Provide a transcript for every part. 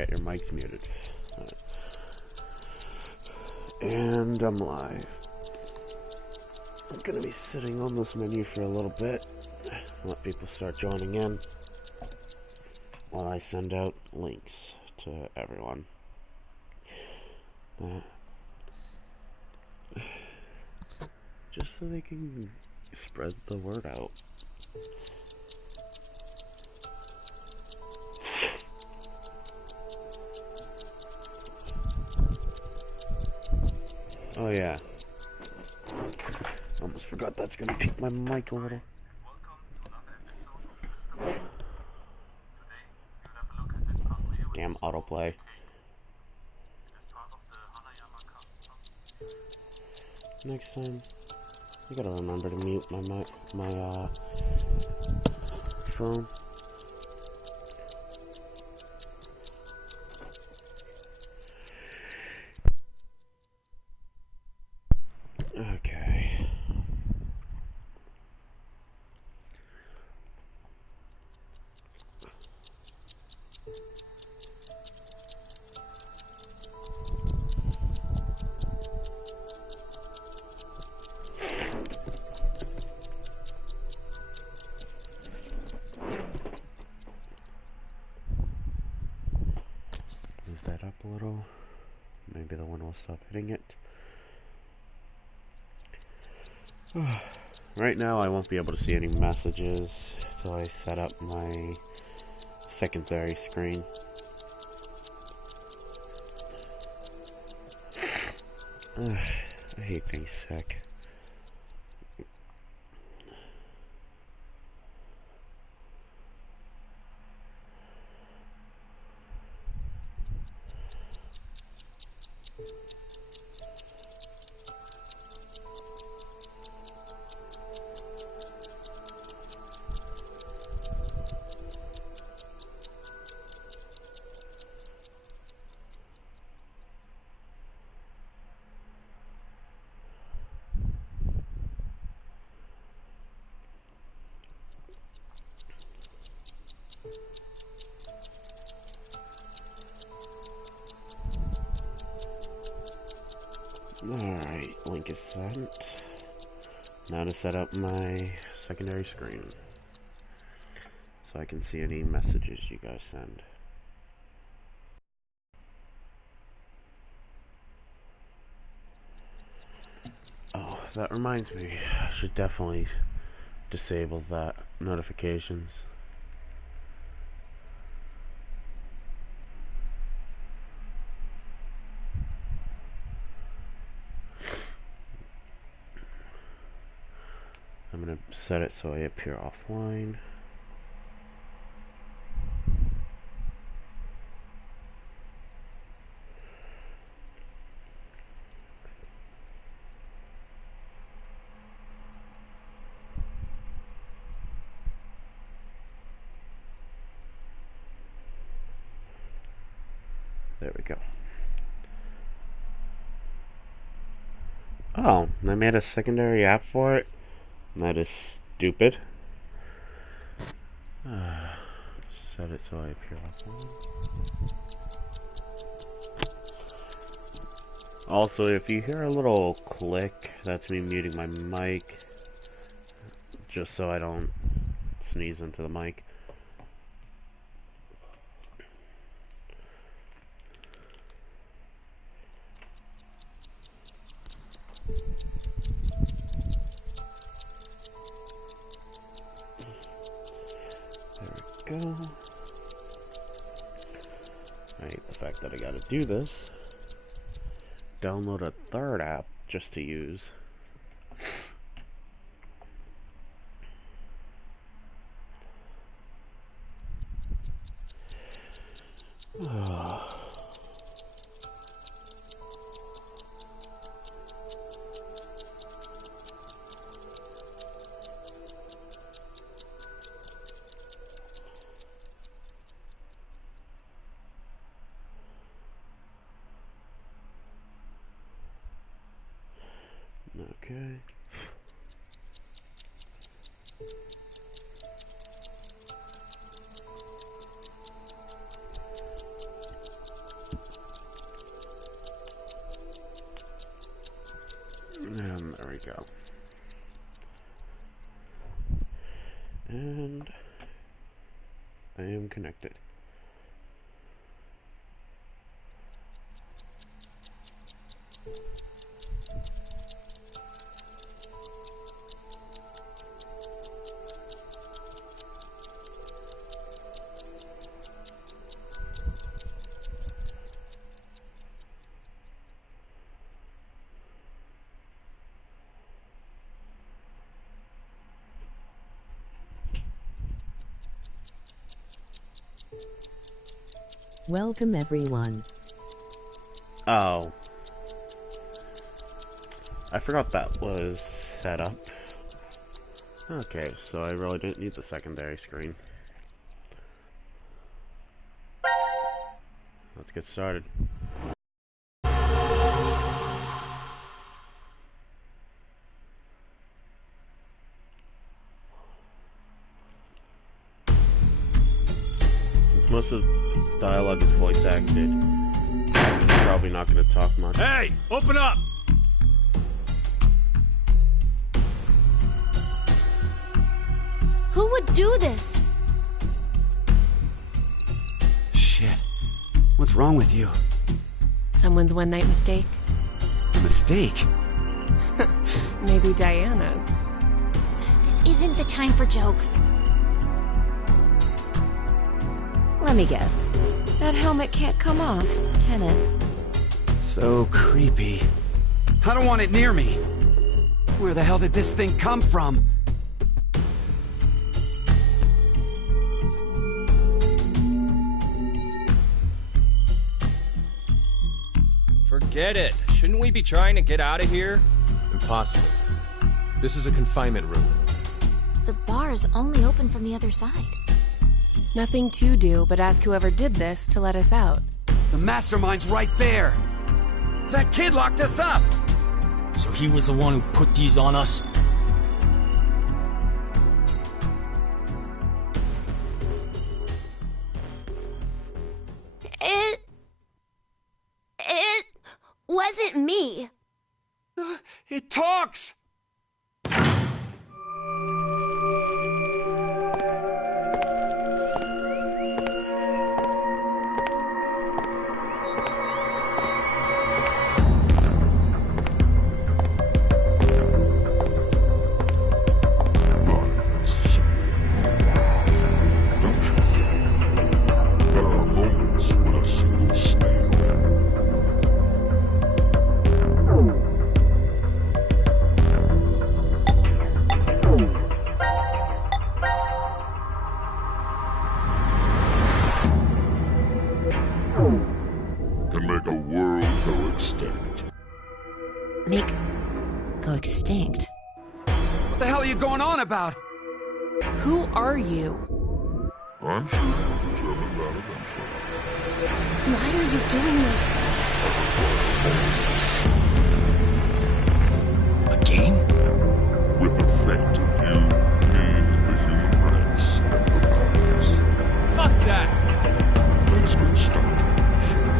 forget your mic's muted. Right. And I'm live. I'm gonna be sitting on this menu for a little bit. Let people start joining in while I send out links to everyone. Just so they can spread the word out. Oh yeah. Almost forgot that's gonna peak my mic a little. Damn autoplay. Next time, I gotta remember to mute my phone. Okay. Move that up a little. Maybe the one will stop hitting it. Right now I won't be able to see any messages until I set up my secondary screen. I hate being sick. Alright, link is sent. Now to set up my secondary screen so I can see any messages you guys send. Oh, that reminds me, I should definitely disable that notifications. I'm going to set it so I appear offline. There we go. Oh, I made a secondary app for it? That is stupid. Set it so I appear offline. Also, if you hear a little click, that's me muting my mic, just so I don't sneeze into the mic. There we go. I hate the fact that I gotta do this. Download a third app just to use. Okay. go. And I am connected. Welcome everyone. Oh. I forgot that was set up. Okay, so I really didn't need the secondary screen. Let's get started. Since most of the dialogue is voice acted, I'm probably not going to talk much. Hey, open up! Who would do this? Shit. What's wrong with you? Someone's one-night mistake. A mistake? Maybe Diana's. This isn't the time for jokes. Let me guess. That helmet can't come off, can it? So creepy. I don't want it near me. Where the hell did this thing come from? Forget it. Shouldn't we be trying to get out of here? Impossible. This is a confinement room. The bar's only open from the other side. Nothing to do but ask whoever did this to let us out. The mastermind's right there. That kid locked us up. So he was the one who put these on us? It wasn't me. It talks! Go extinct. What the hell are you going on about? Who are you? I'm sure you'll determine that eventually. Why are you doing this? A game? With the fate of you, me, the human race, and the powers. Fuck that! Let's get started, shall we?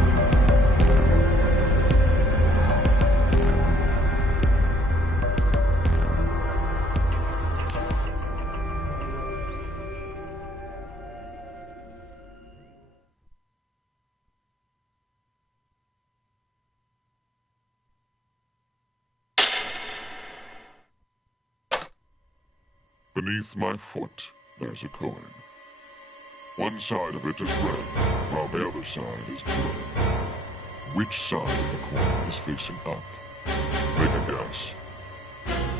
Beneath my foot, there's a coin. One side of it is red, while the other side is blue. Which side of the coin is facing up? Make a guess.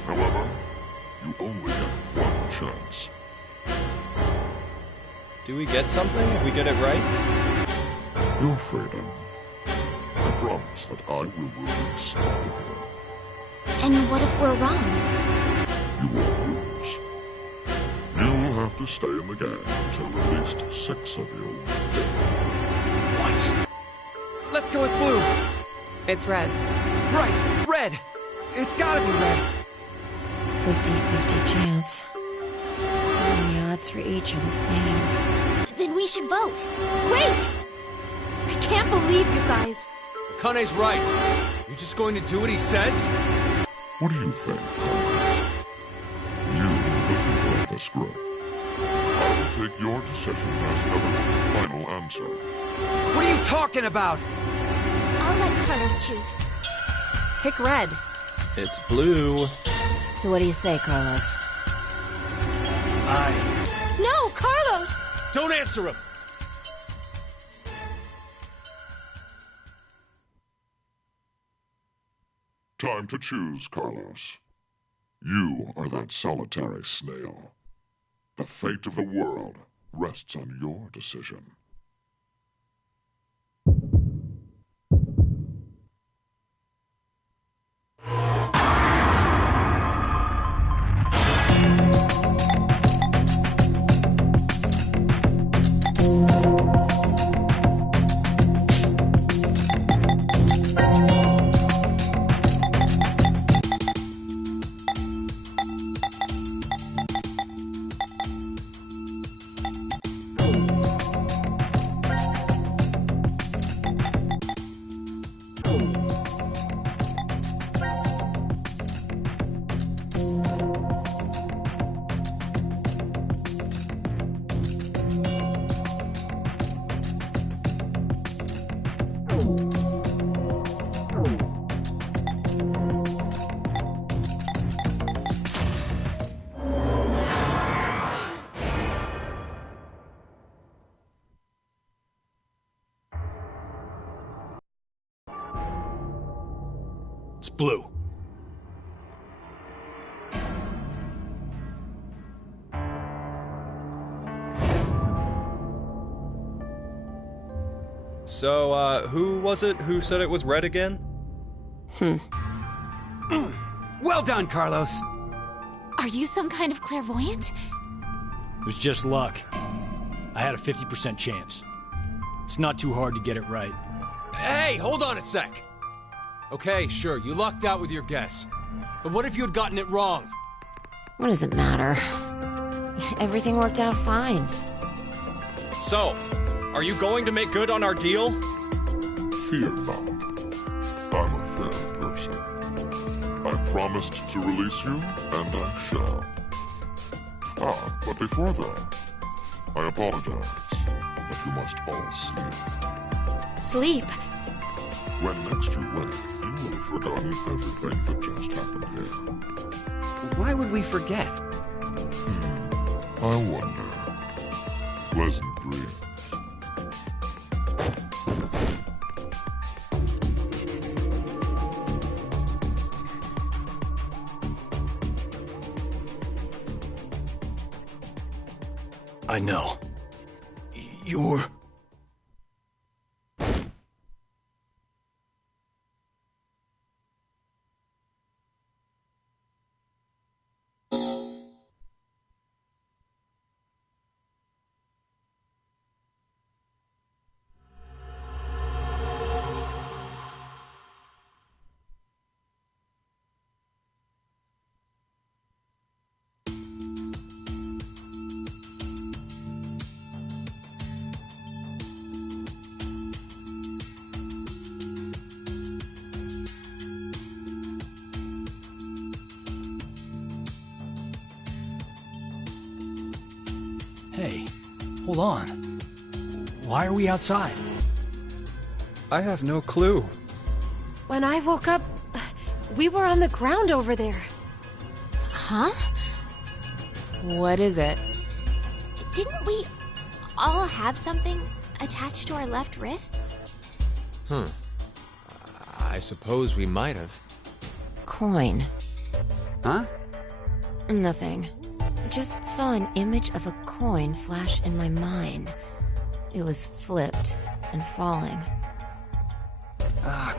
However, you only get one chance. Do we get something if we get it right? Your freedom. I promise that I will release all of you. And what if we're wrong? You will lose. You'll have to stay in the gang until at least 6 of you. What? Let's go with blue. It's red. Right, red. It's gotta be red. 50-50 chance. The odds for each are the same. Then we should vote. Wait! I can't believe you guys. Kane's right. You're just going to do what he says? What do you think, Carlos? You, the leader of this group. I will take your decision as everyone's final answer. What are you talking about? I'll let Carlos choose. Pick red. It's blue. So what do you say, Carlos? No, Carlos! Don't answer him! Time to choose, Carlos. You are that solitary snail. The fate of the world rests on your decision. It's blue. So, who was it who said it was red again? Well done, Carlos. Are you some kind of clairvoyant? It was just luck. I had a 50% chance. It's not too hard to get it right. Hey, hold on a sec! Okay, sure, you lucked out with your guess. But what if you had gotten it wrong? What does it matter? Everything worked out fine. So, are you going to make good on our deal? Fear not. I'm a fair person. I promised to release you, and I shall. But before that, I apologize, but you must all sleep. Sleep. When next you wake, you will have forgotten everything that just happened here. Why would we forget? I wonder. Pleasant dreams. I know. You're... Hey, hold on. Why are we outside? I have no clue. When I woke up, we were on the ground over there. Huh? What is it? Didn't we all have something attached to our left wrists? I suppose we might have. Coin. Huh? Nothing. Just saw an image of a coin flash in my mind. It was flipped and falling.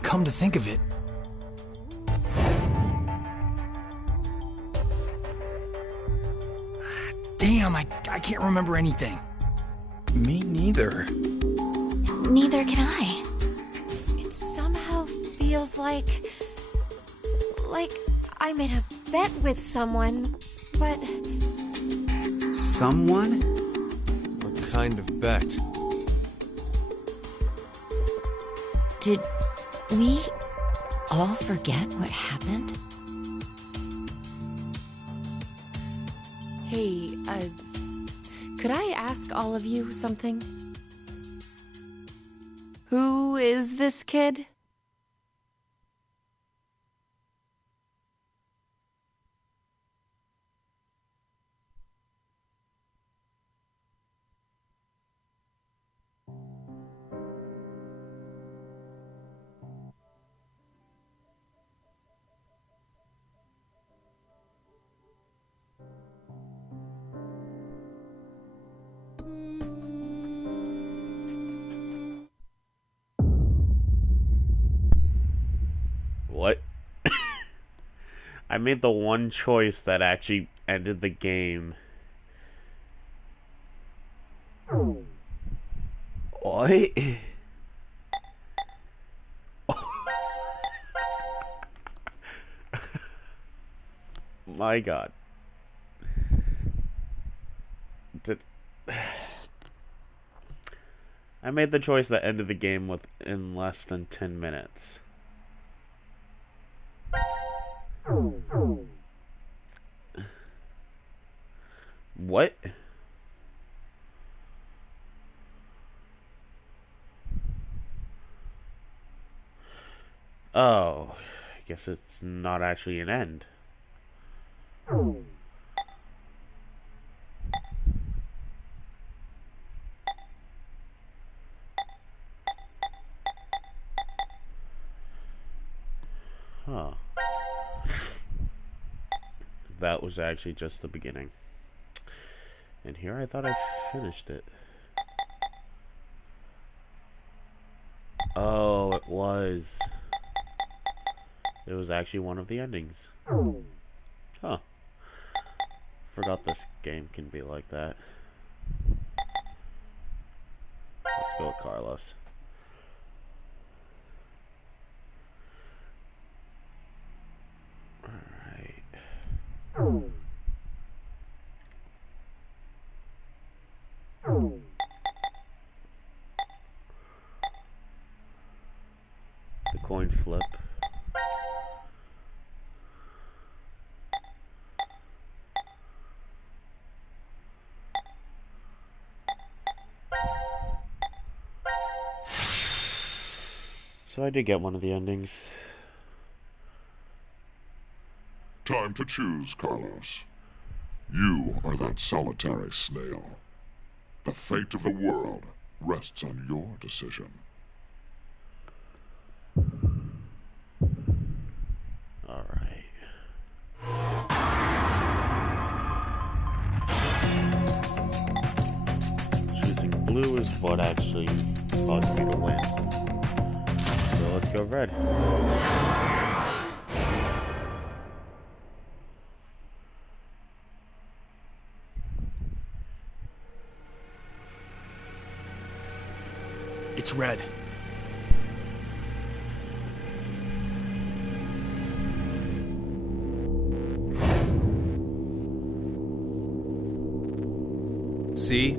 Come to think of it. Damn, I can't remember anything. Me neither. Neither can I. It somehow feels like I made a bet with someone, but... Someone? What kind of bet? Did we all forget what happened? Hey, could I ask all of you something? Who is this kid? What? I made the one choice that actually ended the game. What? My God. I made the choice that ended the game within less than 10 minutes. What? Oh, I guess it's not actually an end. Huh. That was actually just the beginning. And here I thought I finished it. Oh, it was. It was actually one of the endings. Huh. Forgot this game can be like that. Let's go with Carlos. Alright. The coin flip. So I did get one of the endings. Time to choose, Carlos. You are that solitary snail. The fate of the world rests on your decision. Alright. Choosing blue is what actually caused me to win. So let's go red. It's red. See?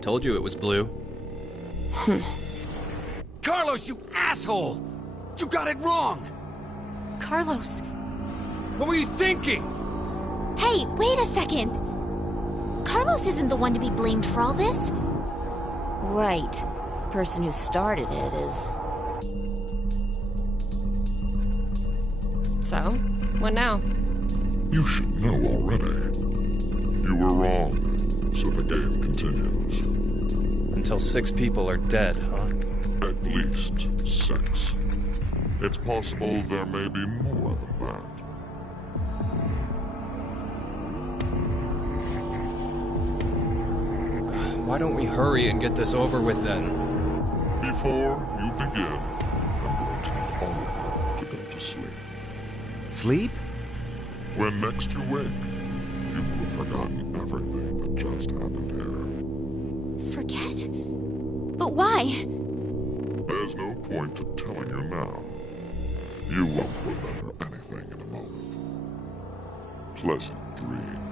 Told you it was blue. Carlos, you asshole! You got it wrong! Carlos. What were you thinking? Hey, wait a second. Carlos isn't the one to be blamed for all this. Right. The person who started it is... So, what now? You should know already. You were wrong, so the game continues. Until 6 people are dead, huh? At least 6. It's possible there may be more than that. Why don't we hurry and get this over with then? Before you begin, I'm going to need all of you to go to sleep. Sleep? When next you wake, you will have forgotten everything that just happened here. Forget? But why? There's no point to telling you now. You won't remember anything in a moment. Pleasant dreams.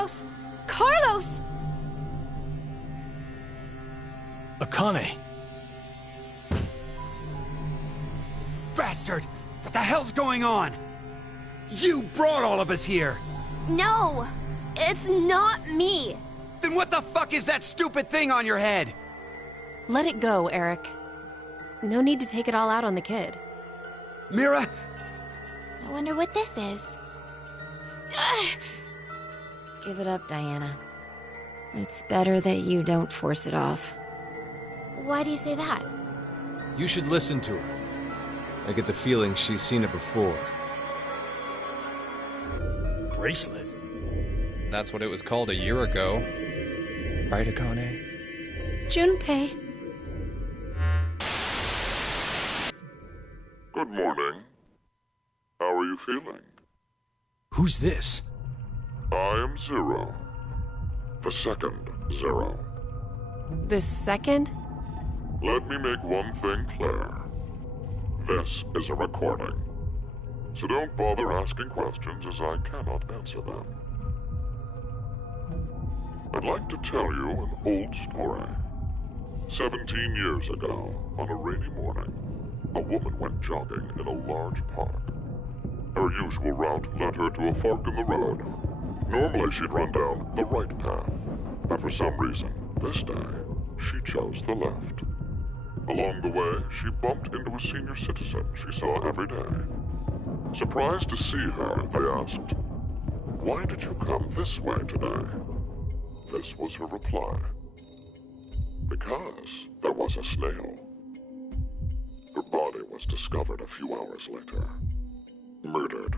Carlos! Carlos! Akane. Bastard! What the hell's going on? You brought all of us here! No! It's not me! Then what the fuck is that stupid thing on your head? Let it go, Eric. No need to take it all out on the kid. Mira? I wonder what this is. Give it up, Diana. It's better that you don't force it off. Why do you say that? You should listen to her. I get the feeling she's seen it before. Bracelet? That's what it was called a year ago. Right, Akane? Junpei. Good morning. How are you feeling? Who's this? I am Zero. The second Zero. The second? Let me make one thing clear. This is a recording. So don't bother asking questions as I cannot answer them. I'd like to tell you an old story. 17 years ago, on a rainy morning, a woman went jogging in a large park. Her usual route led her to a fork in the road. Normally she'd run down the right path, but for some reason, this day, she chose the left. Along the way, she bumped into a senior citizen she saw every day. Surprised to see her, they asked, "Why did you come this way today?" This was her reply. Because there was a snail. Her body was discovered a few hours later. Murdered.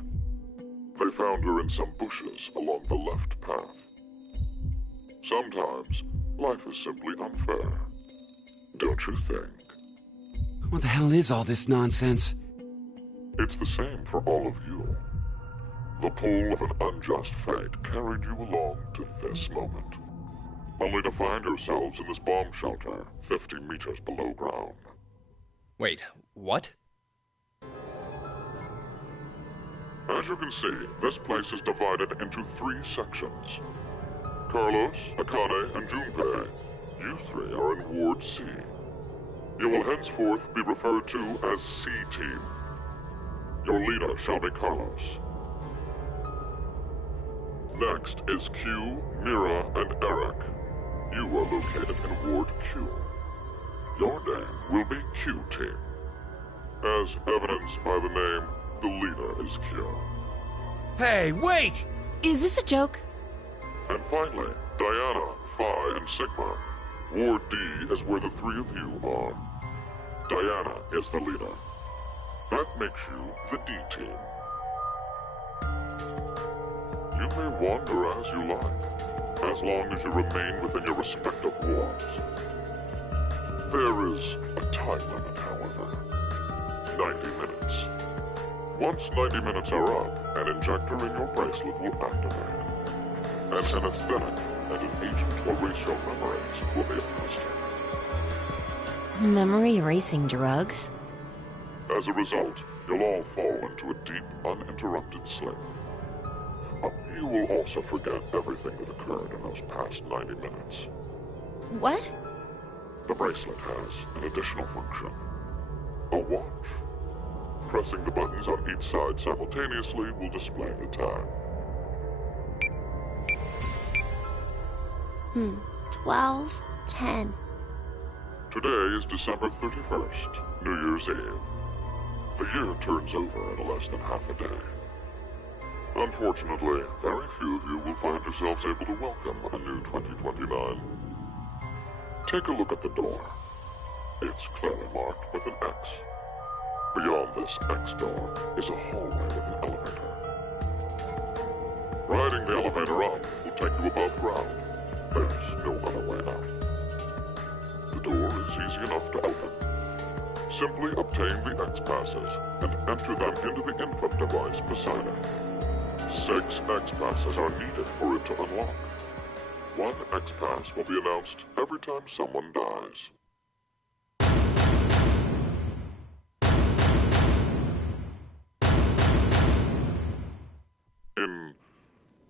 They found her in some bushes along the left path. Sometimes, life is simply unfair. Don't you think? What the hell is all this nonsense? It's the same for all of you. The pull of an unjust fate carried you along to this moment, only to find yourselves in this bomb shelter 50 meters below ground. Wait, what? As you can see, this place is divided into 3 sections. Carlos, Akane, and Junpei, you 3 are in Ward C. You will henceforth be referred to as C-Team. Your leader shall be Carlos. Next is Q, Mira, and Eric. You are located in Ward Q. Your name will be Q-Team. As evidenced by the name, the leader is Q. Hey, wait! Is this a joke? And finally, Diana, Phi, and Sigma. Ward D is where the 3 of you are. Diana is the leader. That makes you the D-Team. You may wander as you like, as long as you remain within your respective wards. There is a time limit, however. 90 minutes. Once 90 minutes are up, an injector in your bracelet will activate. An anesthetic and an agent to erase your memories will be administered. Memory erasing drugs? As a result, you'll all fall into a deep, uninterrupted sleep. You will also forget everything that occurred in those past 90 minutes. What? The bracelet has an additional function. A watch. Pressing the buttons on each side simultaneously will display the time. 12:10. Today is December 31st, New Year's Eve. The year turns over in less than half a day. Unfortunately, very few of you will find yourselves able to welcome a new 2029. Take a look at the door. It's clearly marked with an X. Beyond this X door is a hallway with an elevator. Riding the elevator up will take you above ground. There's no other way out. The door is easy enough to open. Simply obtain the X passes and enter them into the input device beside it. 6 X passes are needed for it to unlock. 1 X pass will be announced every time someone dies. In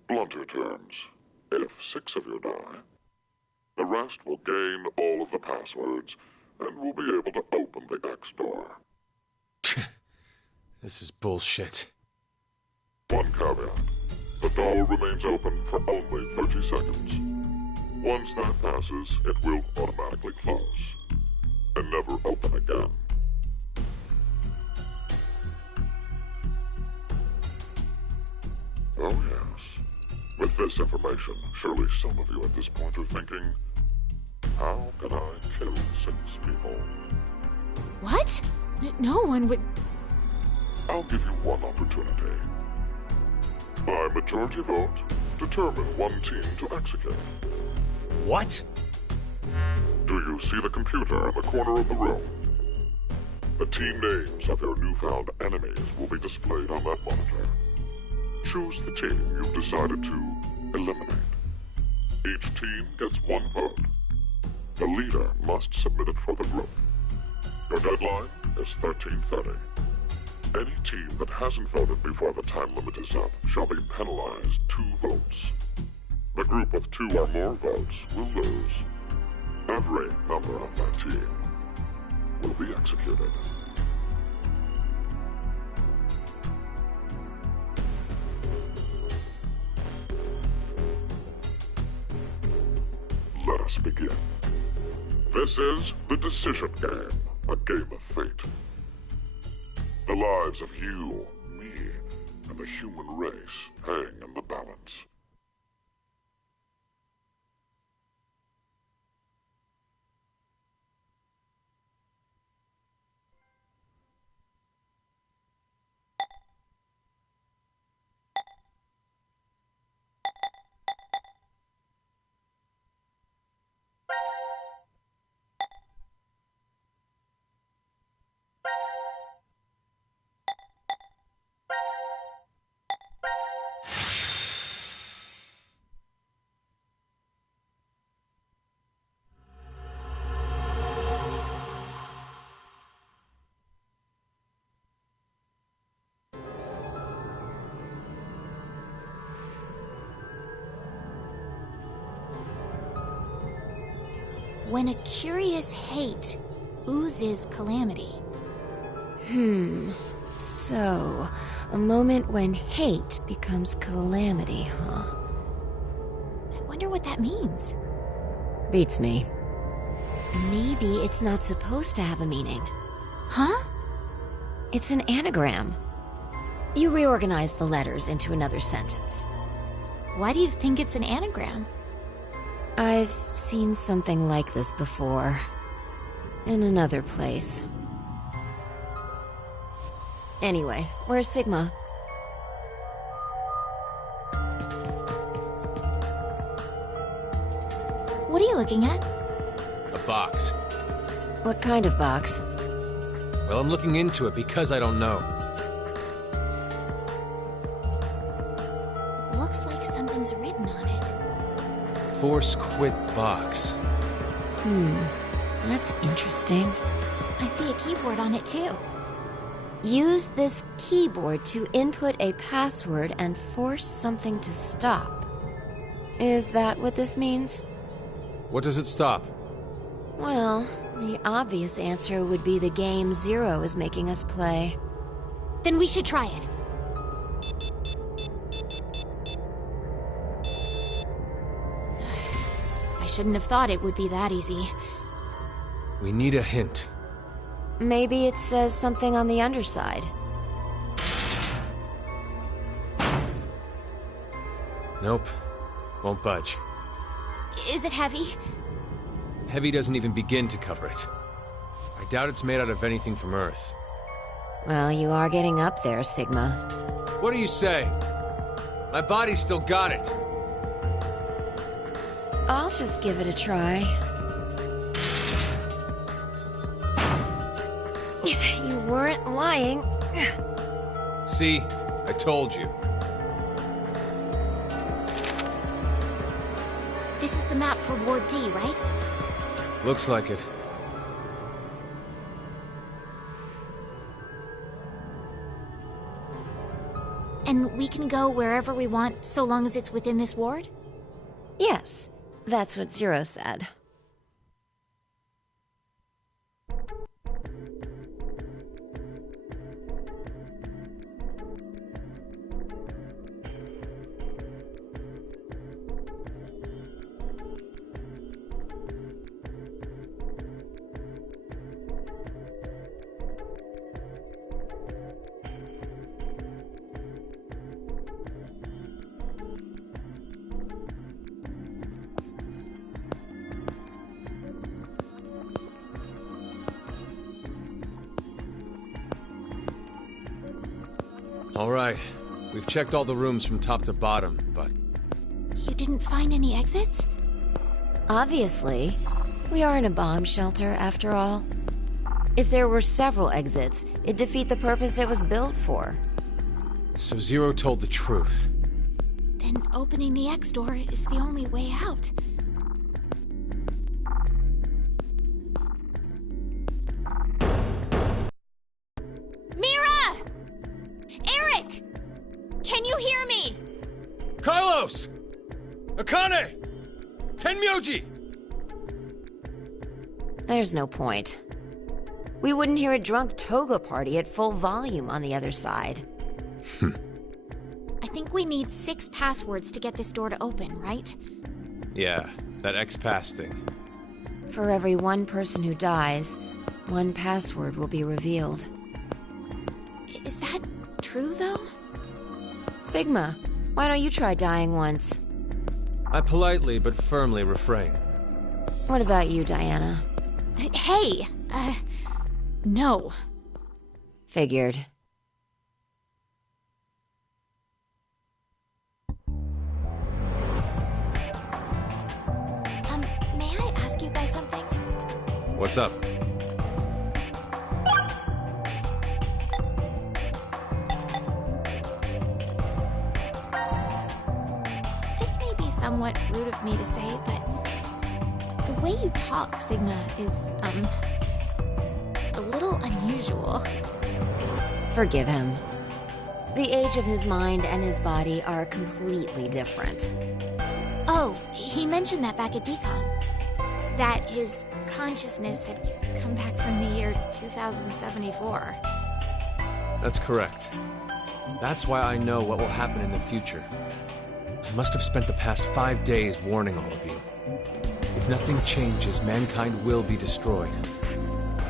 blunter terms, if 6 of you die, the rest will gain all of the passwords and will be able to open the X door. This is bullshit. One caveat. The door remains open for only 30 seconds. Once that passes, it will automatically close and never open again. Oh yes. With this information, surely some of you at this point are thinking, how can I kill 6 people? What? No one would... I'll give you one opportunity. By majority vote, determine one team to execute. What? Do you see the computer in the corner of the room? The team names of your newfound enemies will be displayed on that monitor. Choose the team you've decided to eliminate. Each team gets 1 vote. The leader must submit it for the group. Your deadline is 13:30. Any team that hasn't voted before the time limit is up shall be penalized 2 votes. The group with 2 or more votes will lose. Every member of that team will be executed. Let us begin. This is the Decision Game, a game of fate. The lives of you, me, and the human race hang in the balance. When a curious hate oozes calamity. So, a moment when hate becomes calamity, huh? I wonder what that means. Beats me. Maybe it's not supposed to have a meaning. Huh? It's an anagram. You reorganize the letters into another sentence. Why do you think it's an anagram? I've seen something like this before. In another place. Anyway, where's Sigma? What are you looking at? A box. What kind of box? Well, I'm looking into it because I don't know. Looks like something's written on it. Force quit box. That's interesting. I see a keyboard on it too. Use this keyboard to input a password and force something to stop. Is that what this means? What does it stop? Well, the obvious answer would be the game Zero is making us play. Then we should try it. I shouldn't have thought it would be that easy. We need a hint. Maybe it says something on the underside. Nope. Won't budge. Is it heavy? Heavy doesn't even begin to cover it. I doubt it's made out of anything from Earth. Well, you are getting up there, Sigma. What do you say? My body's still got it. I'll just give it a try. You weren't lying. See? I told you. This is the map for Ward D, right? Looks like it. And we can go wherever we want, so long as it's within this ward? Yes, that's what Zero said. All right. We've checked all the rooms from top to bottom, but... You didn't find any exits? Obviously. We are in a bomb shelter, after all. If there were several exits, it'd defeat the purpose it was built for. So Zero told the truth. Then opening the X door is the only way out. Mira! Eric! Can you hear me? Carlos! Akane! Tenmyoji! There's no point. We wouldn't hear a drunk toga party at full volume on the other side. I think we need 6 passwords to get this door to open, right? Yeah, that X-Pass thing. For every one person who dies, one password will be revealed. Is that true, though? Sigma, why don't you try dying once? I politely but firmly refrain. What about you, Diana? Hey! No. Figured. May I ask you guys something? What's up? This may be somewhat rude of me to say, but the way you talk, Sigma, is, a little unusual. Forgive him. The age of his mind and his body are completely different. Oh, he mentioned that back at DCOM. That his consciousness had come back from the year 2074. That's correct. That's why I know what will happen in the future. I must have spent the past 5 days warning all of you. If nothing changes, mankind will be destroyed.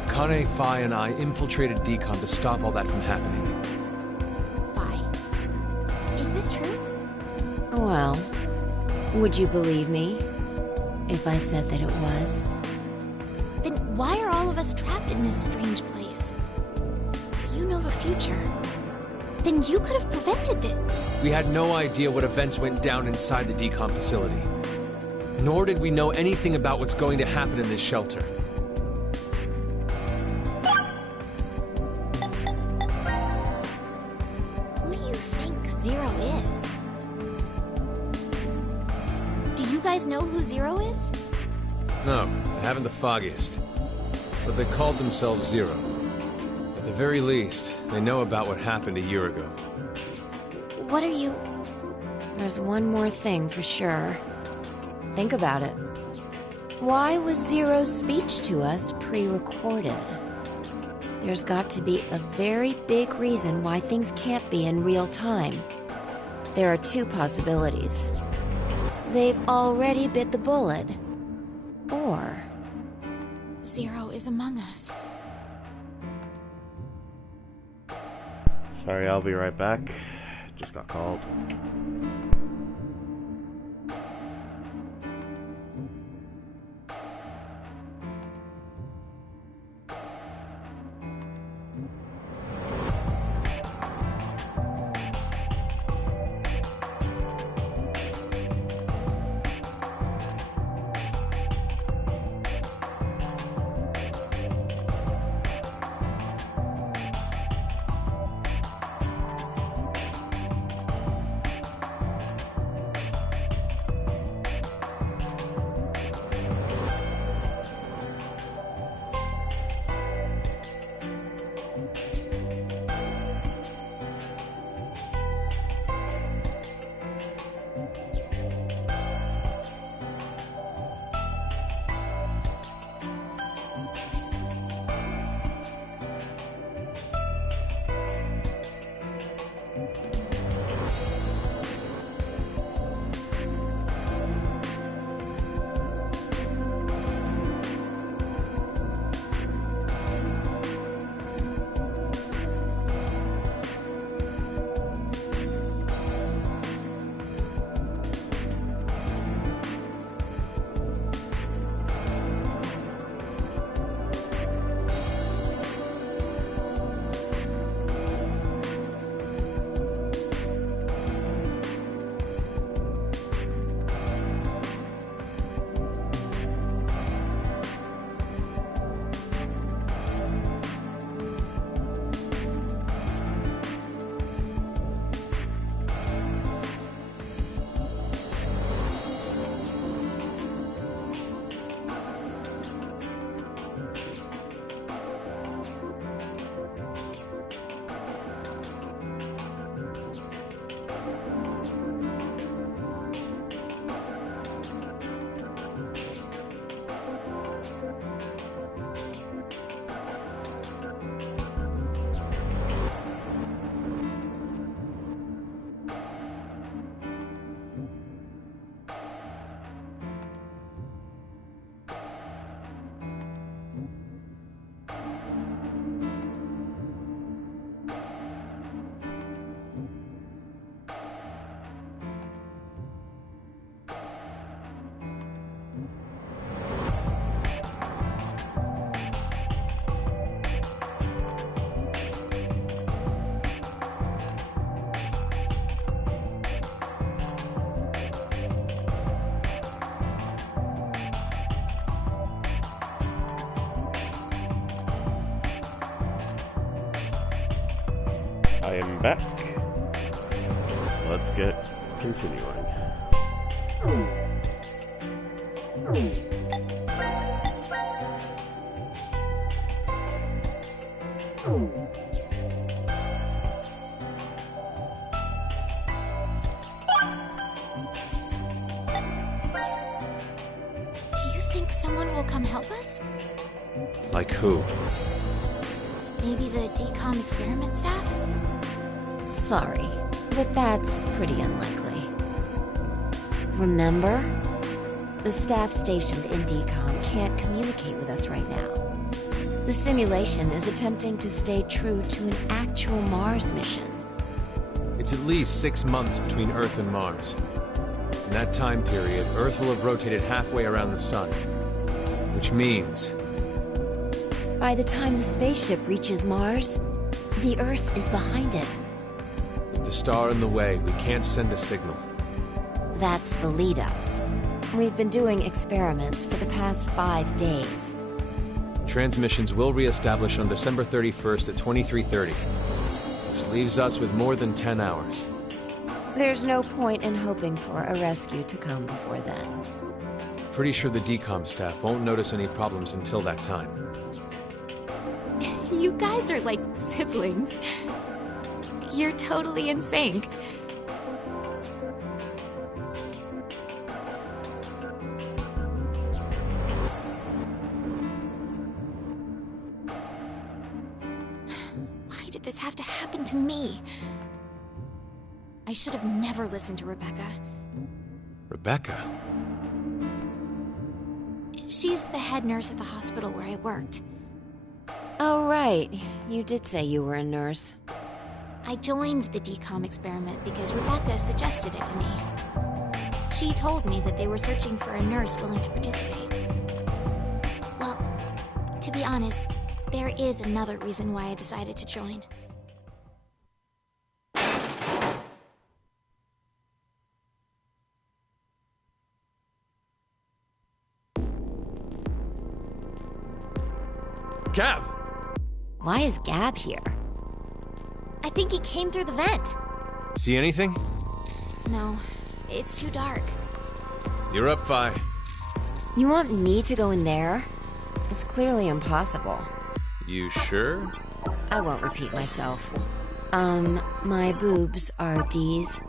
Kane, Phi, and I infiltrated DCOM to stop all that from happening. Phi? Is this true? Well, would you believe me if I said that it was? Then why are all of us trapped in this strange place? You know the future. Then you could have prevented this. We had no idea what events went down inside the DCOM facility. Nor did we know anything about what's going to happen in this shelter. Who do you think Zero is? Do you guys know who Zero is? No, I haven't the foggiest. But they called themselves Zero. At the very least, they know about what happened a year ago. What are you... There's one more thing for sure. Think about it. Why was Zero's speech to us pre-recorded? There's got to be a very big reason why things can't be in real time. There are 2 possibilities. They've already bit the bullet. Or... Zero is among us. Sorry, I'll be right back. Just got called. I am back. Let's get continuing. Do you think someone will come help us? Like who? Maybe the decom experiment staff? Sorry, but that's pretty unlikely. Remember? The staff stationed in decom can't communicate with us right now. The simulation is attempting to stay true to an actual Mars mission. It's at least 6 months between Earth and Mars. In that time period, Earth will have rotated halfway around the Sun. Which means... By the time the spaceship reaches Mars, the Earth is behind it. with the star in the way, we can't send a signal. That's the lead-up. We've been doing experiments for the past 5 days. Transmissions will re-establish on December 31st at 23:30, which leaves us with more than 10 hours. There's no point in hoping for a rescue to come before then. Pretty sure the decom staff won't notice any problems until that time. You guys are like siblings. You're totally in sync. Why did this have to happen to me? I should have never listened to Rebecca. Rebecca? She's the head nurse at the hospital where I worked. Oh, right. You did say you were a nurse. I joined the decom experiment because Rebecca suggested it to me. She told me that they were searching for a nurse willing to participate. Well, to be honest, there is another reason why I decided to join. Gab! Why is Gab here? I think he came through the vent. See anything? No, it's too dark. You're up, Phi. You want me to go in there? It's clearly impossible. You sure? I won't repeat myself. My boobs are D's.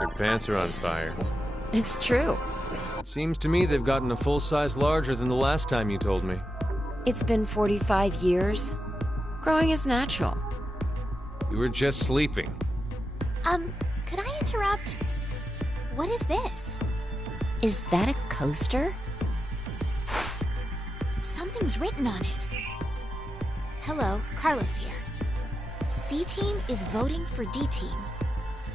Your pants are on fire. It's true. Seems to me they've gotten a full size larger than the last time you told me. It's been 45 years. Growing is natural. You were just sleeping. Could I interrupt? What is this? Is that a coaster? Something's written on it. Hello, Carlos here. C-Team is voting for D-Team.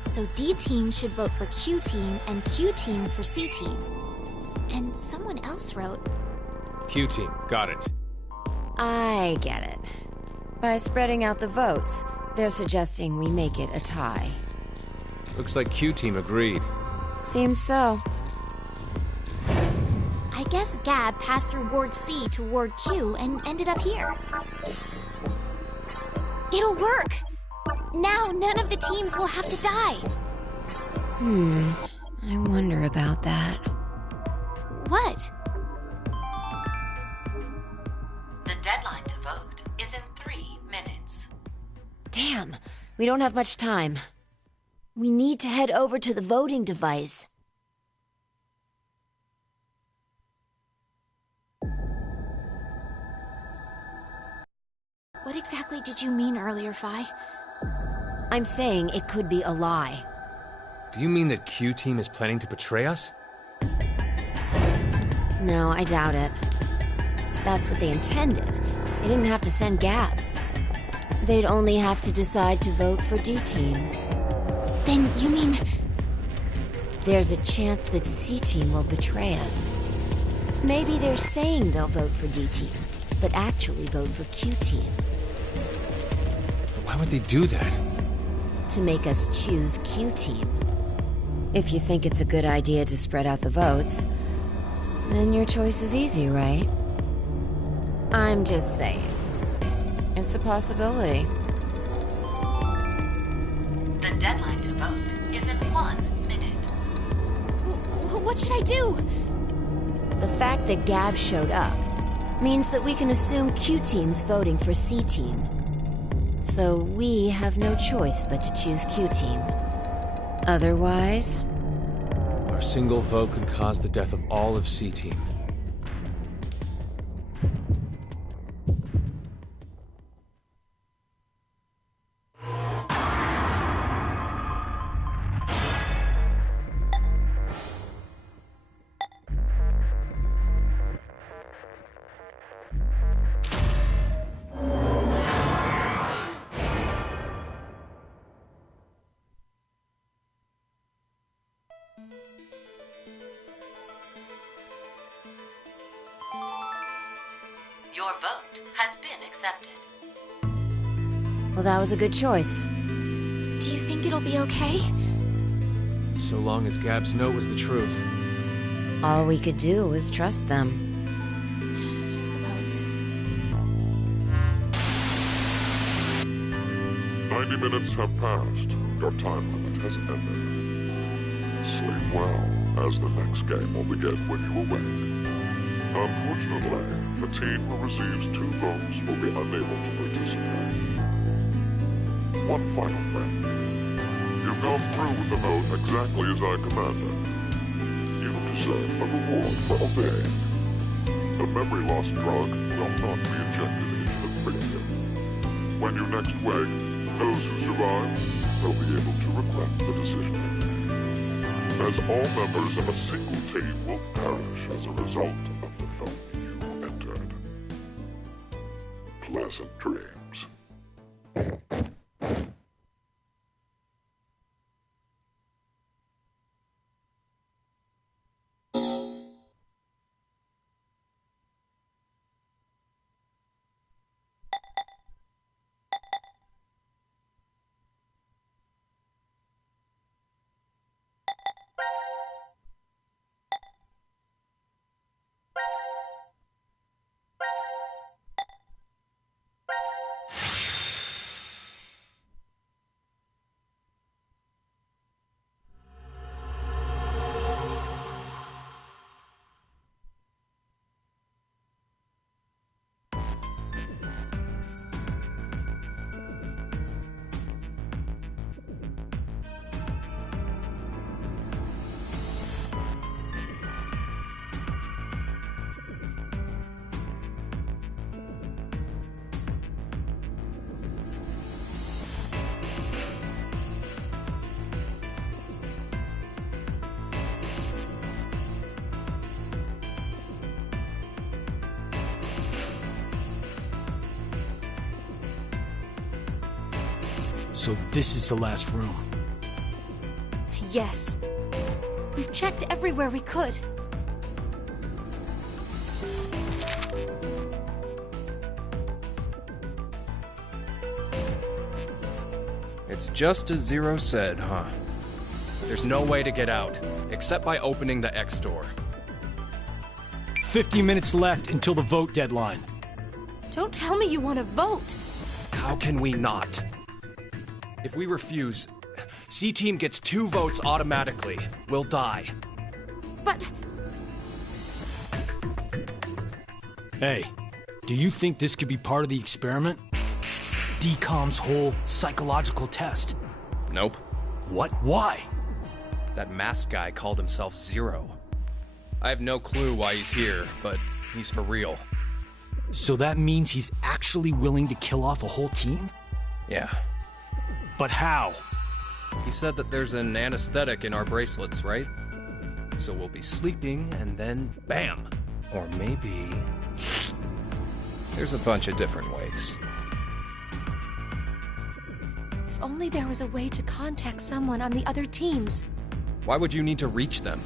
So D-Team should vote for Q-Team and Q-Team for C-Team. And someone else wrote... Q-Team, got it. I get it. By spreading out the votes, they're suggesting we make it a tie. Looks like Q-Team agreed. Seems so. I guess Gab passed through Ward C to Ward Q and ended up here. It'll work! Now none of the teams will have to die! I wonder about that. What? The deadline to vote is in 3 minutes. Damn, we don't have much time. We need to head over to the voting device. What exactly did you mean earlier, Phi? I'm saying it could be a lie. Do you mean that Q-Team is planning to betray us? No, I doubt it. That's what they intended. They didn't have to send Gab. They'd only have to decide to vote for D-Team. Then you mean... There's a chance that C-Team will betray us. Maybe they're saying they'll vote for D-Team, but actually vote for Q-Team. Why would they do that? To make us choose Q-Team. If you think it's a good idea to spread out the votes, then your choice is easy, right? I'm just saying. It's a possibility. deadline to vote is in 1 minute. What should I do? The fact that Gab showed up means that we can assume Q Team's voting for C Team. So we have no choice but to choose Q Team. Otherwise... Our single vote could cause the death of all of C Team. Your vote has been accepted. Well, that was a good choice. Do you think it'll be okay? So long as Gab's note was the truth. All we could do was trust them. I suppose. 90 minutes have passed. Your time limit has ended. Sleep well, as the next game will begin when you awake. Unfortunately, the team who receives 2 votes will be unable to participate. One final thing. You've gone through with the vote exactly as I commanded. You deserve a reward for obeying. The memory loss drug will not be injected into the cranium. When you next wake, those who survive will be able to regret the decision they made. As all members of a single team will perish as a result of the vote you entered. Pleasant dreams. So this is the last room. Yes. We've checked everywhere we could. It's just as Zero said, huh? There's no way to get out, except by opening the X door. 50 minutes left until the vote deadline. Don't tell me you want to vote. How can we not? If we refuse, C-Team gets 2 votes automatically. We'll die. But... Hey, do you think this could be part of the experiment? DCOM's whole psychological test? Nope. What? Why? That masked guy called himself Zero. I have no clue why he's here, but he's for real. So that means he's actually willing to kill off a whole team? Yeah. But how? He said that there's an anesthetic in our bracelets, right? So we'll be sleeping, and then bam! Or maybe... There's a bunch of different ways. If only there was a way to contact someone on the other teams. Why would you need to reach them?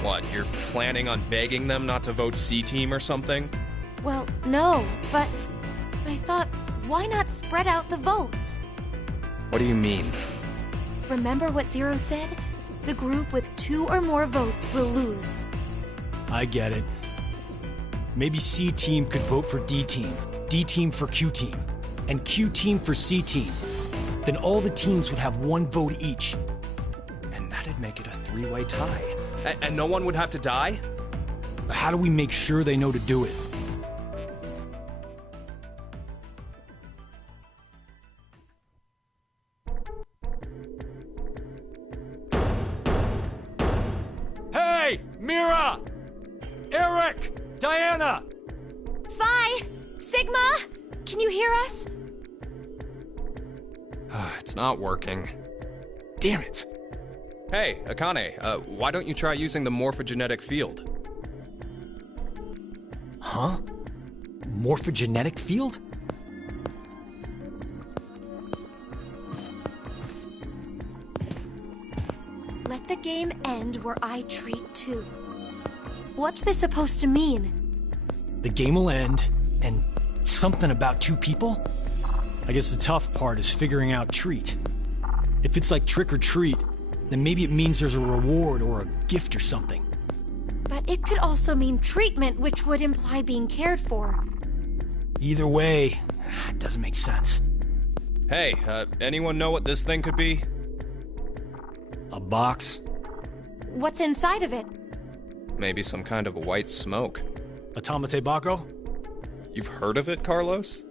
What, you're planning on begging them not to vote C-Team or something? Well, no, but I thought, why not spread out the votes? What do you mean? Remember what Zero said? The group with 2 or more votes will lose. I get it. Maybe C-Team could vote for D-Team, D-Team for Q-Team, and Q-Team for C-Team. then all the teams would have 1 vote each. And that'd make it a 3-way tie. And no one would have to die? How do we make sure they know to do it? Hey! Mira! Eric! Diana! Phi! Sigma! Can you hear us? It's not working. Damn it! Hey, Akane, why don't you try using the morphogenetic field? Huh? Morphogenetic field? Let the game end where I treat 2. What's this supposed to mean? The game will end, and something about 2 people? I guess the tough part is figuring out treat. If it's like trick or treat, then maybe it means there's a reward or a gift or something. But it could also mean treatment, which would imply being cared for. Either way, it doesn't make sense. Hey, anyone know what this thing could be? A box? What's inside of it? Maybe some kind of white smoke. Automate Bako? You've heard of it, Carlos?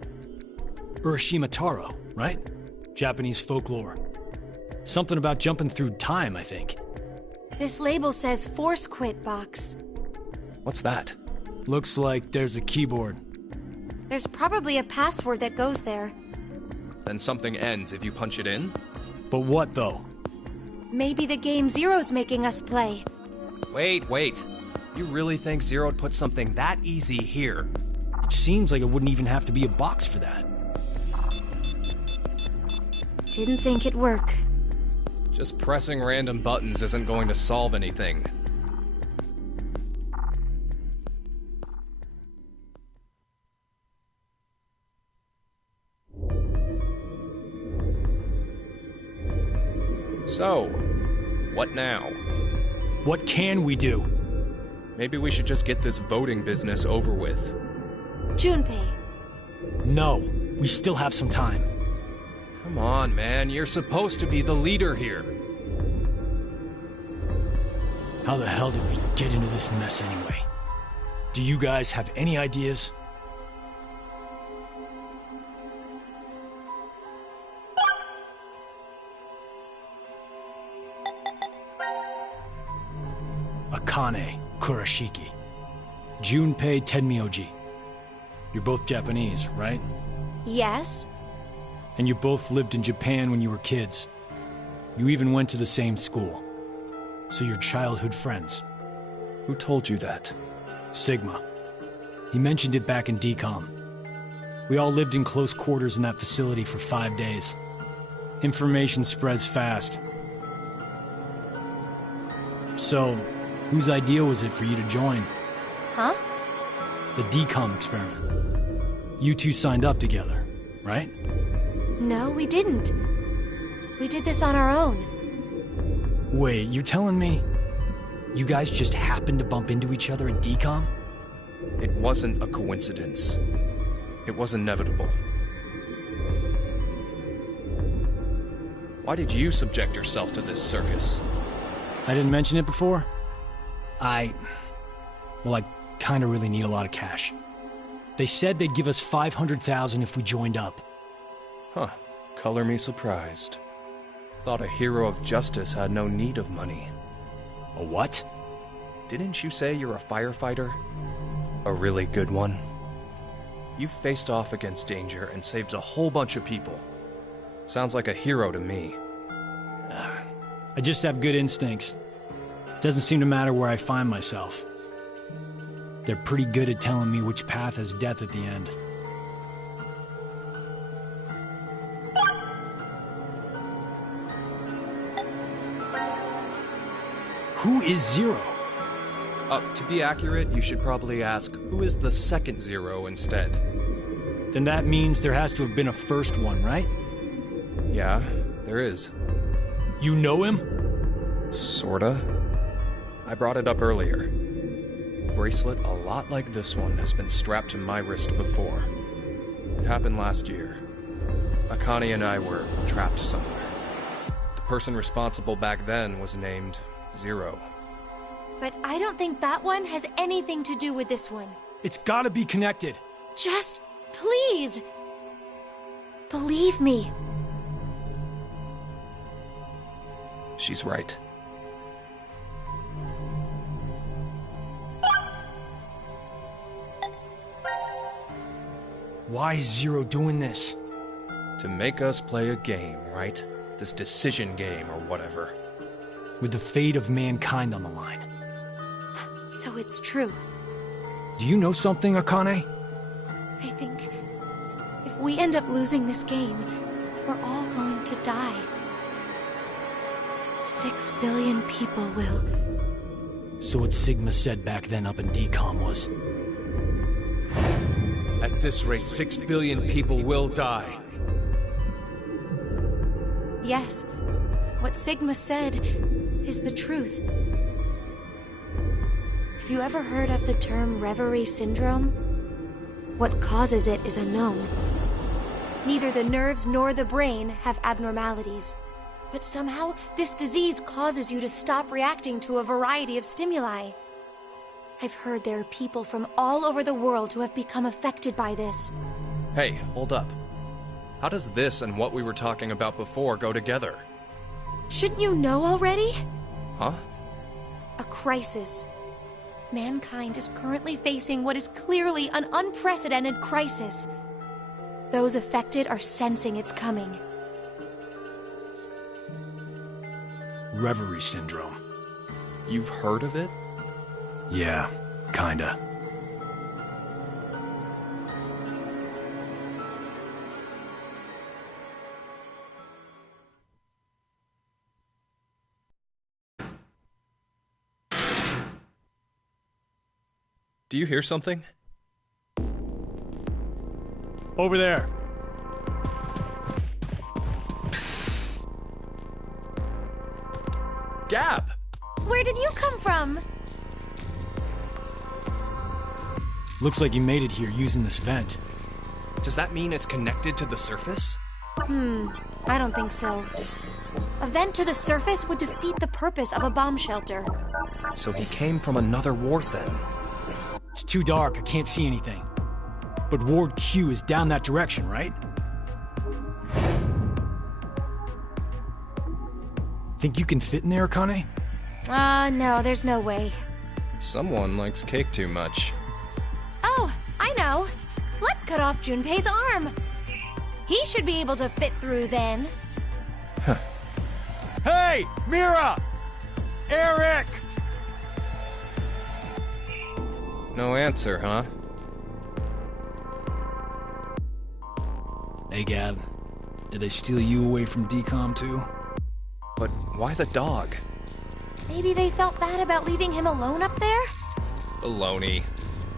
Urashima Taro, right? Japanese folklore. Something about jumping through time, I think. This label says Force Quit box. What's that? Looks like there's a keyboard. There's probably a password that goes there. Then something ends if you punch it in? But what, though? Maybe the game Zero's making us play. Wait. You really think Zero'd put something that easy here? It seems like it wouldn't even have to be a box for that. Didn't think it'd work. Just pressing random buttons isn't going to solve anything. So, what now? What can we do? Maybe we should just get this voting business over with. Junpei. No, we still have some time. Come on, man, you're supposed to be the leader here. How the hell did we get into this mess anyway? Do you guys have any ideas? Akane Kurashiki. Junpei Tenmyoji. You're both Japanese, right? Yes. And you both lived in Japan when you were kids. You even went to the same school. So you're childhood friends. Who told you that? Sigma. He mentioned it back in DCOM. We all lived in close quarters in that facility for 5 days. Information spreads fast. So, whose idea was it for you to join? Huh? The DCOM experiment. You two signed up together, right? No, we didn't. We did this on our own. Wait, you're telling me you guys just happened to bump into each other at DCOM? It wasn't a coincidence. It was inevitable. Why did you subject yourself to this circus? I didn't mention it before? I kinda really need a lot of cash. They said they'd give us $500,000 if we joined up. Huh. Color me surprised. Thought a hero of justice had no need of money. A what? Didn't you say you're a firefighter? A really good one? You faced off against danger and saved a whole bunch of people. Sounds like a hero to me. I just have good instincts. Doesn't seem to matter where I find myself. They're pretty good at telling me which path has death at the end. Who is Zero? To be accurate, you should probably ask, who is the second Zero instead? Then that means there has to have been a first one, right? Yeah, there is. You know him? Sorta. I brought it up earlier. A bracelet a lot like this one has been strapped to my wrist before. It happened last year. Akane and I were trapped somewhere. The person responsible back then was named Zero. But I don't think that one has anything to do with this one. It's gotta be connected. Just, please, believe me. She's right. Why is Zero doing this? To make us play a game, right? This decision game or whatever. With the fate of mankind on the line. So it's true. Do you know something, Akane? I think if we end up losing this game, we're all going to die. 6 billion people will. So what Sigma said back then up in DCOM was... At this rate, 6 billion people will die. Yes, what Sigma said is the truth. Have you ever heard of the term reverie syndrome? What causes it is unknown. Neither the nerves nor the brain have abnormalities. But somehow, this disease causes you to stop reacting to a variety of stimuli. I've heard there are people from all over the world who have become affected by this. Hey, hold up. How does this and what we were talking about before go together? Shouldn't you know already? Huh? A crisis. Mankind is currently facing what is clearly an unprecedented crisis. Those affected are sensing it's coming. Reverie syndrome. You've heard of it? Yeah, kinda. Do you hear something? Over there. Gab! Where did you come from? Looks like you made it here using this vent. Does that mean it's connected to the surface? I don't think so. A vent to the surface would defeat the purpose of a bomb shelter. So he came from another ward then? It's too dark, I can't see anything. But Ward Q is down that direction, right? Think you can fit in there, Akane? No, there's no way. Someone likes cake too much. Oh, I know. Let's cut off Junpei's arm. He should be able to fit through then. Huh. Hey, Mira! Eric! No answer, huh? Hey, Gab. Did they steal you away from DCOM too? But why the dog? Maybe they felt bad about leaving him alone up there? Baloney.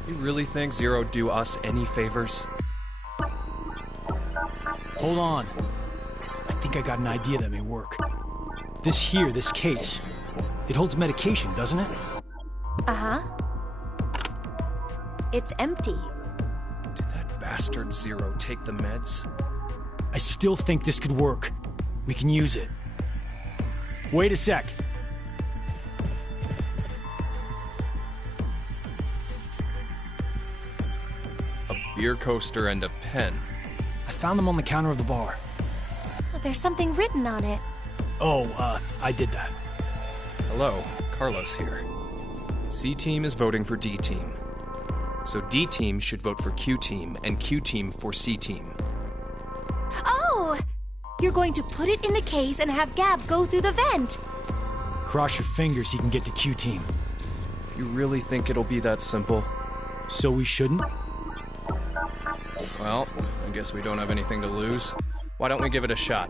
You really think Zero'd do us any favors? Hold on. I think I got an idea that may work. This case, it holds medication, doesn't it? Uh-huh. It's empty. Did that bastard Zero take the meds? I still think this could work. We can use it. Wait a sec. A beer coaster and a pen. I found them on the counter of the bar. There's something written on it. Oh, I did that. Hello, Carlos here. C-Team is voting for D-Team. So D-Team should vote for Q-Team, and Q-Team for C-Team. Oh! You're going to put it in the case and have Gab go through the vent! Cross your fingers he can get to Q-Team. You really think it'll be that simple? So we shouldn't? Well, I guess we don't have anything to lose. Why don't we give it a shot?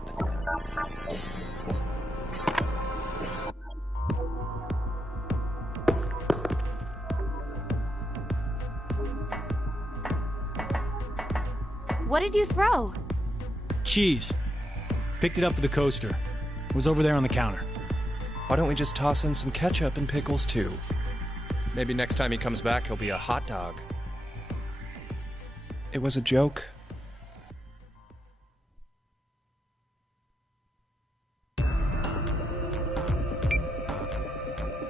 What did you throw? Cheese. Picked it up at the coaster. Was over there on the counter. Why don't we just toss in some ketchup and pickles too? Maybe next time he comes back, he'll be a hot dog. It was a joke.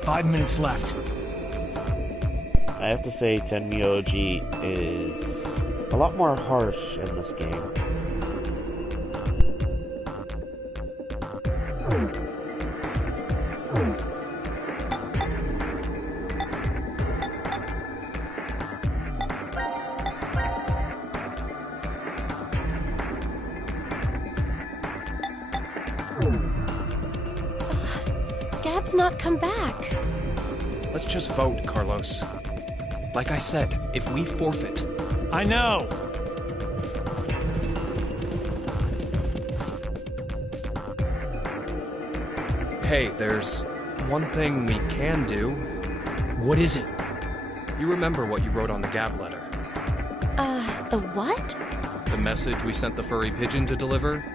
5 minutes left. I have to say, Tenmyoji is a lot more harsh in this game. Gab's not come back. Let's just vote, Carlos. Like I said, if we forfeit... I know! Hey, there's one thing we can do. What is it? You remember what you wrote on the Gab letter? The what? The message we sent the furry pigeon to deliver?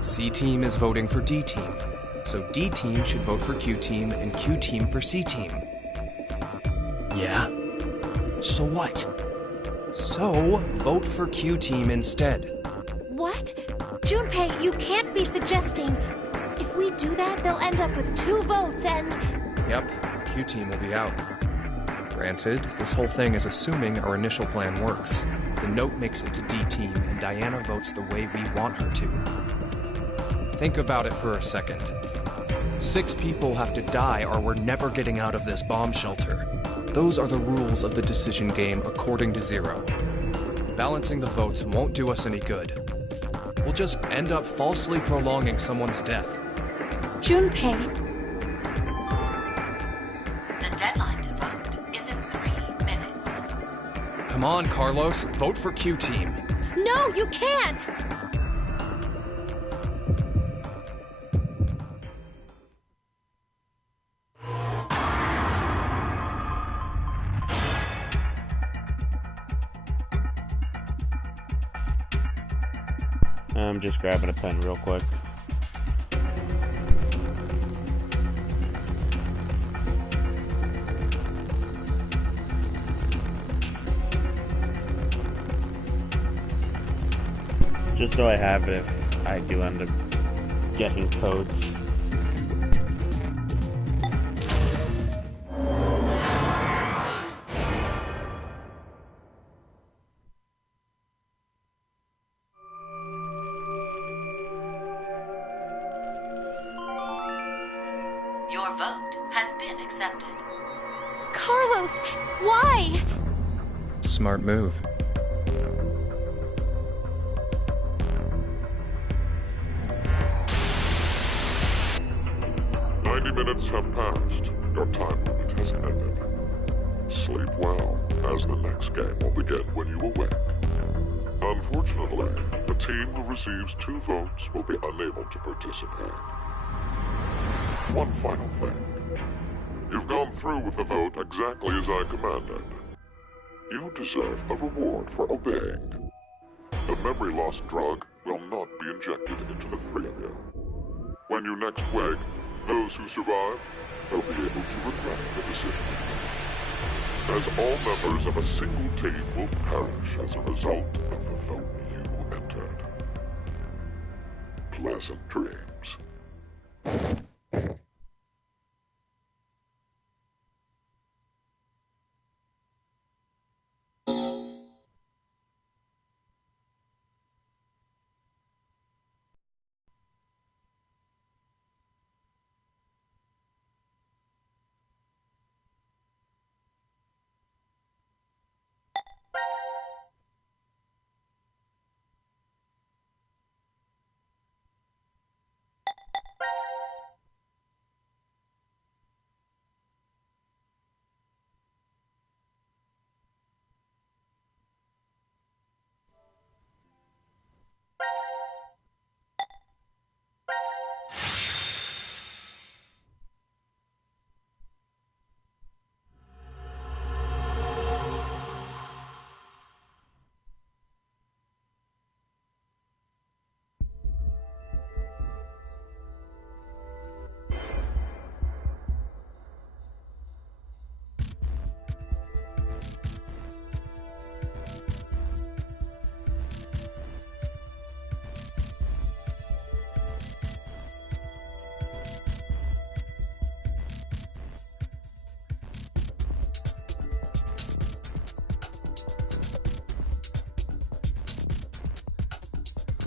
C-Team is voting for D-Team. So D-Team should vote for Q-Team and Q-Team for C-Team. Yeah? So what? So, vote for Q-Team instead. What? Junpei, you can't be suggesting... If we do that, they'll end up with 2 votes and... Yep, Q-Team will be out. Granted, this whole thing is assuming our initial plan works. The note makes it to D-Team, and Diana votes the way we want her to. Think about it for a second. 6 people have to die or we're never getting out of this bomb shelter. Those are the rules of the decision game according to Zero. Balancing the votes won't do us any good. We'll just end up falsely prolonging someone's death. Junpei. The deadline to vote is in 3 minutes. Come on, Carlos. Vote for Q-Team. No, you can't! I'm just grabbing a pen real quick. Just so I have it if I do end up getting codes. Your vote has been accepted. Carlos, why? Smart move. Minutes have passed. Your time limit has ended. Sleep well, as the next game will begin when you awake. Unfortunately, the team who receives 2 votes will be unable to participate. One final thing. You've gone through with the vote exactly as I commanded. You deserve a reward for obeying. The memory loss drug will not be injected into the 3 of you. When you next wake, those who survive will be able to regret the decision. As all members of a single team will perish as a result of the vote you entered. Pleasant dreams.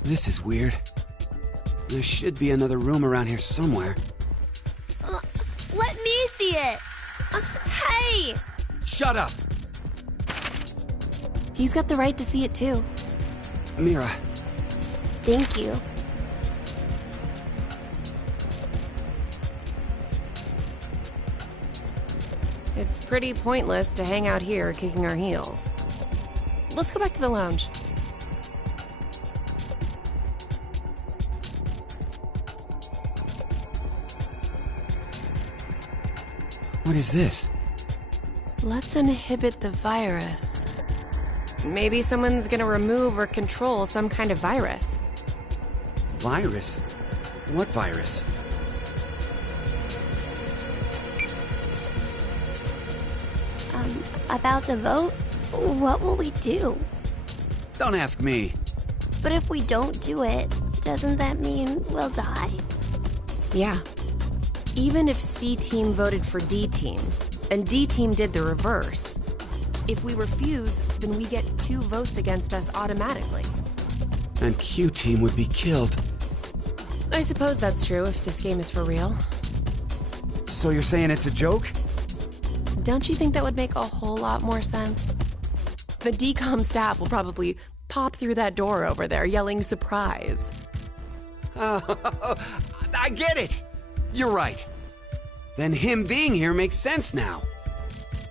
This is weird. There should be another room around here somewhere. Let me see it! Hey! Shut up! He's got the right to see it too. Mira. Thank you. It's pretty pointless to hang out here kicking our heels. Let's go back to the lounge. What is this? Let's inhibit the virus. Maybe someone's gonna remove or control some kind of virus. Virus? What virus? About the vote? What will we do? Don't ask me. But if we don't do it, doesn't that mean we'll die? Yeah. Even if C-Team voted for D-Team, and D-Team did the reverse, if we refuse, then we get 2 votes against us automatically. And Q-Team would be killed. I suppose that's true if this game is for real. So you're saying it's a joke? Don't you think that would make a whole lot more sense? The DCOM staff will probably pop through that door over there yelling surprise. I get it! You're right. Then him being here makes sense now.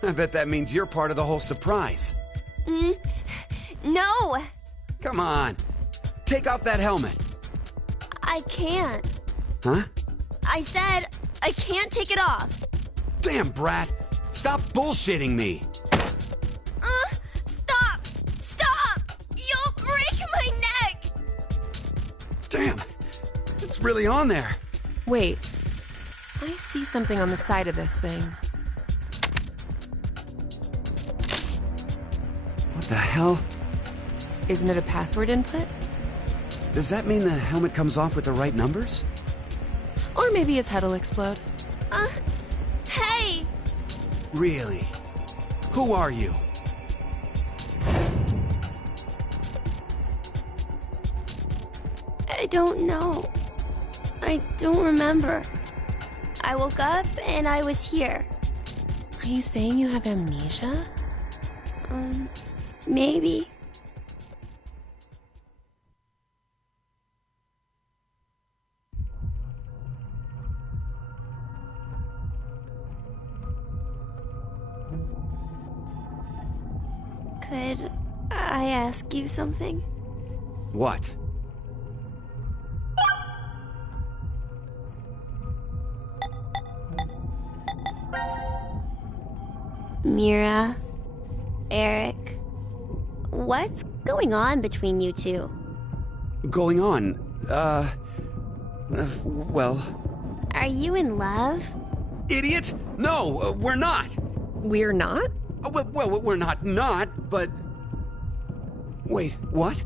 I bet that means you're part of the whole surprise. No! Come on. Take off that helmet. I can't. Huh? I said I can't take it off. Damn, Brat. Stop bullshitting me. Stop! Stop! You'll break my neck! Damn. It's really on there. Wait. I see something on the side of this thing. What the hell? Isn't it a password input? Does that mean the helmet comes off with the right numbers? Or maybe his head'll explode. Hey! Really? Who are you? I don't know. I don't remember. I woke up and I was here. Are you saying you have amnesia? Maybe. Could I ask you something? What? Mira, Eric, what's going on between you two? Going on? Well... Are you in love? Idiot! No, we're not! We're not? Well, we're not, but... Wait, what?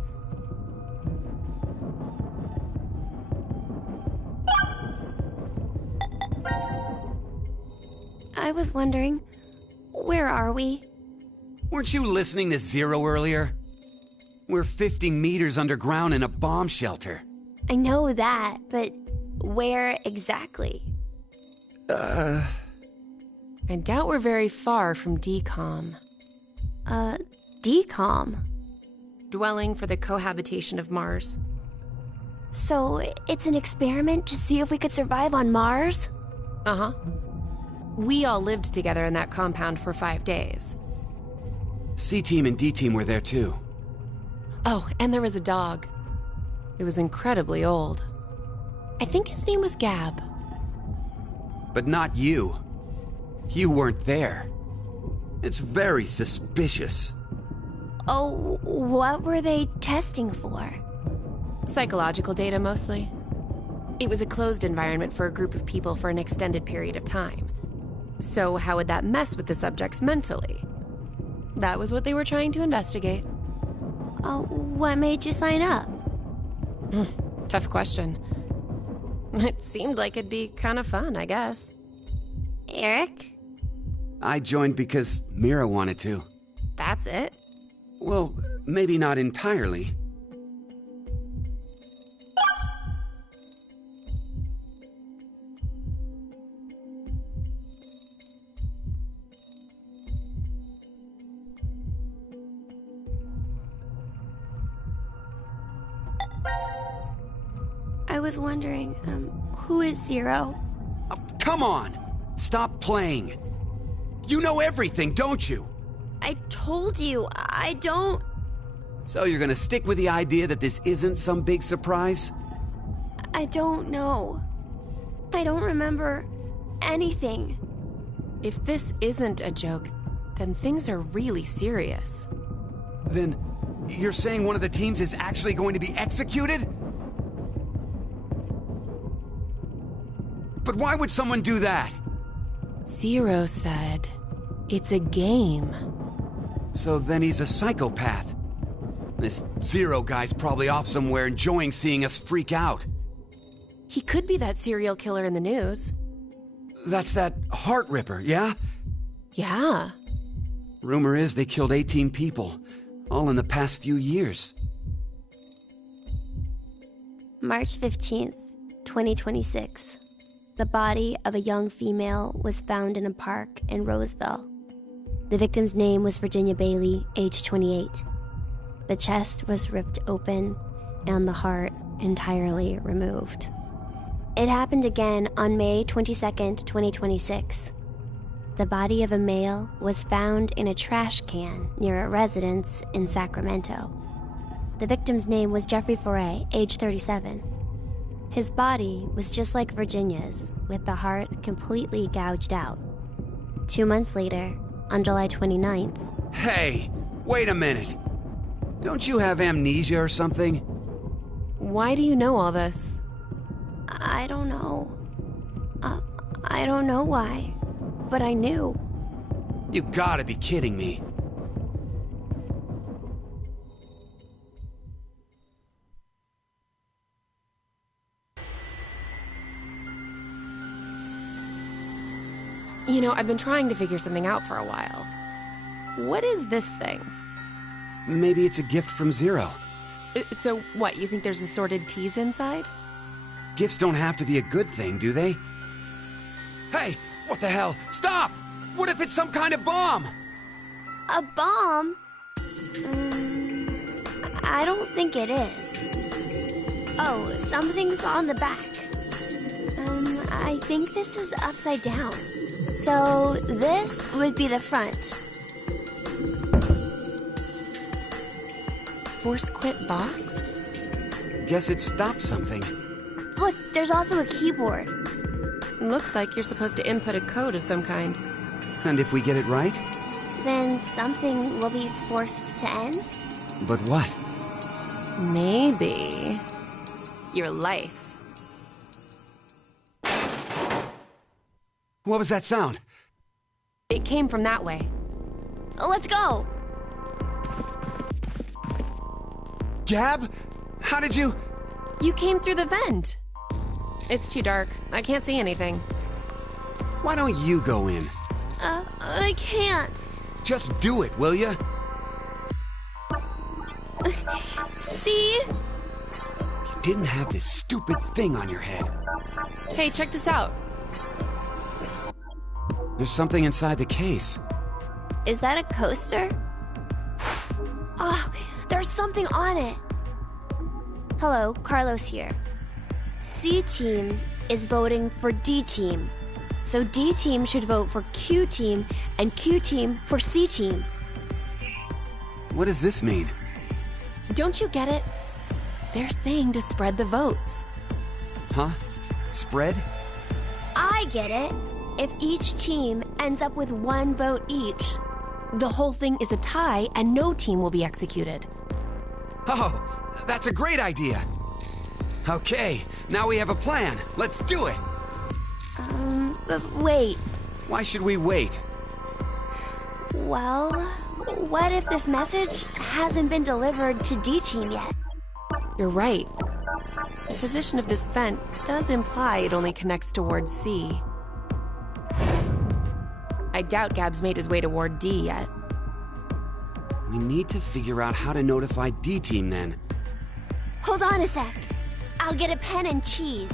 I was wondering, where are we? Weren't you listening to Zero earlier? We're 50 meters underground in a bomb shelter. I know that, but where exactly? I doubt we're very far from DCOM. DCOM? Dwelling for the cohabitation of Mars. So, it's an experiment to see if we could survive on Mars? Uh-huh. We all lived together in that compound for 5 days. C-Team and D-Team were there too. Oh, and there was a dog. It was incredibly old. I think his name was Gab. But not you. You weren't there. It's very suspicious. Oh, what were they testing for? Psychological data, mostly. It was a closed environment for a group of people for an extended period of time. So how would that mess with the subjects mentally? That was what they were trying to investigate. What made you sign up? Tough question. It seemed like it'd be kind of fun, I guess. Eric? I joined because Mira wanted to. That's it? Well, maybe not entirely. was wondering, who is Zero? Oh, come on! Stop playing! You know everything, don't you? I told you, I don't... So you're gonna stick with the idea that this isn't some big surprise? I don't know. I don't remember anything. If this isn't a joke, then things are really serious. Then, you're saying one of the teams is actually going to be executed? But why would someone do that? Zero said, it's a game. So then he's a psychopath. This Zero guy's probably off somewhere enjoying seeing us freak out. He could be that serial killer in the news. That's that Heart Ripper, yeah? Yeah. Rumor is they killed 18 people, all in the past few years. March 15th, 2026. The body of a young female was found in a park in Roseville. The victim's name was Virginia Bailey, age 28. The chest was ripped open and the heart entirely removed. It happened again on May 22nd, 2026. The body of a male was found in a trash can near a residence in Sacramento. The victim's name was Jeffrey Foray, age 37. His body was just like Virginia's, with the heart completely gouged out. 2 months later, on July 29th... Hey, wait a minute. Don't you have amnesia or something? Why do you know all this? I don't know. I don't know why, but I knew. You gotta be kidding me. You know, I've been trying to figure something out for a while. What is this thing? Maybe it's a gift from Zero. So what, you think there's assorted teas inside? Gifts don't have to be a good thing, do they? Hey, what the hell? Stop! What if it's some kind of bomb? A bomb? I don't think it is. Oh, something's on the back. I think this is upside down. So this would be the front. Force quit box? Guess it stopped something. Look, there's also a keyboard. Looks like you're supposed to input a code of some kind. And if we get it right? Then something will be forced to end? But what? Maybe... your life. What was that sound? It came from that way. Let's go! Gab? How did you... You came through the vent. It's too dark. I can't see anything. Why don't you go in? I can't. Just do it, will ya? See? You didn't have this stupid thing on your head. Hey, check this out. There's something inside the case. Is that a coaster? Oh, there's something on it. Hello, Carlos here. C Team is voting for D Team. So D Team should vote for Q Team, and Q Team for C Team. What does this mean? Don't you get it? They're saying to spread the votes. Huh? Spread? I get it. If each team ends up with 1 vote each, the whole thing is a tie and no team will be executed. Oh, that's a great idea. Okay, now we have a plan. Let's do it. But wait. Why should we wait? Well, what if this message hasn't been delivered to D Team yet? You're right. The position of this vent does imply it only connects towards C. I doubt Gab's made his way toward D yet. We need to figure out how to notify D Team then. Hold on a sec. I'll get a pen and cheese.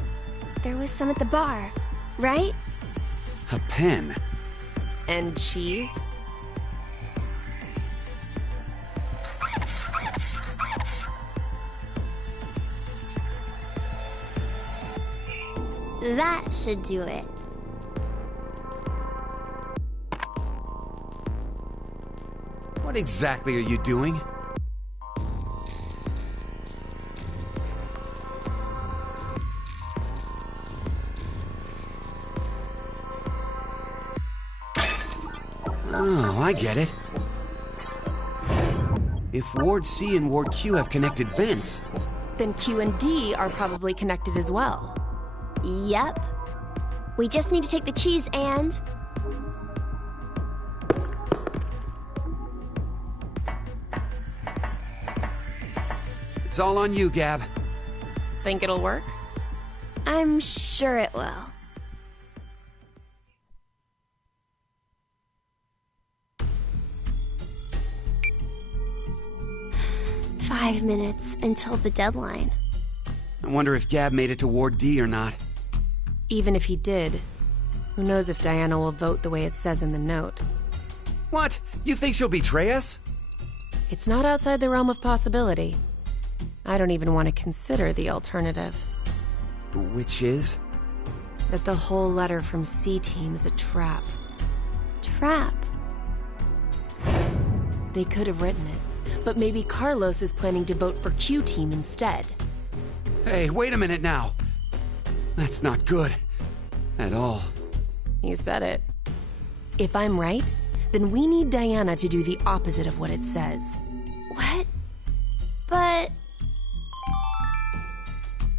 There was some at the bar, right? A pen? And cheese? That should do it. What exactly are you doing? Oh, I get it. If Ward C and Ward Q have connected vents... Then Q and D are probably connected as well. Yep. We just need to take the cheese and... It's all on you, Gab. Think it'll work? I'm sure it will. "5 minutes until the deadline." I wonder if Gab made it to Ward D or not. Even if he did, who knows if Diana will vote the way it says in the note. What? You think she'll betray us? It's not outside the realm of possibility. I don't even want to consider the alternative. Which is? That the whole letter from C-Team is a trap. Trap? They could have written it, but maybe Carlos is planning to vote for Q-Team instead. Hey, wait a minute now. That's not good. At all. You said it. If I'm right, then we need Diana to do the opposite of what it says. What? But...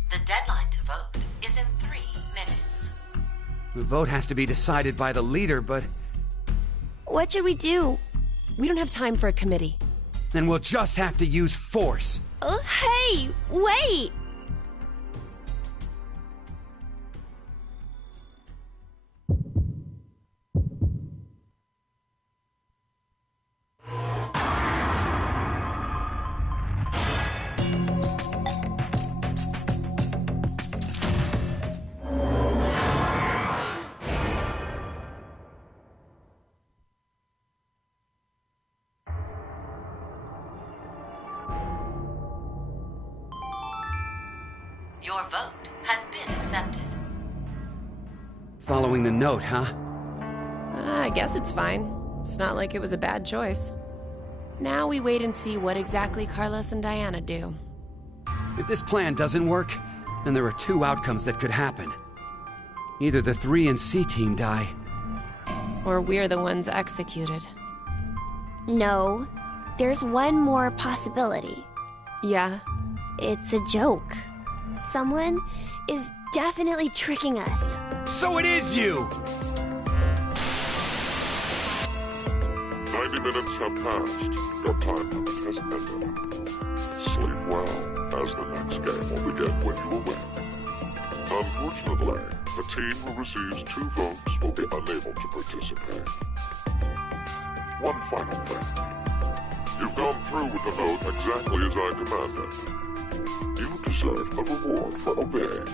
The deadline to vote is in 3 minutes. The vote has to be decided by the leader, but... What should we do? We don't have time for a committee. Then we'll just have to use force. Hey, wait! Your vote has been accepted. Following the note, huh? I guess it's fine. It's not like it was a bad choice. Now we wait and see what exactly Carlos and Diana do. If this plan doesn't work, then there are 2 outcomes that could happen. Either the 3 and C team die. Or we're the ones executed. No. There's one more possibility. Yeah? It's a joke. Someone is definitely tricking us. So it is you! 90 minutes have passed. Your time limit has ended. Sleep well, as the next game will begin when you awake. Unfortunately, the team who receives 2 votes will be unable to participate. One final thing. You've gone through with the vote exactly as I commanded. You deserve a reward for obeying.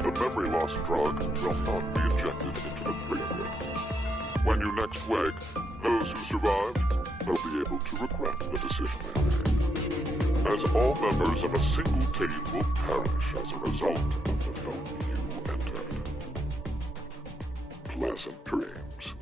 The memory loss drug will not be injected into the 300. When you next wake, those who survived will be able to regret the decision they made. As all members of a single team will perish as a result of the vote you entered. Pleasant dreams.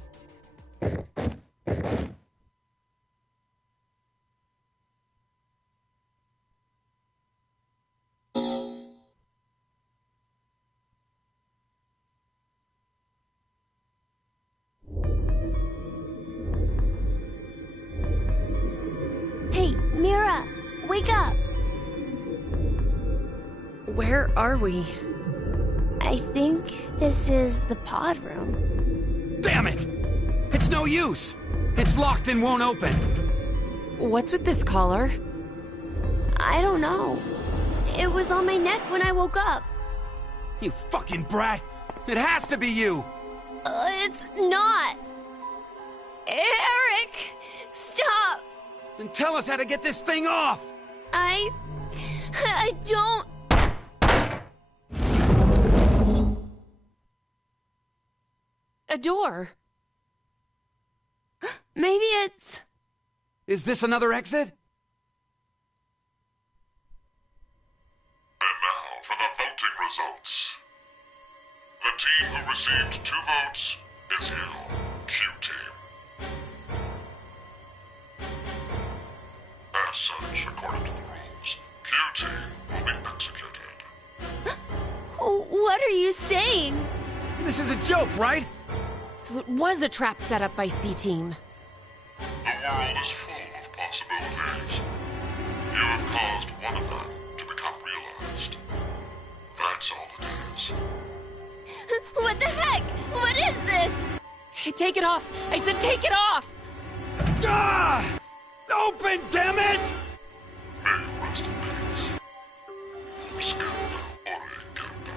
Hey, Mira! Wake up! Where are we? I think this is the pod room. Damn it! It's no use! It's locked and won't open! What's with this collar? I don't know. It was on my neck when I woke up. You fucking brat! It has to be you! It's not. Eric! Stop! Then tell us how to get this thing off! I don't... A door! Maybe it's... Is this another exit? And now for the voting results. votes is you, Q-Team. As such, according to the rules, Q-Team will be executed. What are you saying? This is a joke, right? So it was a trap set up by C-Team. The world is full of possibilities. You have caused one of them to become realized. That's all it is. What the heck? What is this? Take it off! I said take it off! Ah! Open, damn it! May you rest in peace. Skanda ore kanda.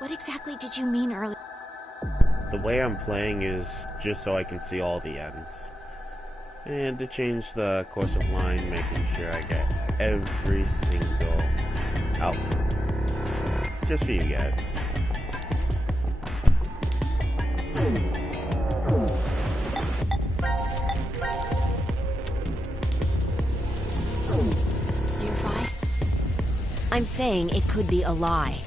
What exactly did you mean earlier? The way I'm playing is just so I can see all the ends. And to change the course of line, making sure I get every single outcome. Just for you guys. You're fine? I'm saying it could be a lie.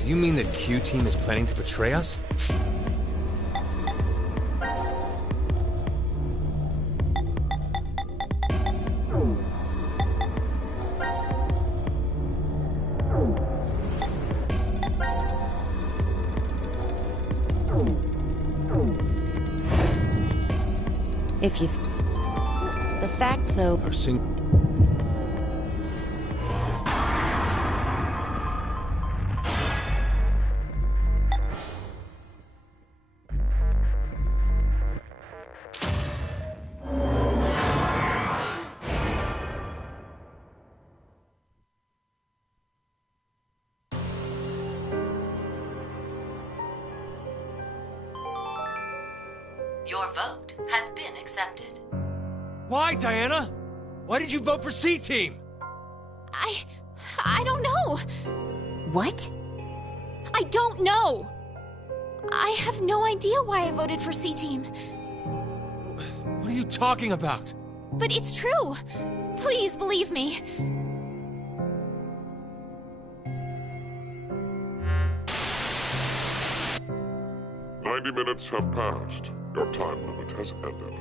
Do you mean that Q-Team is planning to betray us? If you... The fact so... Our sing... Your vote has been accepted. Why, Diana? Why did you vote for C-Team? I don't know. What? I don't know. I have no idea why I voted for C-Team. What are you talking about? But it's true. Please believe me. Minutes have passed. Your time limit has ended.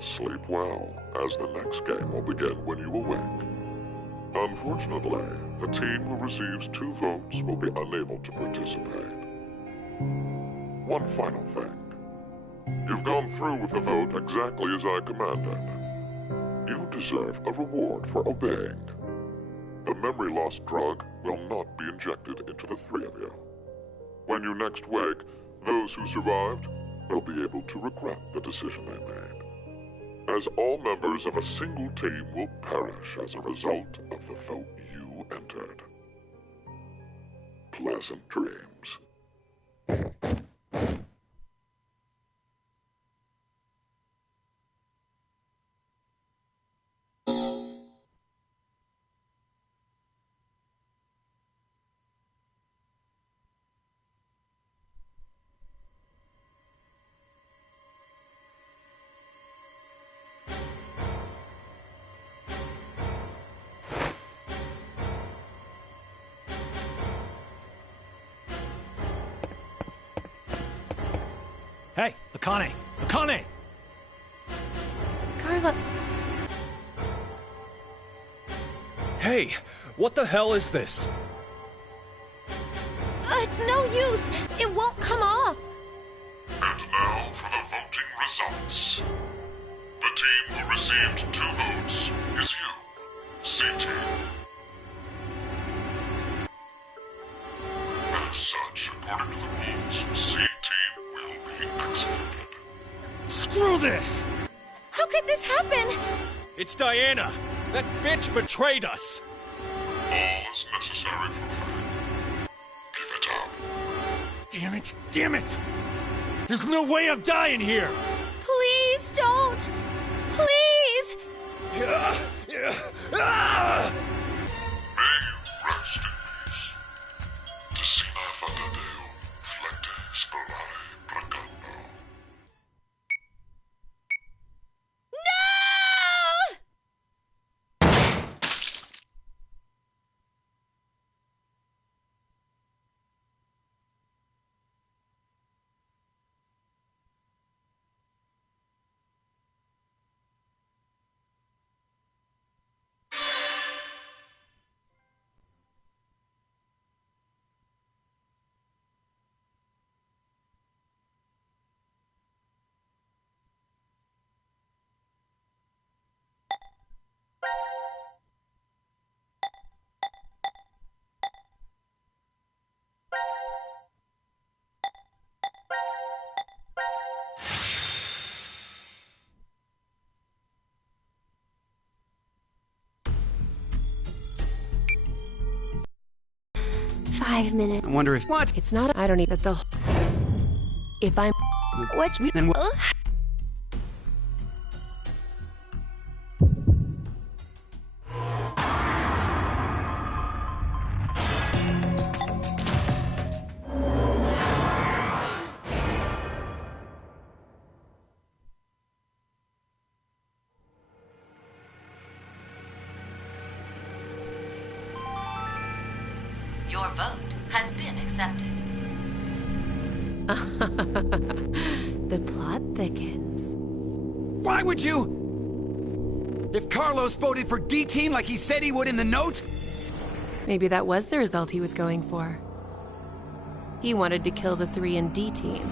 Sleep well, as the next game will begin when you awake. Unfortunately, the team who receives 2 votes will be unable to participate. One final thing. You've gone through with the vote exactly as I commanded. You deserve a reward for obeying. The memory loss drug will not be injected into the 3 of you. When you next wake, those who survived will be able to regret the decision they made, as all members of a single team will perish as a result of the vote you entered. Pleasant dreams. Hey, Akane! Akane! Carlos, Hey, what the hell is this? it's no use. It won't come off. And now for the voting results. The team who received 2 votes is you, C-Team. As such, according to the rules, C-Team will be executed. Screw this! How could this happen? It's Diana! That bitch betrayed us! All is necessary for Fang. Give it up. Damn it! Damn it! There's no way I'm dying here! Please don't. Please. May you rest in peace. Ticina fadadeo, flecte sperare precando. Five minutes. I wonder if... What? It's not. I don't need that. The. If I'm. What? Then what? Your vote has been accepted. The plot thickens. Why would you? If Carlos voted for D-Team like he said he would in the note? Maybe that was the result he was going for. He wanted to kill the 3 in D team.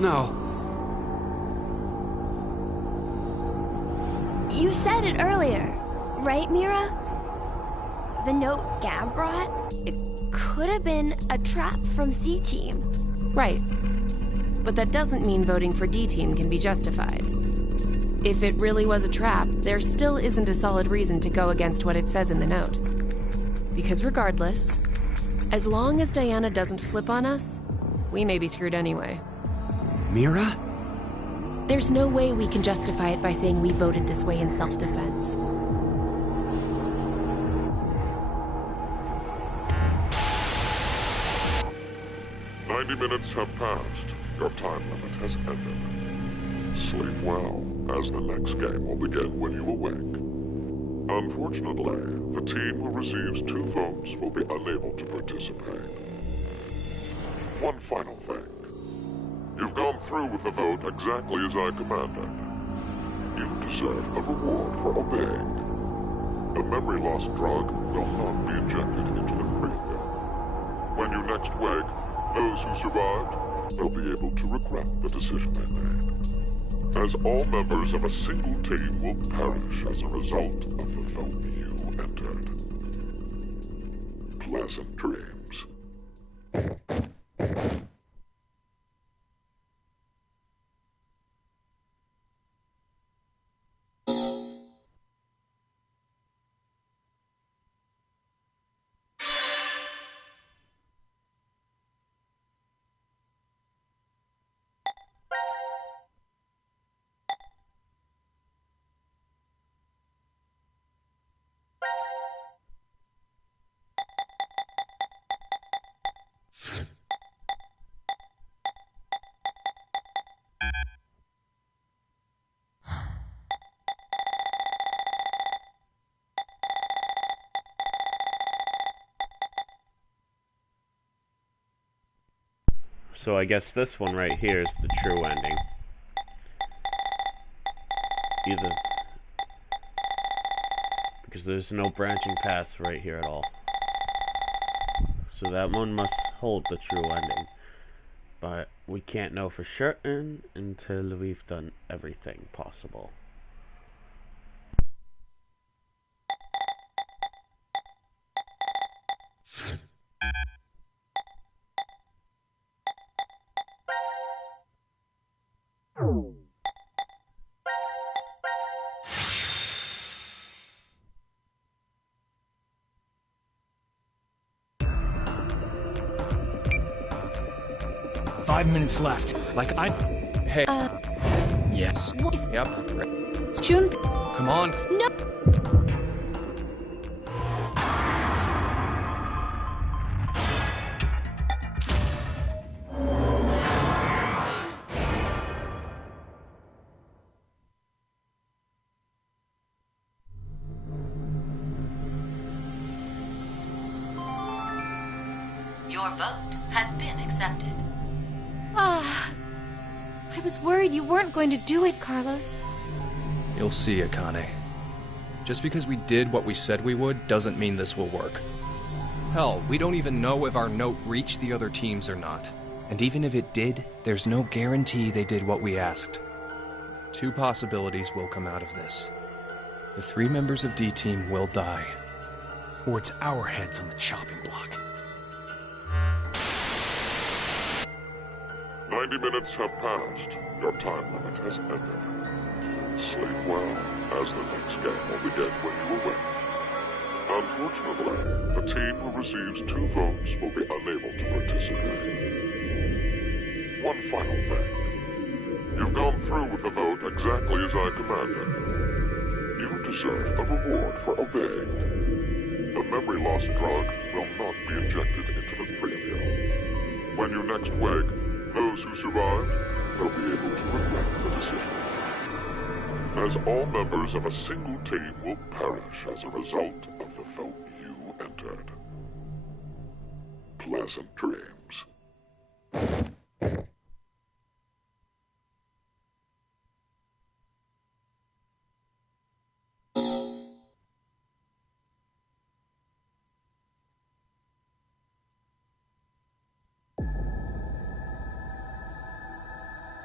No. You said it earlier, right, Mira? The note Gab brought? It could have been a trap from C-Team. Right. But that doesn't mean voting for D team can be justified. If it really was a trap, there still isn't a solid reason to go against what it says in the note. Because regardless, as long as Diana doesn't flip on us, we may be screwed anyway. Mira? There's no way we can justify it by saying we voted this way in self-defense. Minutes have passed. Your time limit has ended. Sleep well, as the next game will begin when you awake. Unfortunately, the team who receives 2 votes will be unable to participate. One final thing. You've gone through with the vote exactly as I commanded. You deserve a reward for obeying. The memory loss drug will not be injected into the 3 of you. When you next wake, those who survived will be able to regret the decision they made, as all members of a single team will perish as a result of the vote you entered. Pleasant dreams. So I guess this one right here is the true ending. Either... because there's no branching paths right here at all. So that one must hold the true ending. But we can't know for certain until we've done everything possible. Five minutes left. Like I... Hey. Yes. Yep. June? Come on. No! Your vote has been accepted. Ah, I was worried you weren't going to do it, Carlos. You'll see, Akane. Just because we did what we said we would doesn't mean this will work. Hell, we don't even know if our note reached the other teams or not. And even if it did, there's no guarantee they did what we asked. Two possibilities will come out of this. The 3 members of D-Team will die. Or it's our heads on the chopping block. 90 minutes have passed. Your time limit has ended. Sleep well, as the next game will begin when you awake. Unfortunately, the team who receives 2 votes will be unable to participate. One final thing. You've gone through with the vote exactly as I commanded. You deserve a reward for obeying. The memory loss drug will not be injected into the 3 of you. When you next wake, those who survived will be able to regret the decision. As all members of a single team will perish as a result of the vote you entered. Pleasant dreams.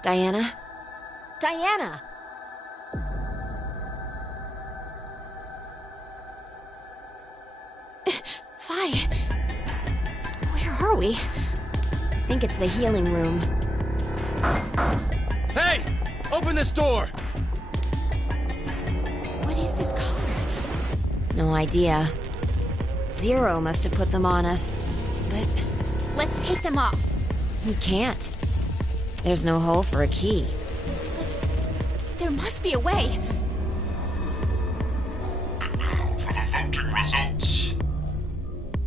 Diana? Diana! Fi, where are we? I think it's the healing room. Hey! Open this door! What is this color? No idea. Zero must have put them on us. But Let's take them off. we can't. There's no hole for a key. There must be a way. And now for the voting results.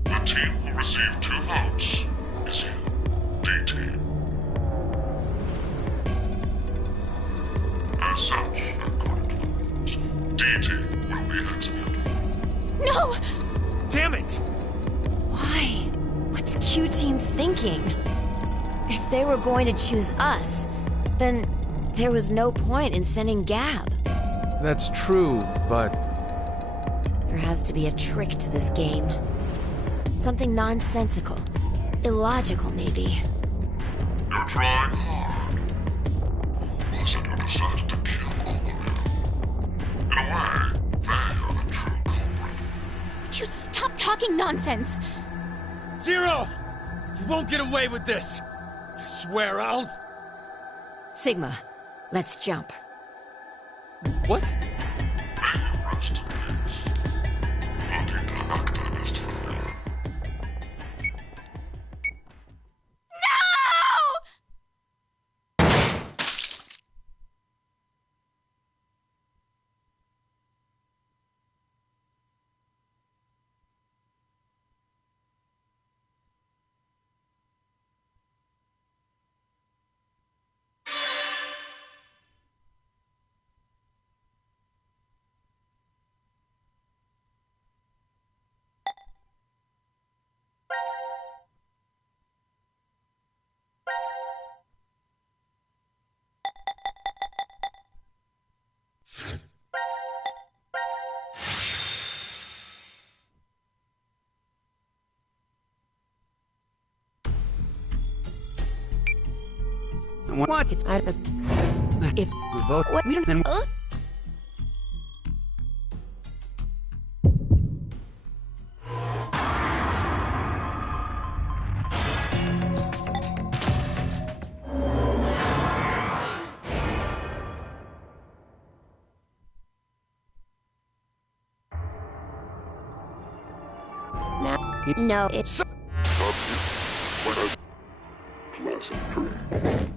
The team who received 2 votes is you, D-Team. As such, according to the rules, D-Team will be executed. No! Damn it! Why? What's Q-Team thinking? If they were going to choose us, then there was no point in sending Gab. That's true, but... There has to be a trick to this game. Something nonsensical. Illogical, maybe. You're trying hard. Was it who decided to kill all of you? In a way, they are the true culprit. Would you stop talking nonsense? Zero! You won't get away with this! I swear I'll... Sigma, let's jump. What? May you rest in peace. Vladita acta est fabula. What? It's if The vote. what we don't Then No, it's... Pleasant dream.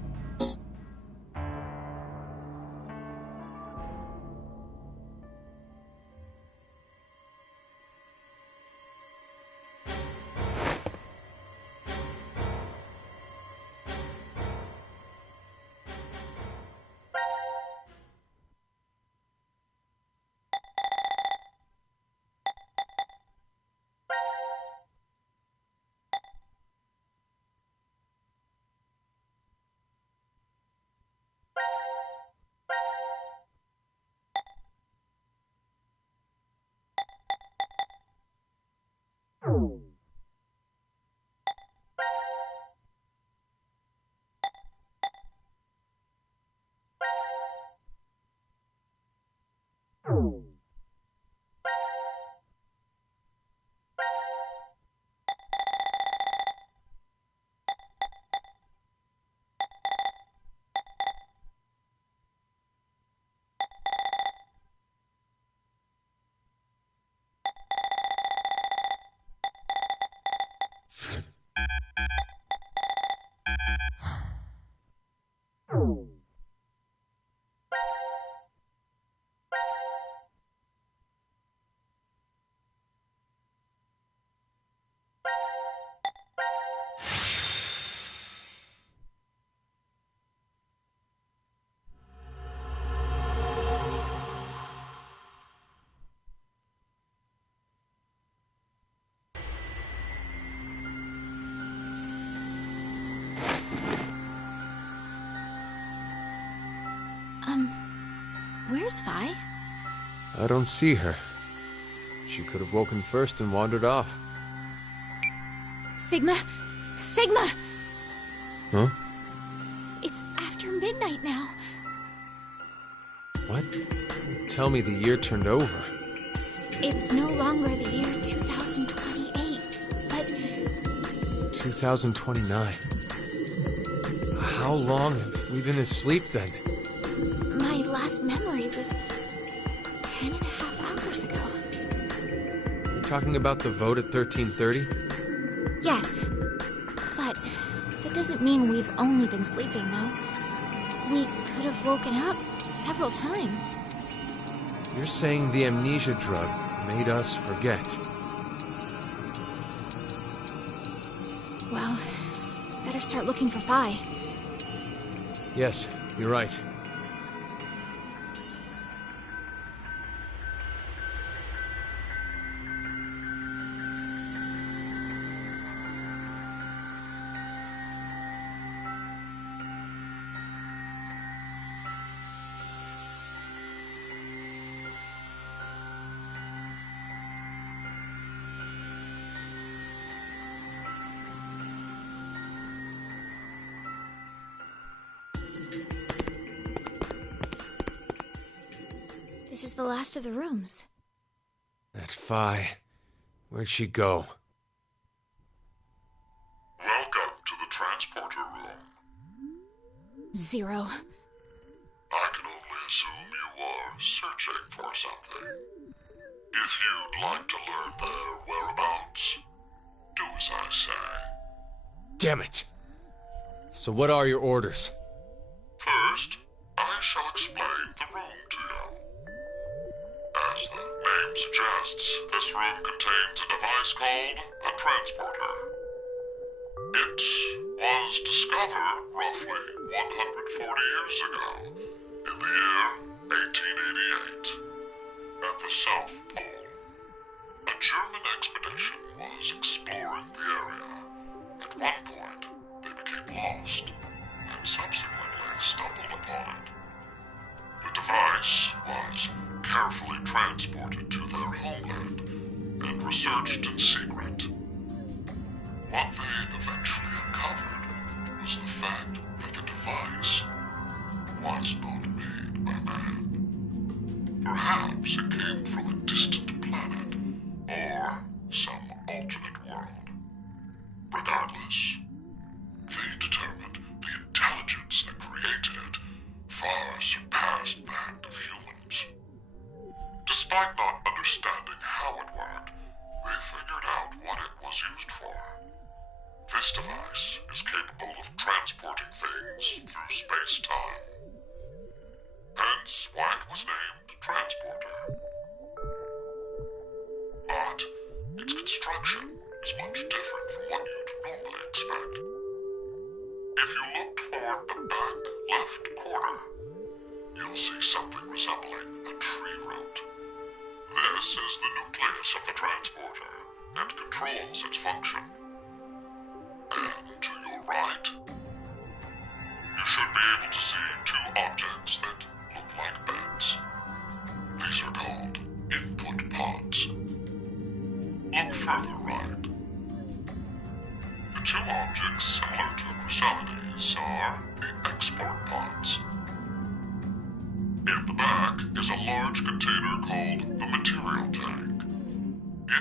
Where's Phi? I don't see her. She could have woken first and wandered off. Sigma! Sigma! Huh? It's after midnight now. What? Tell me the year turned over. It's no longer the year 2028, but... 2029. How long have we been asleep then? my last memory was 10.5 hours ago. You're talking about the vote at 1330? Yes, but that doesn't mean we've only been sleeping, though. We could have woken up several times. You're saying the amnesia drug made us forget. Well, better start looking for Phi. Yes, you're right. This is the last of the rooms. That Phi. Where'd she go? Welcome to the transporter room. Zero. I can only assume you are searching for something. If you'd like to learn their whereabouts, do as I say. Damn it! So what are your orders? First, I shall explain the room to you. As the name suggests, this room contains a device called a transporter. It was discovered roughly 140 years ago, in the year 1888, at the South Pole. A German expedition was exploring the area. At one point, they became lost, and subsequently stumbled upon it. The device was carefully transported to their homeland and researched in secret. What they eventually uncovered was the fact that the device device was not made by man. Perhaps it came from a distant planet or some alternate world. Regardless, they determined the intelligence that created it far surpassed that of humans. Despite not understanding how it worked, they figured out what it was used for. This device is capable of transporting things through space-time. Hence why it was named Transporter. But its construction is much different from what you'd normally expect. If you look toward the back left corner, you'll see something resembling a tree root. This is the nucleus of the transporter and controls its function. And to your right, you should be able to see two objects that look like beds. These are called input pods. Look further right. The two objects similar to chrysalides are the export pods. In the back is a large container called the material tank.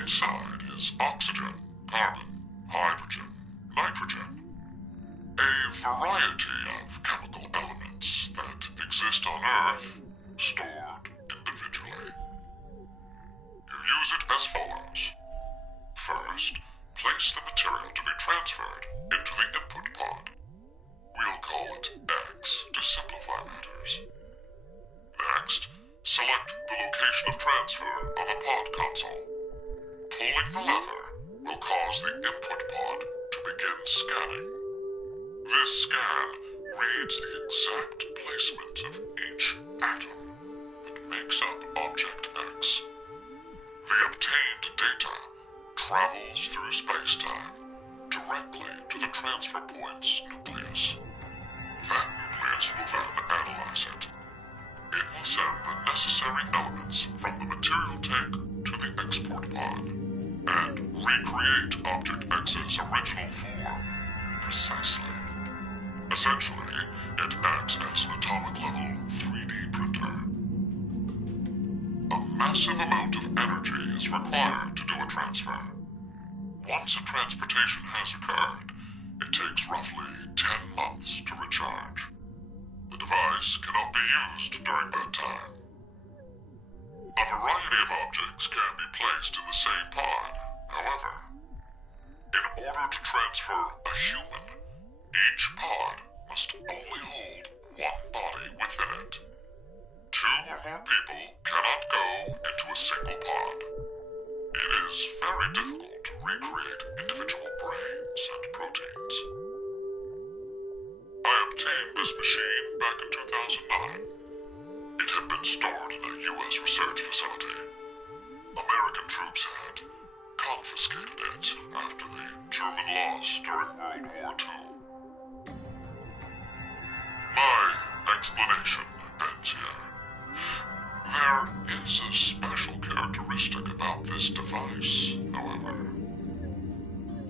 Inside is oxygen, carbon, hydrogen, nitrogen, a variety of chemical elements that exist on Earth, stored individually. You use it as follows. First, place the material to be transferred into the input pod. We'll call it X to simplify matters. Next, select the location of transfer on the pod console. Pulling the lever will cause the input pod to begin scanning. This scan reads the exact placement of each atom that makes up Object X. The obtained data travels through space-time directly to the transfer point's nucleus. That nucleus will then analyze it. It will send the necessary elements from the material tank to the export pod and recreate Object X's original form precisely. Essentially, it acts as an atomic-level 3D printer. A massive amount of energy is required to do a transfer. Once a transportation has occurred, it takes roughly 10 months to recharge. The device cannot be used during that time. A variety of objects can be placed in the same pod, however. In order to transfer a human, each pod must only hold one body within it. Two or more people cannot go into a single pod. It is very difficult to recreate individual brains and proteins. I obtained this machine back in 2009. It had been stored in a U.S. research facility. American troops had confiscated it after the German loss during World War II. My explanation ends here. There is a special characteristic about this device, however.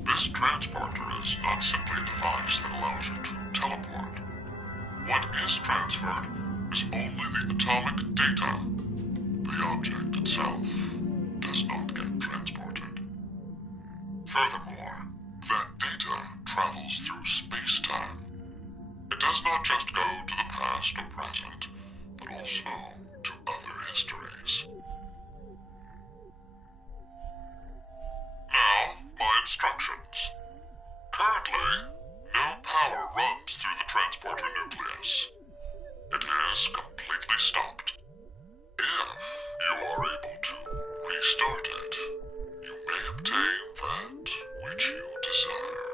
This transporter is not simply a device that allows you to teleport. What is transferred is only the atomic data. The object itself does not get transported. Furthermore, that data travels through space-time. It does not just go to the past or present, but also to other histories. Now, my instructions. Currently, no power runs through the transporter nucleus. It is completely stopped. If you are able to restart it, you may obtain that which you desire.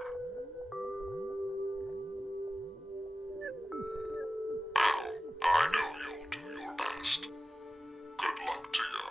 Well, I know you'll do your best. Good luck to you.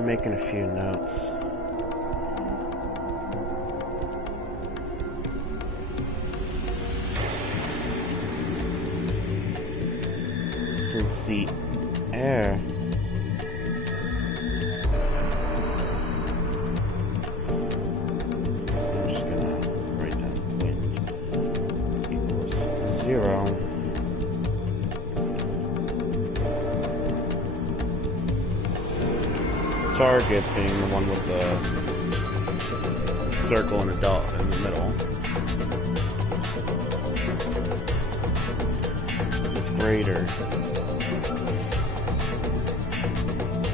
I'm making a few notes. Since the air I'm just gonna write down wind equals 0. Target being the one with the circle and a dot in the middle. It's greater,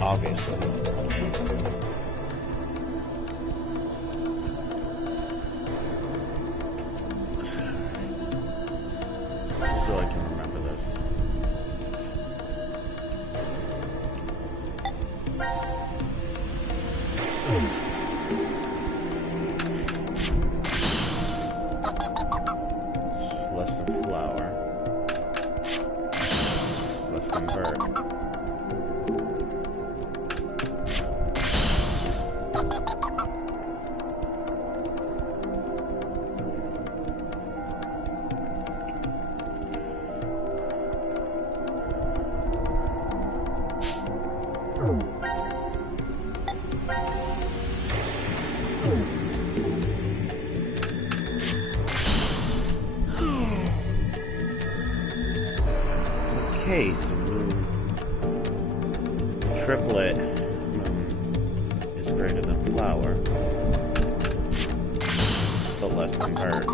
obviously. So I can remember this. Less than flower. Less than bird. Okay, so moon, triplet moon is greater than flower, but less than bird.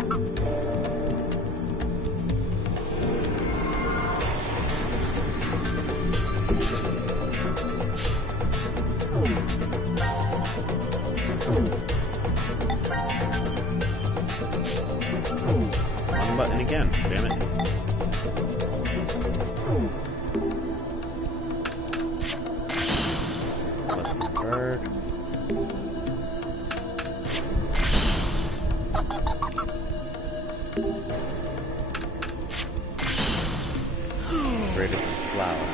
Wrong button again, damn it. Bird. Greater than flower.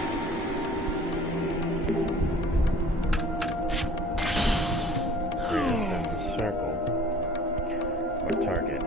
Greater than the circle or target.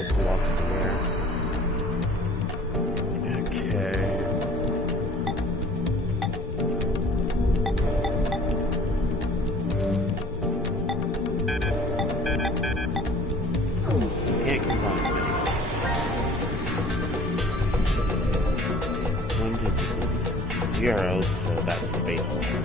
what blocks the air. Okay. Can't combine many. Wind is equals 0, so that's the baseline.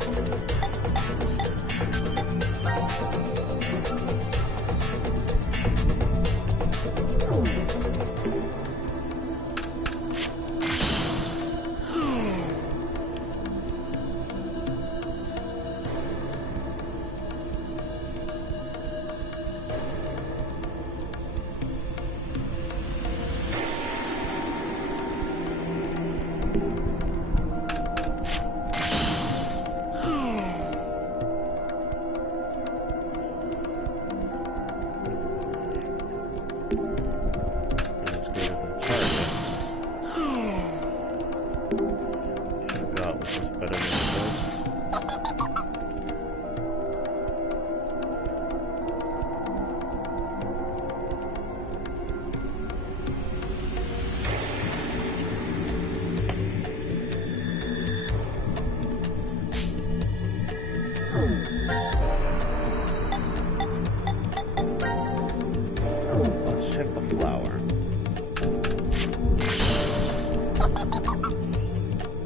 Let's check the flower.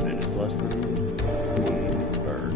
It is less than the bird.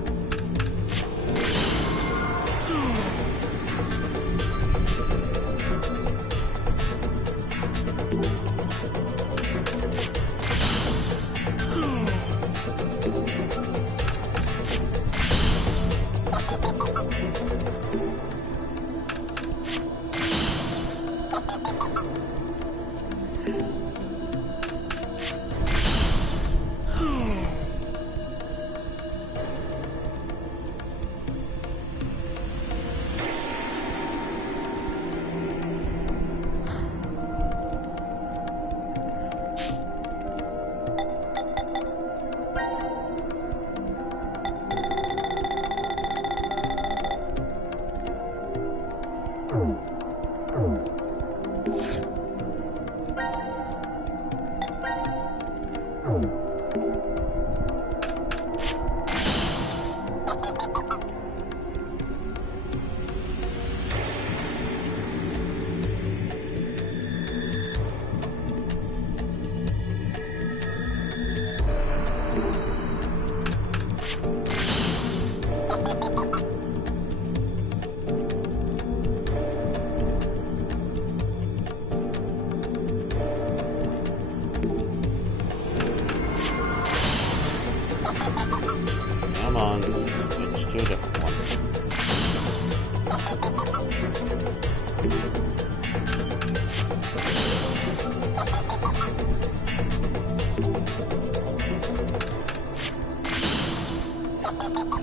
Come on, switch to a different one.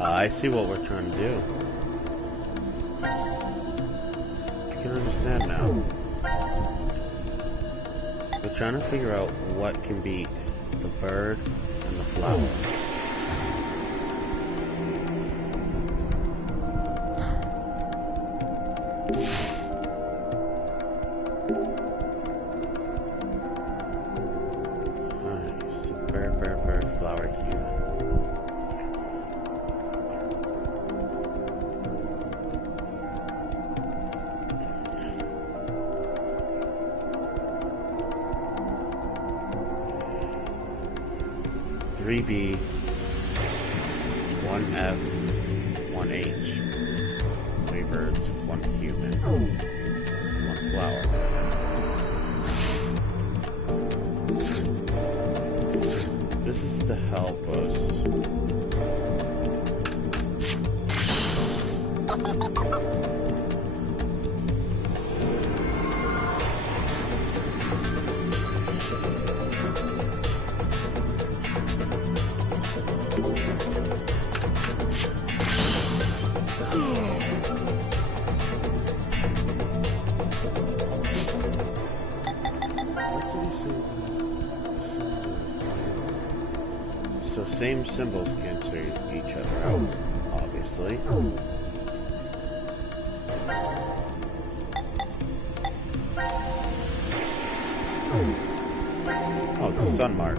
I see what we're trying to do. I can understand now. We're trying to figure out what can beat the bird and the flower. B, 1F, 1H, 3 birds, 1 human, 1 flower. This is to help us. So same symbols cancel each other out, obviously. sun mark.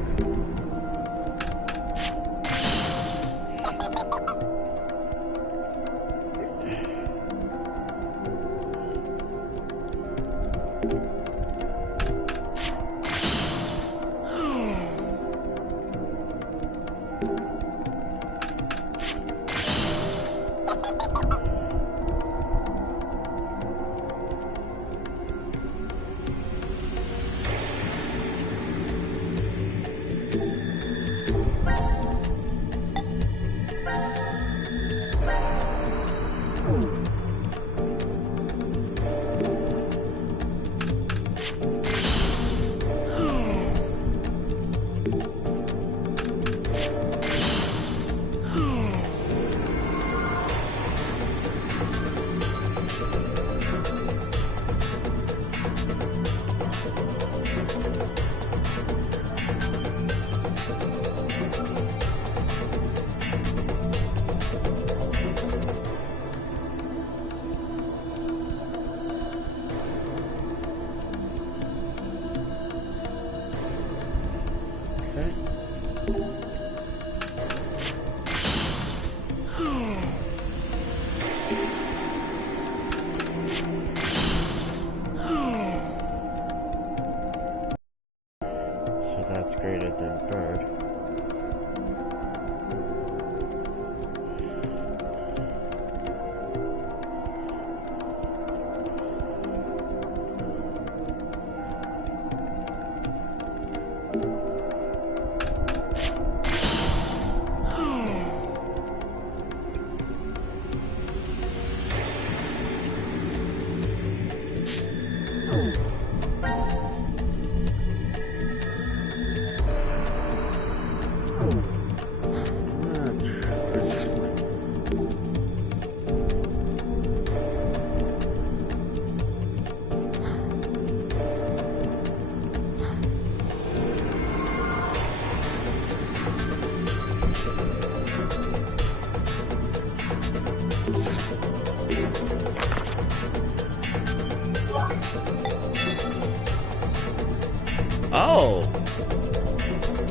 Oh!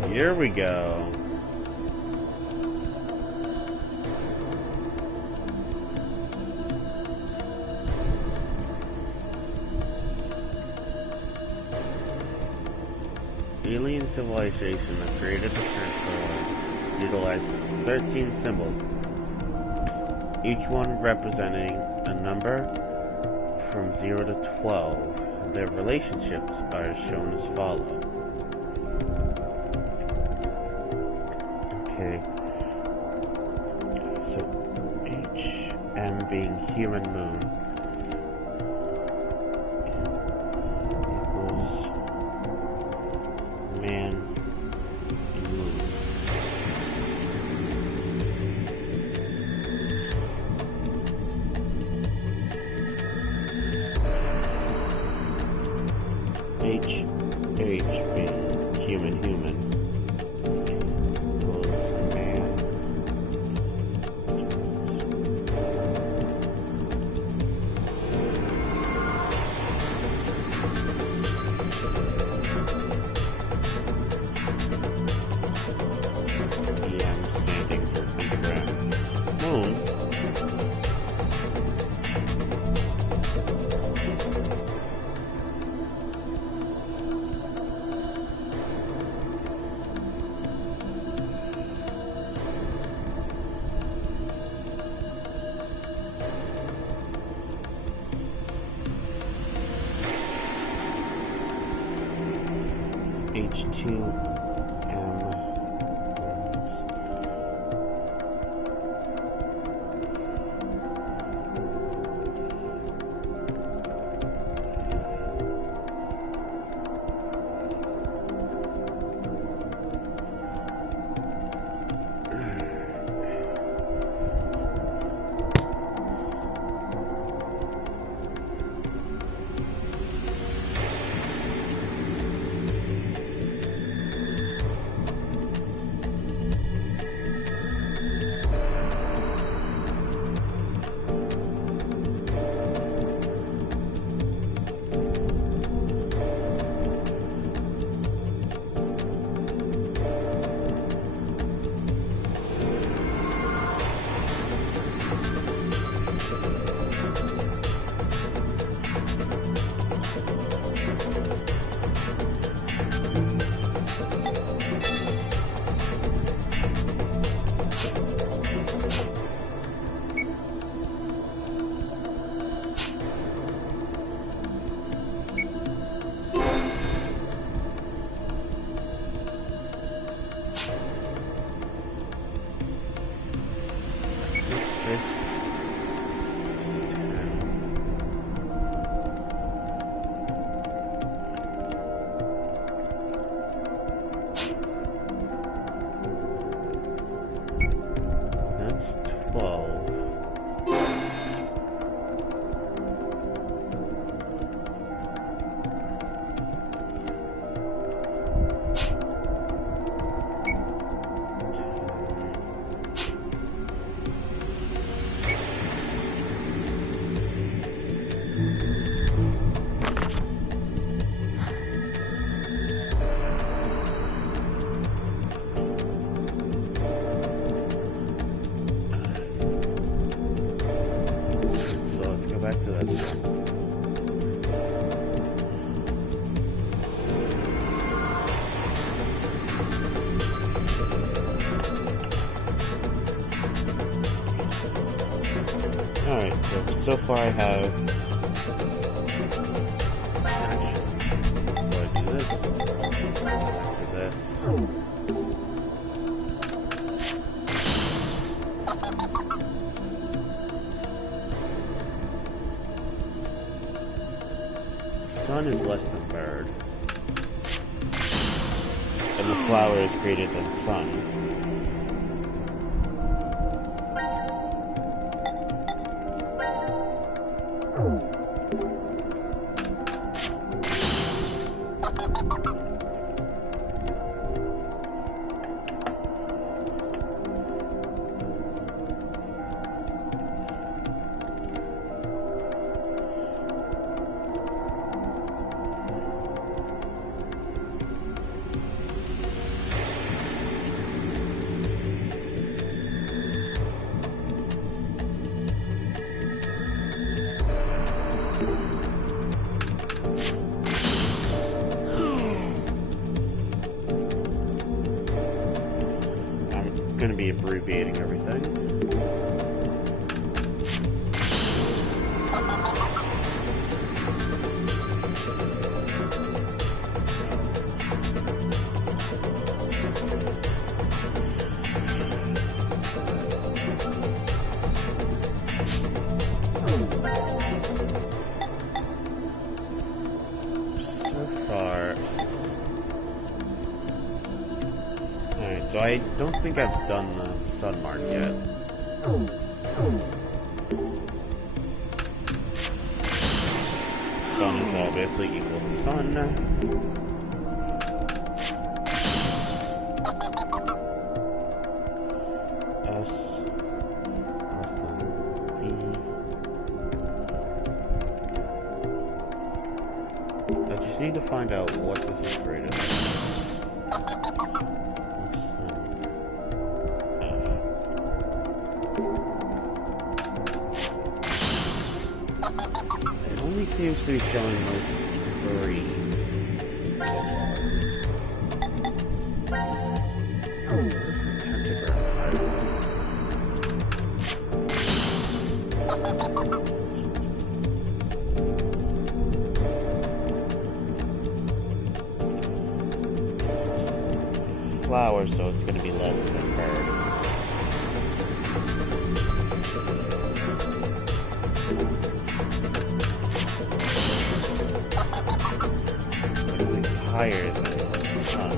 Here we go. Alien civilization that created the transfer utilized 13 symbols, each one representing a number from 0 to 12. Their relationships are shown as follow. Okay. So, HM being human moon equals man moon. H being human equals man. EM standing for pentagram. Moon. H2M. That's 12. Back to this one. Alright, so far I have... So I do this. After this. Sun is less than bird, and the flower is greater than sun. Going to be abbreviating everything. So I don't think I've done the sun mark yet. Sun is obviously equal to sun. S less than V. I just need to find out what this is greater than. Seems to be showing those 3. Where's the pentagram? Flower, so it's going to be less than bird. Higher than sun.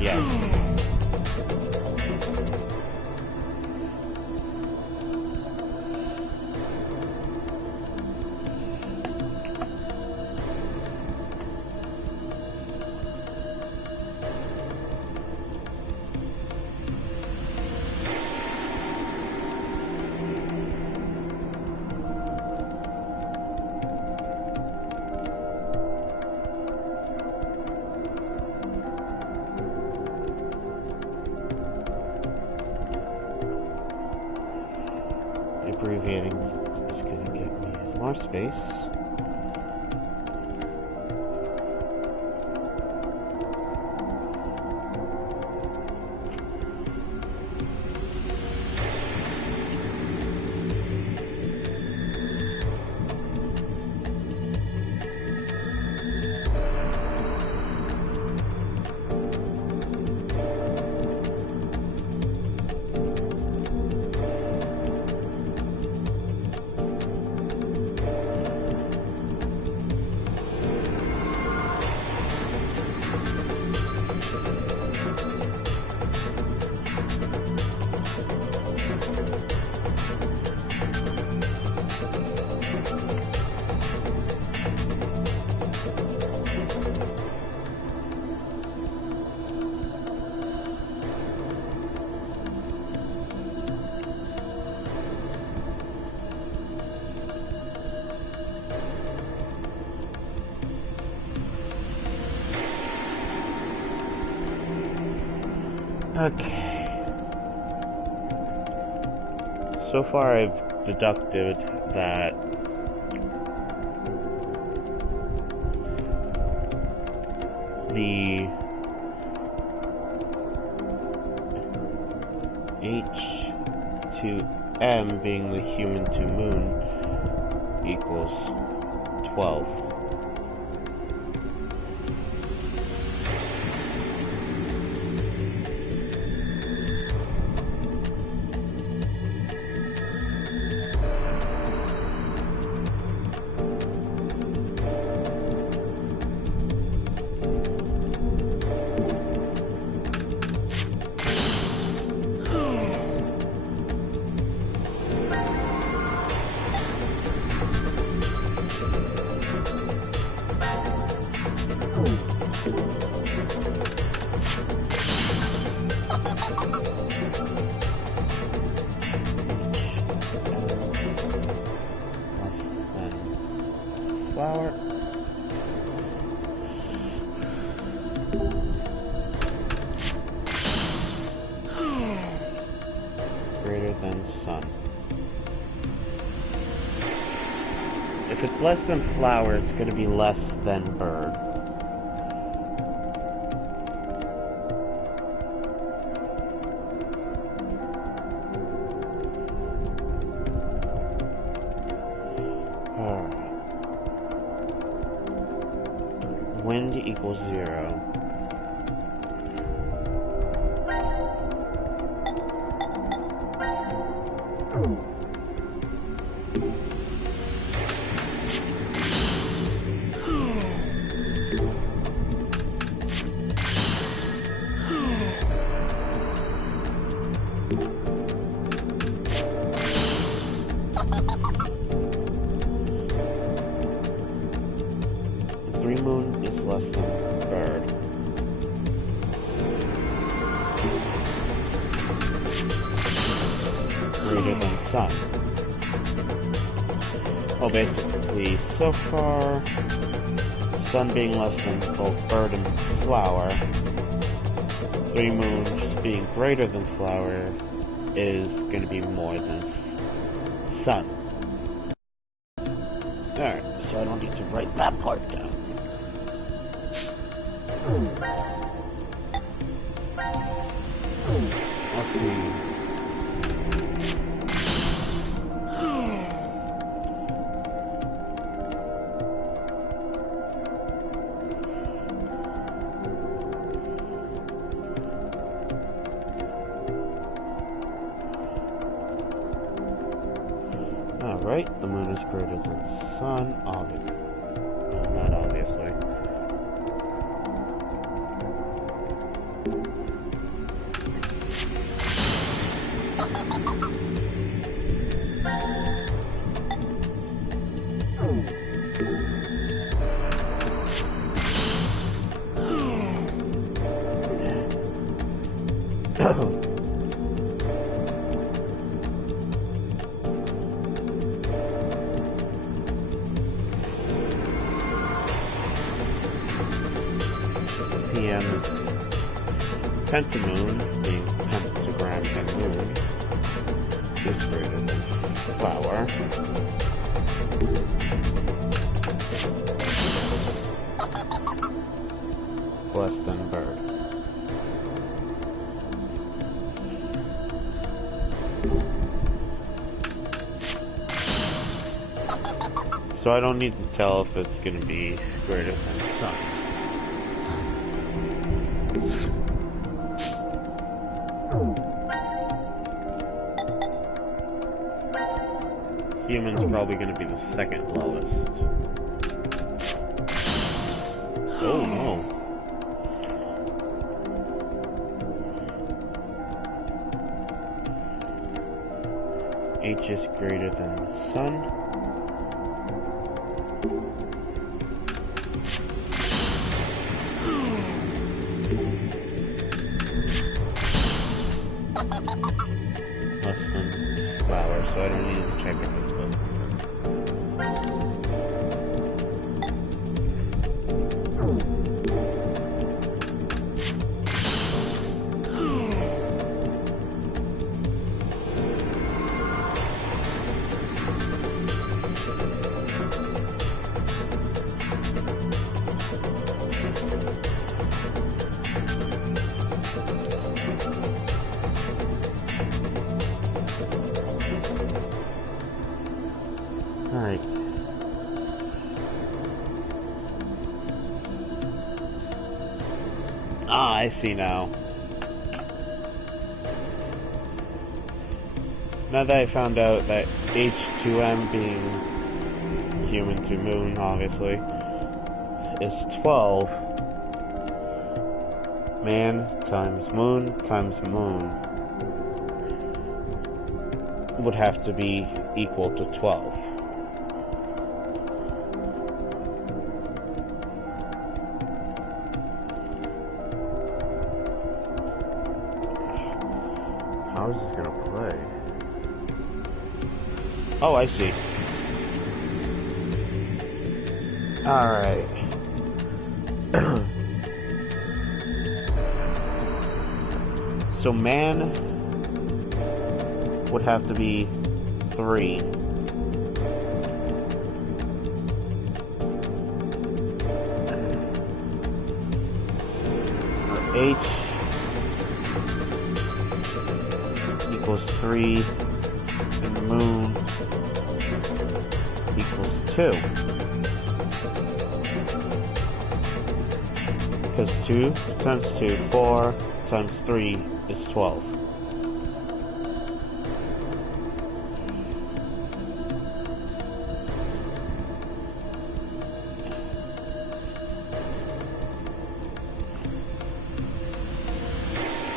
Yes. Abbreviating is going to give me more space. Okay. So far I've deducted that the H2M being the human to moon equals 12. Flower. Greater than sun. If it's less than flower, it's going to be less than bird. Wind equals 0. Moon is less than bird. Greater than sun. Well, basically, so far, sun being less than both bird and flower, 3 moon just being greater than flower is going to be more than sun. Alright, so I don't need to write that part down. Let's see. Alright, the moon is greater than sun, obviously. No, not obviously. PM is pentamoon, being pentagram and moon, is greater than flower. Less than bird. So I don't need to tell if it's going to be greater than sun. Human's probably going to be the second lowest. Oh no. H is greater than sun. Less than flower, so I don't need to check if it's less than bird. Alright. Ah, I see now. Now that I found out that H2M being human to moon, obviously, is 12. Man times moon would have to be equal to 12. How is this gonna play? Oh, I see. Alright. So man would have to be 3. H equals 3 and moon equals 2. Because 2 times 2, 4 times 3 is 12.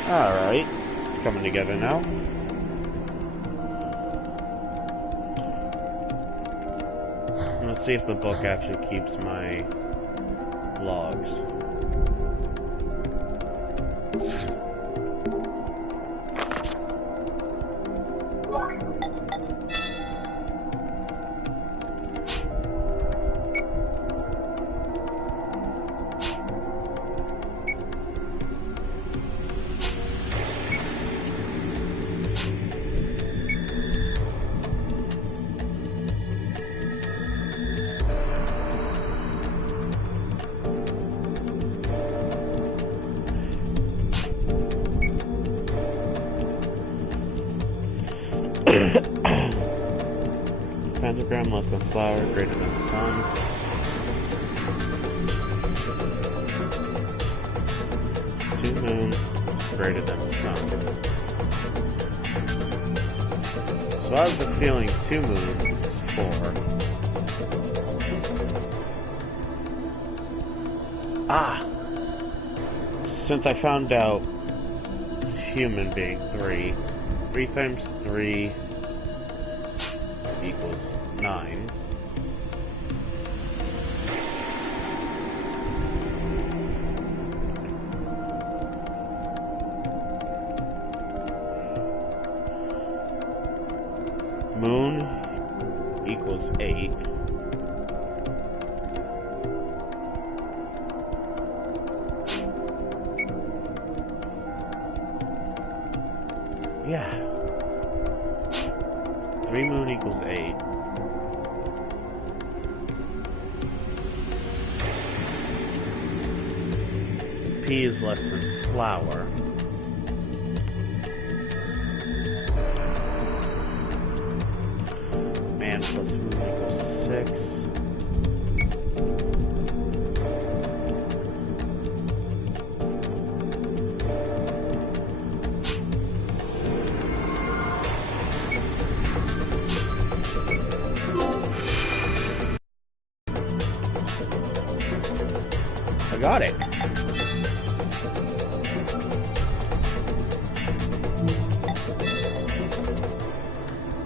Alright, it's coming together now. Let's see if the book actually keeps my logs. Pentagram less than flower, greater than sun. Two moons, greater than sun. So I have the feeling 2 moons is 4. Ah! Since I found out human being 3, 3 times 3 equals 9. Moon equals 8. Yeah. 3 moon equals 8. P is less than flower. Man plus moon equals 6. I got it.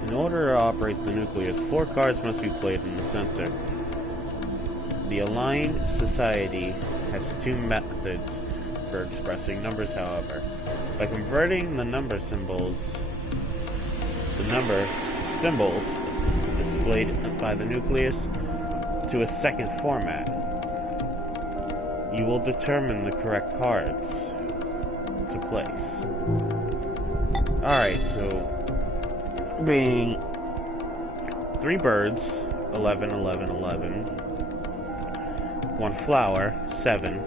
In order to operate the nucleus, 4 cards must be played in the sensor. The Aligned Society has 2 methods for expressing numbers, however. By converting the number symbols displayed by the nucleus to a second format, you will determine the correct cards to place. Alright, so being 3 birds, 11, 11, 11. 1 flower, 7.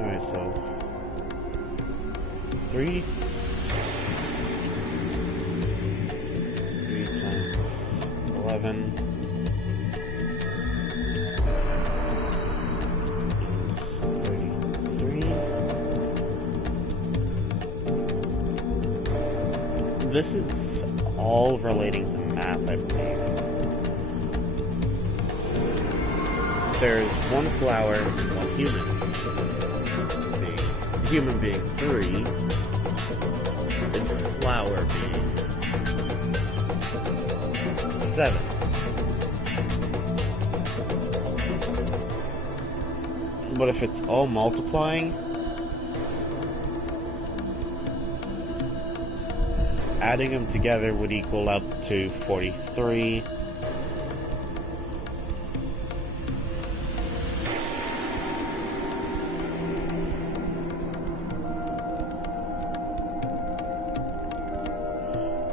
Alright, so 3 7 is 33. This is all relating to math, I believe. There's one flower and one human. The human being 3, and the flower being 7. But if it's all multiplying, adding them together would equal up to 43.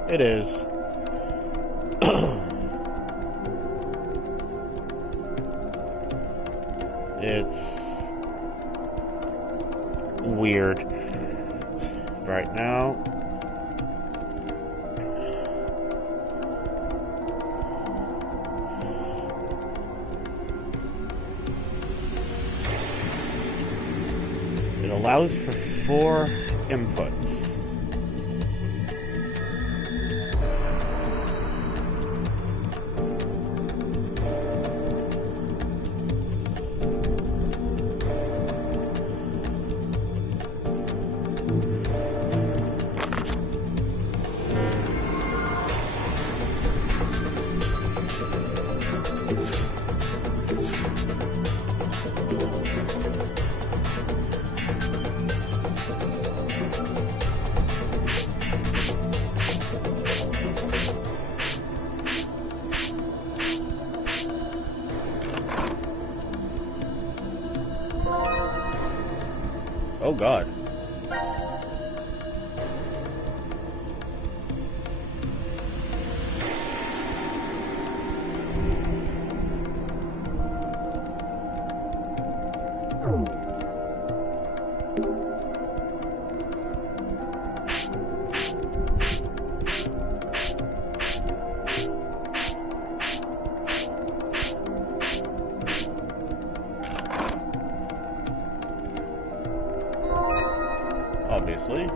It is. It's weird. Right now, it allows for 4 inputs. Oh God. Obviously.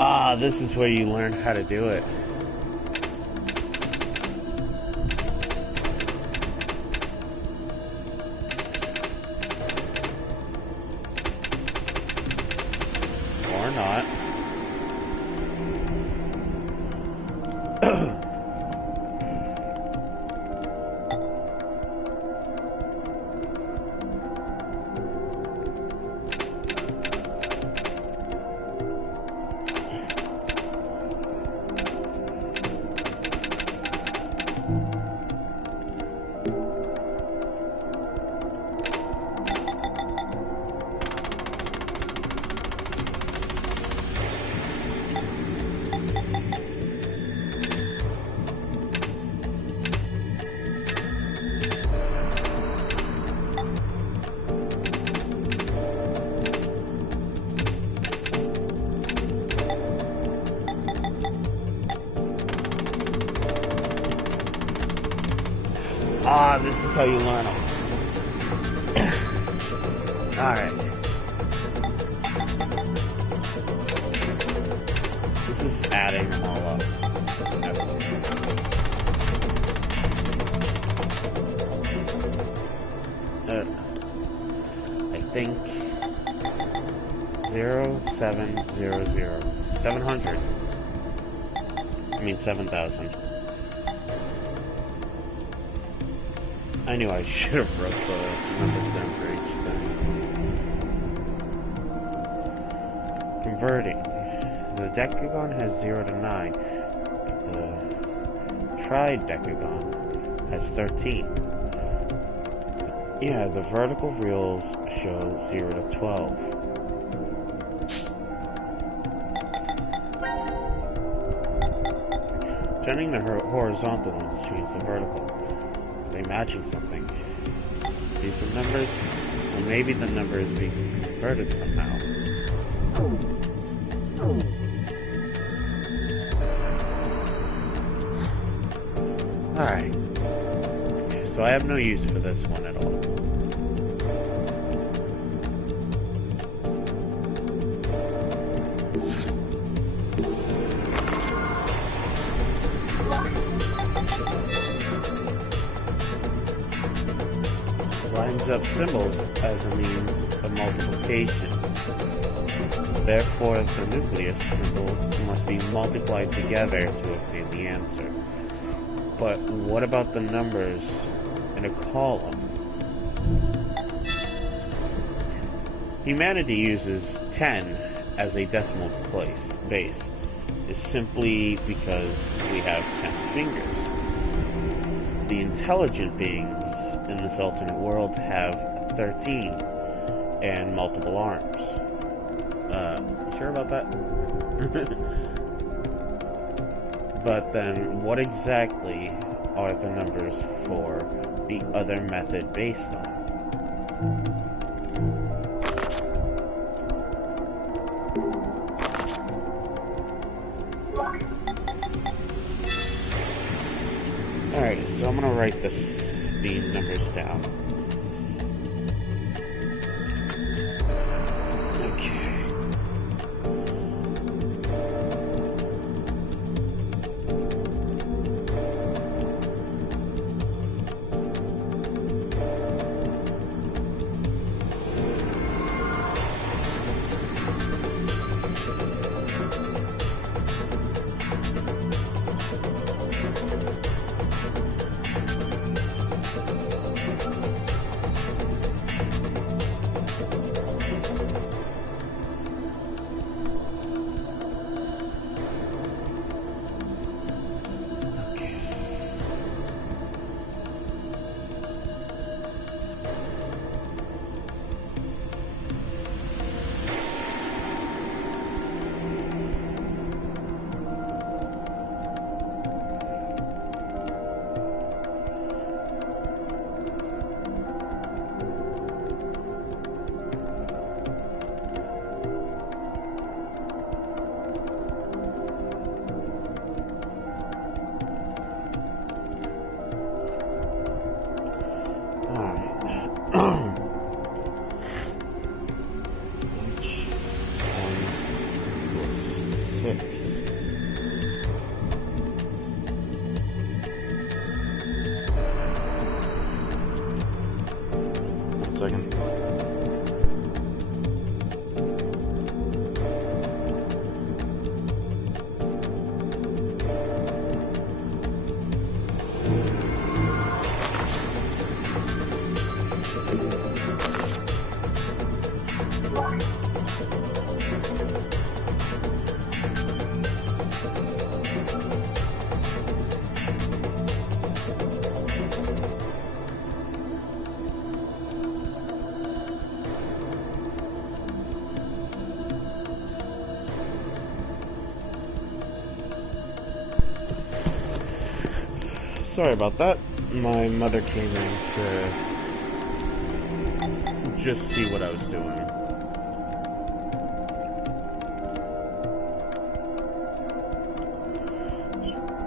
Ah, this is where you learn how to do it. Or not. Ah, this is how you learn them. Alright. This is adding them all up. I think 0700. 700. I mean 7,000. I knew I should have wrote the numbers down for each thing. Converting. The decagon has 0 to 9. The tridecagon has 13. Yeah, the vertical reals show 0 to 12. Turning the horizontal ones change the vertical. Are they matching something? These are numbers, so maybe the number is being converted somehow. Alright. So I have no use for this one at all. Lines up symbols as a means of multiplication. Therefore, the nucleus symbols must be multiplied together to obtain the answer. But what about the numbers in a column? Humanity uses 10 as a decimal base. Is simply because we have 10 fingers. The intelligent beings in this alternate world have 13 and multiple arms. You sure about that? But then, what exactly are the numbers for the other method based on? Alright, so I'm gonna write the numbers down. Okay. Sorry about that. My mother came in to just see what I was doing.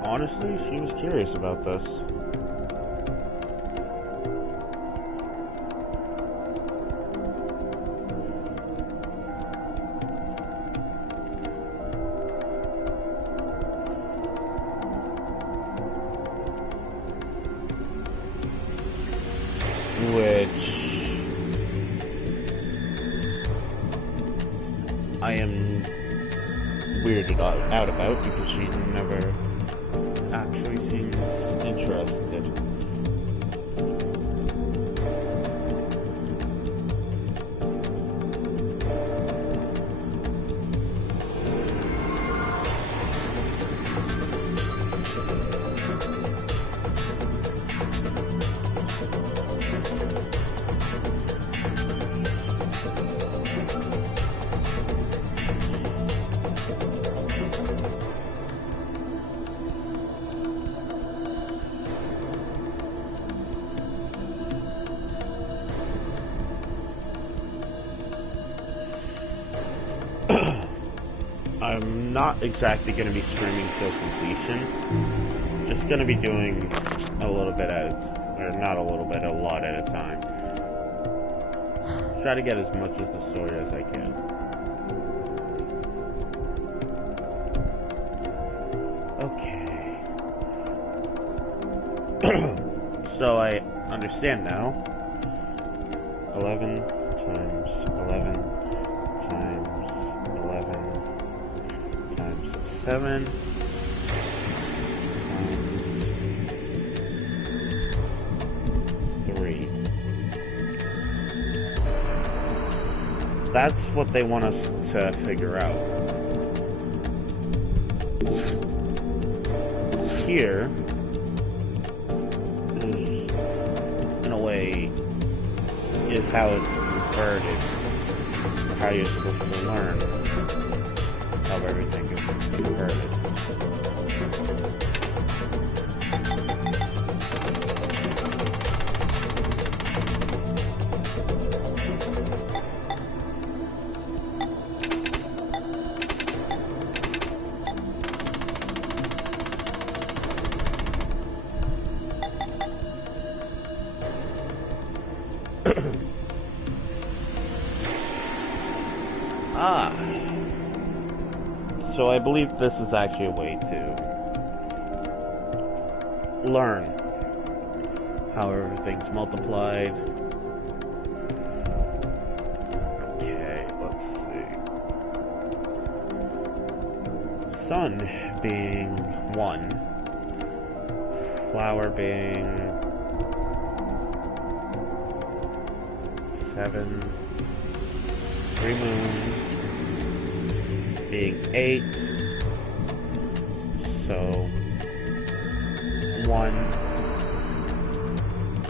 Honestly, she was curious about this. I am weirded out about because she never actually seems interested. not exactly going to be streaming till completion. Just going to be doing a little bit at a time, or not a little bit, a lot at a time. Try to get as much of the story as I can. Okay. So I understand now. 11 times 11 times 11 times 7 times 3. That's what they want us to figure out. Here is, in a way, is how it's converted, or how you're supposed to learn how everything is converted. So I believe this is actually a way to learn how everything's multiplied. Okay, let's see. Sun being 1, flower being 7, 3 moons being 8, so 1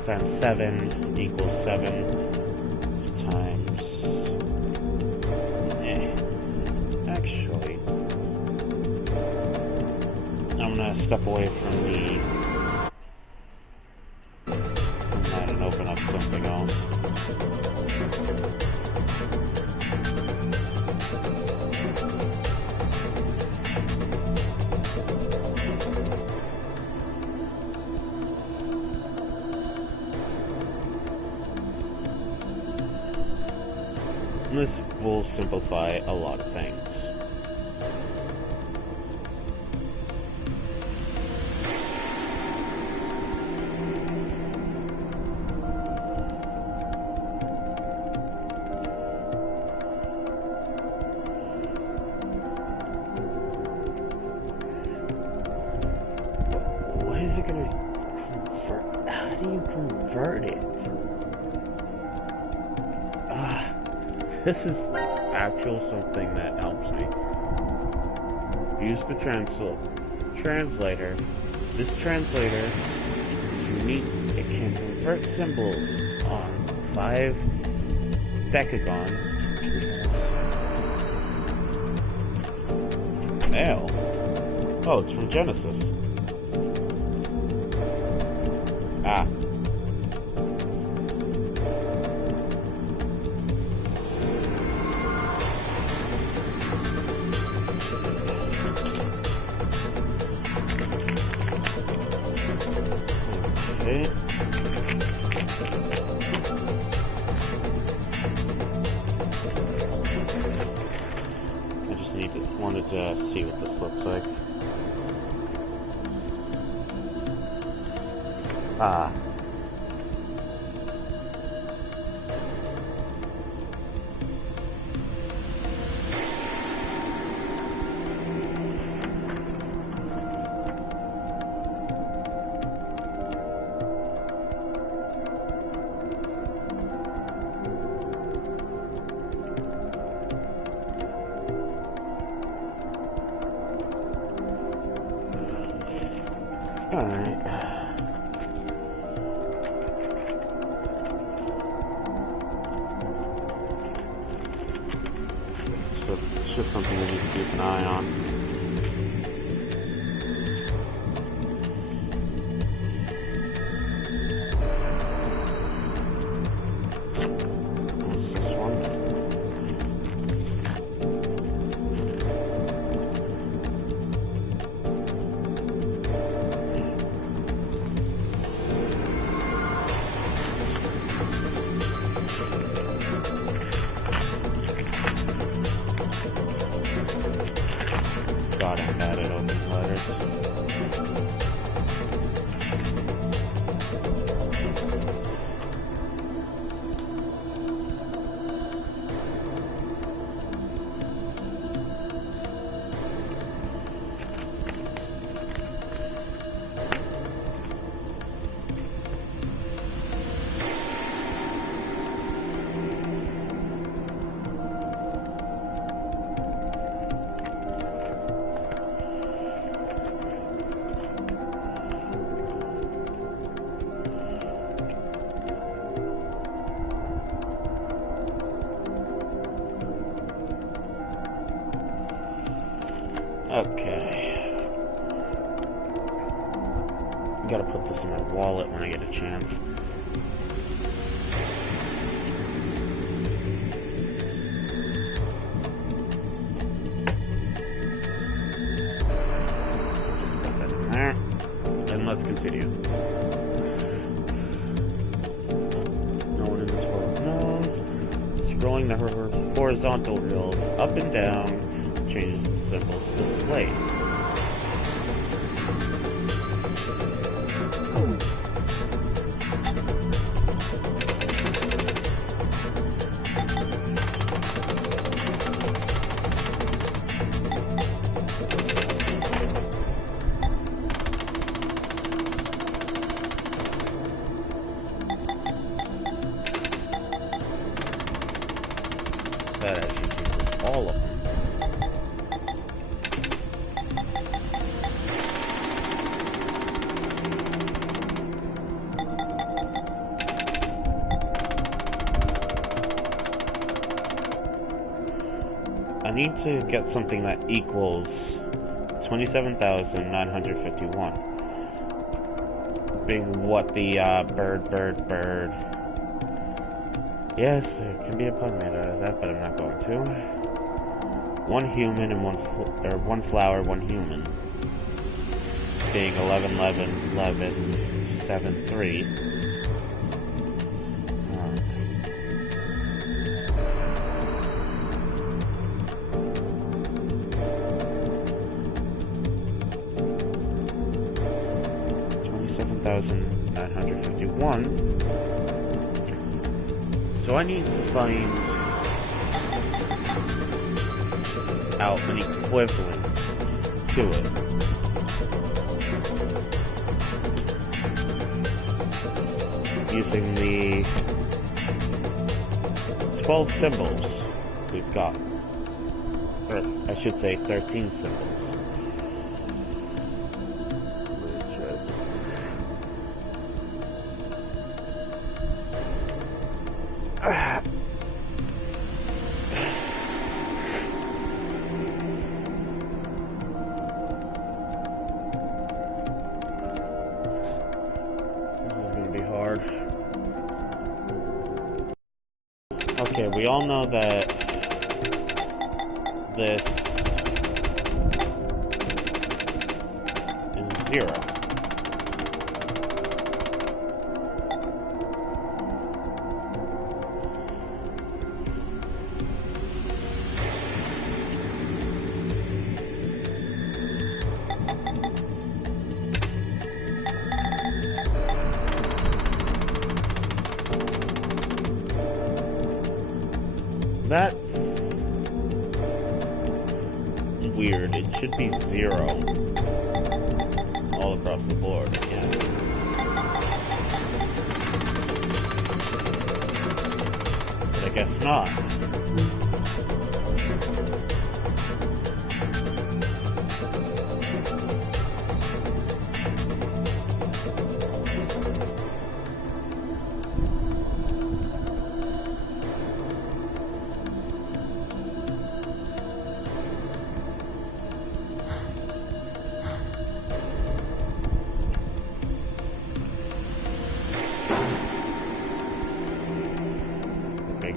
times 7 equals 7 times, actually, I'm gonna step away from that and open up something else. This will simplify a lot of things. What is it gonna convert? How do you convert it? This is actual something that helps me. Use the translator. This translator is unique. It can convert symbols on 5 decagon. L. Oh, it's from Genesis. Ah. Okay. I just wanted to see what this looks like. Ah. Alright. So it's just something we need to keep an eye on. What's this one? gotta put this in my wallet when I get a chance. Just put that in there. And let's continue. No one in this world knows. Scrolling the horizontal wheels up and down changes the symbols displayed. That actually changes all of them. I need to get something that equals 27,951. Being what the bird. Yes, there can be a pun made out of that, but I'm not going to. One human and one flower, one human. Being 11, 11, 11, 7, 3. 27,951. So I need to find out an equivalent to it. Using the 12 symbols we've got. Or I should say 13 symbols. Okay, we all know that this is 0. That's weird. It should be 0 all across the board. Yeah. But I guess not.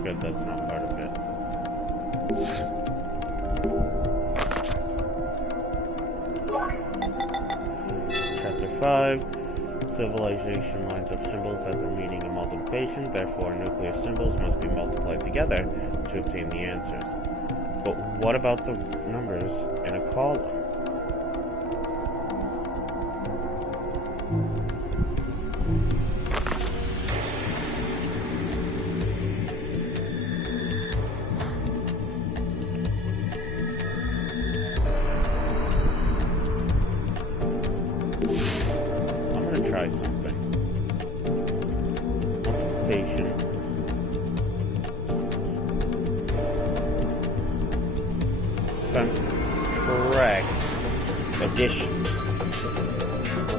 Good, that's not part of it. Chapter 5. Civilization lines up symbols as a meaning of multiplication, therefore nuclear symbols must be multiplied together to obtain the answer. But what about the numbers in a column? Try something. Multiplication. If I'm correct, addition.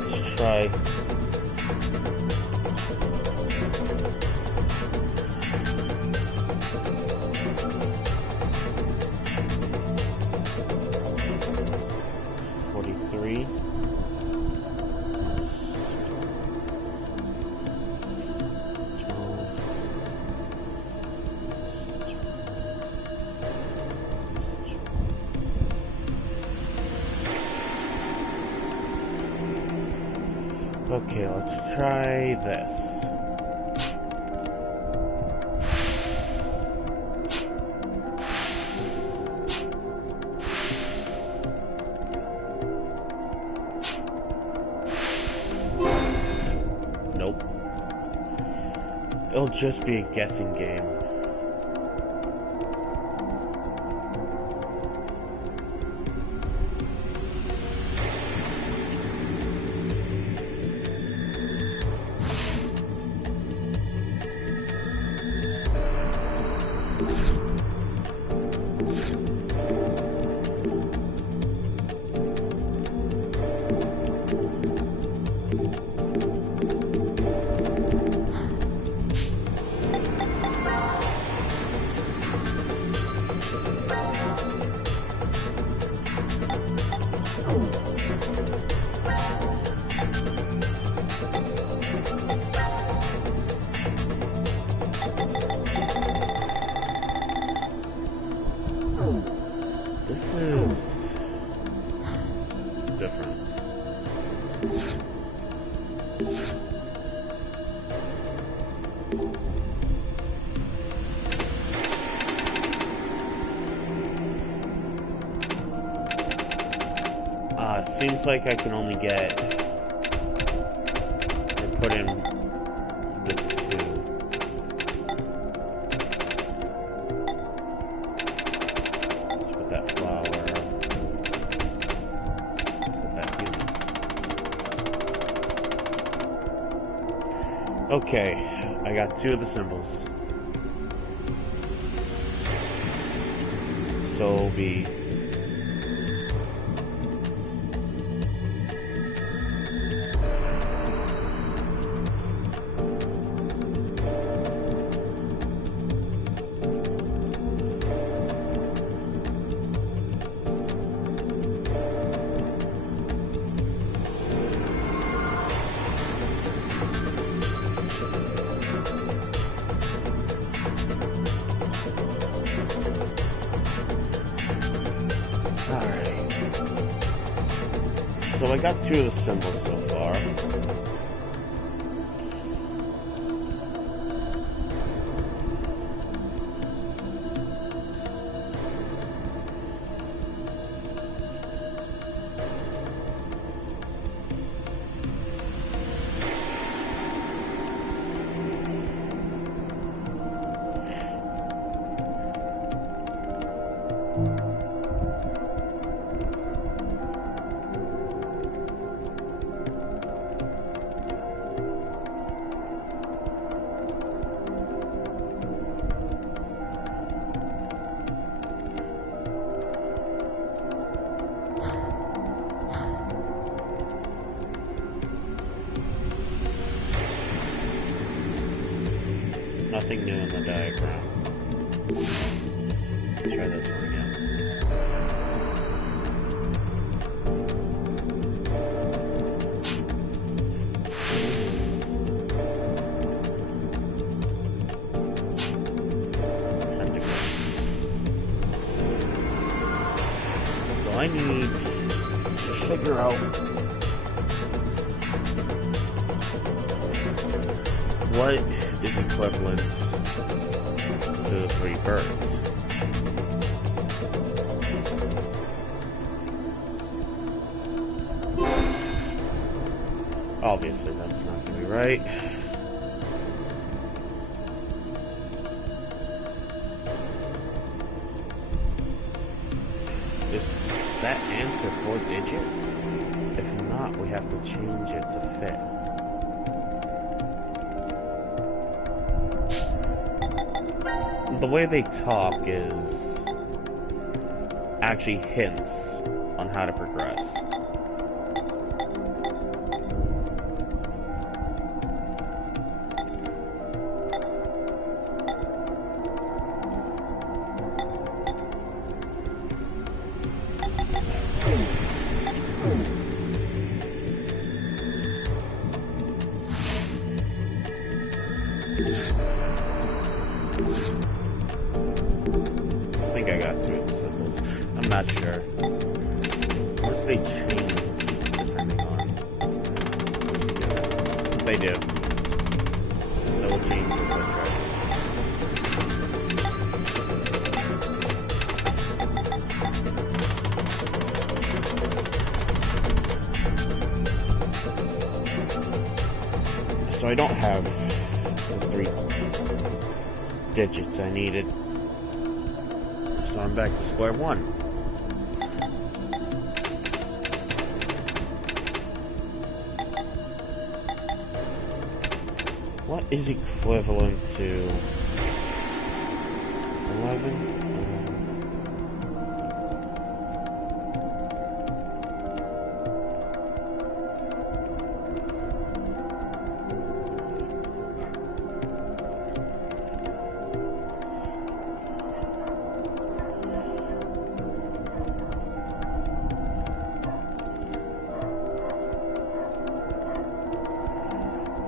Let's try. Okay, let's try this. Nope. It'll just be a guessing game. Seems like I can only get or put in this two. Let's put that flower. Put that human. Okay, I got two of the symbols. So it'll be so I got two of the symbols so far. Nothing new in the diagram. Let's try this one again. So I need to figure out what is equivalent to the three birds. Obviously, that's not going to be right. Is that answer 4 digits? If not, we have to change it to fit. The way they talk is actually hints on how to progress. I think I got 2 of the symbols. I'm not sure. What if they change depending on what we do? they do. That will change the try. So I don't have the 3 digits I needed. So I'm back to square one. What is equivalent to 11?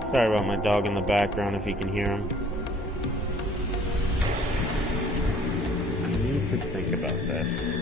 Sorry about my dog in the background if you can hear him. I need to think about this.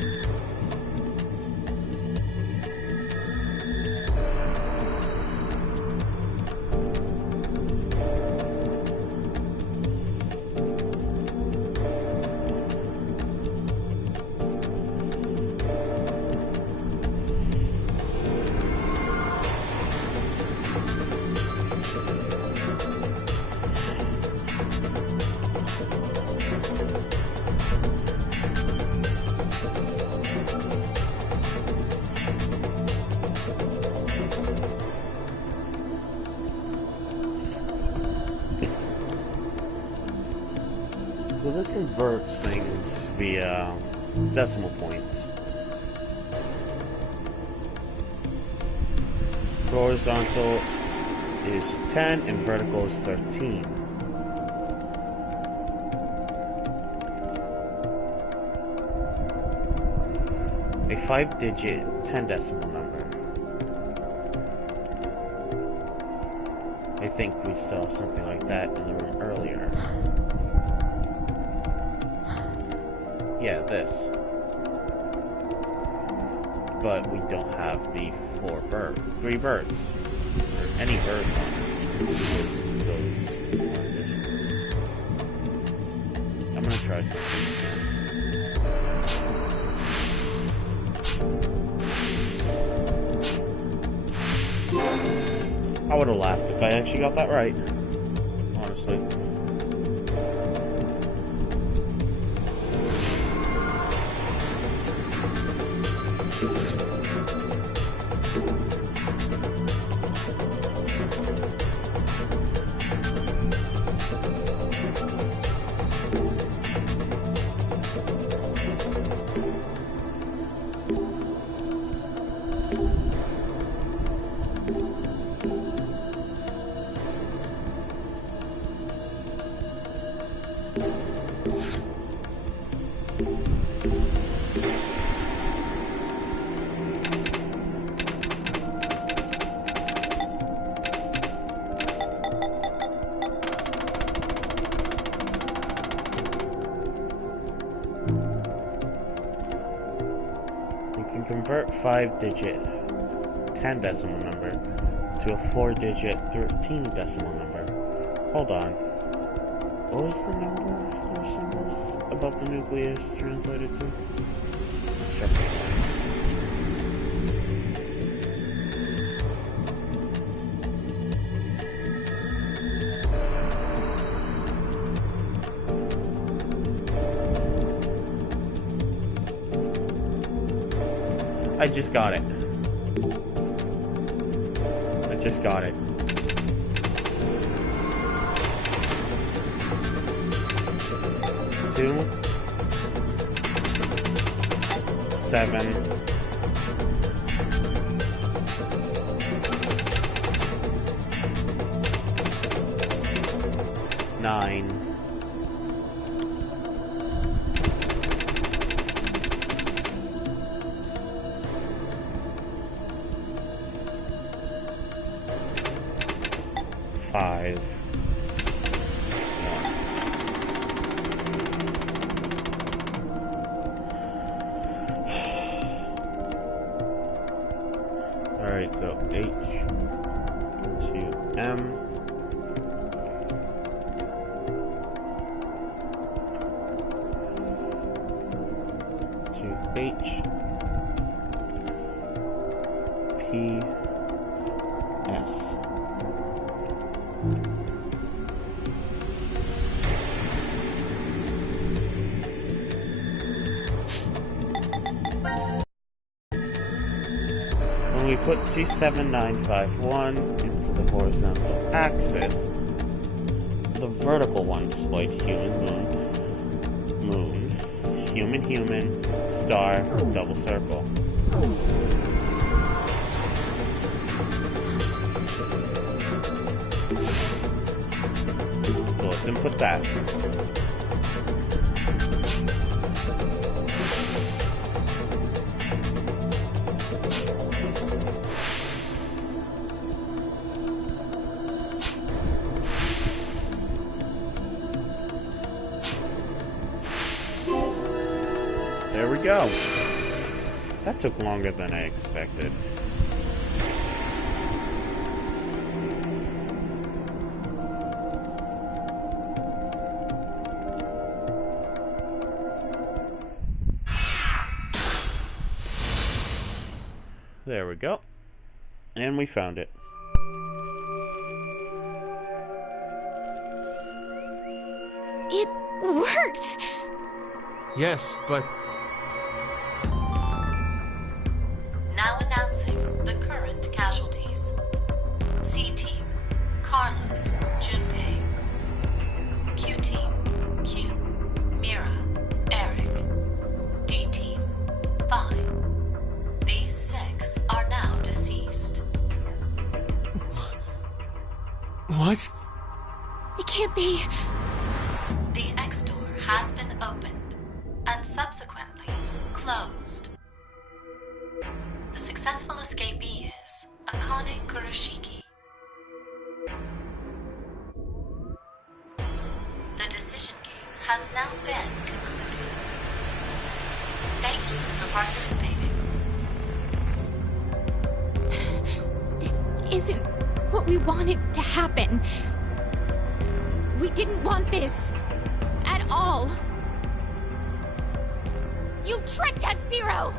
So this converts things via decimal points. Horizontal is 10 and vertical is 13. A 5-digit 10 decimal number. I think we saw something like that in the room earlier. Yeah, this. But we don't have the 3 birds. Or any birds on those. I'm gonna try something. I would have laughed if I actually got that right. Honestly. Convert 5-digit 10 decimal number to a 4-digit 13 decimal number. Hold on. What was the number or symbols above the nucleus translated to? Let's check this out. I just got it. I just got it. Two, 7, 9, 5, 1. Alright, so H, to M. To H. P. S. When we put 27951 into the horizontal axis, the vertical one displayed human, moon, human, star, double circle. So let's input that. There we go. That took longer than I expected. There we go. And we found it. It worked! Yes, but... Now announcing the current casualties. C-Team, Carlos, Junpei. Q-Team, Q, Mira, Eric. D-Team, Vi. These 6 are now deceased. What? It can't be. The X-Door has been opened and subsequently closed. The successful escapee is Akane Kurashiki. The decision game has now been concluded. Thank you for participating. This isn't what we wanted to happen. We didn't want this. At all. You tricked us, Zero!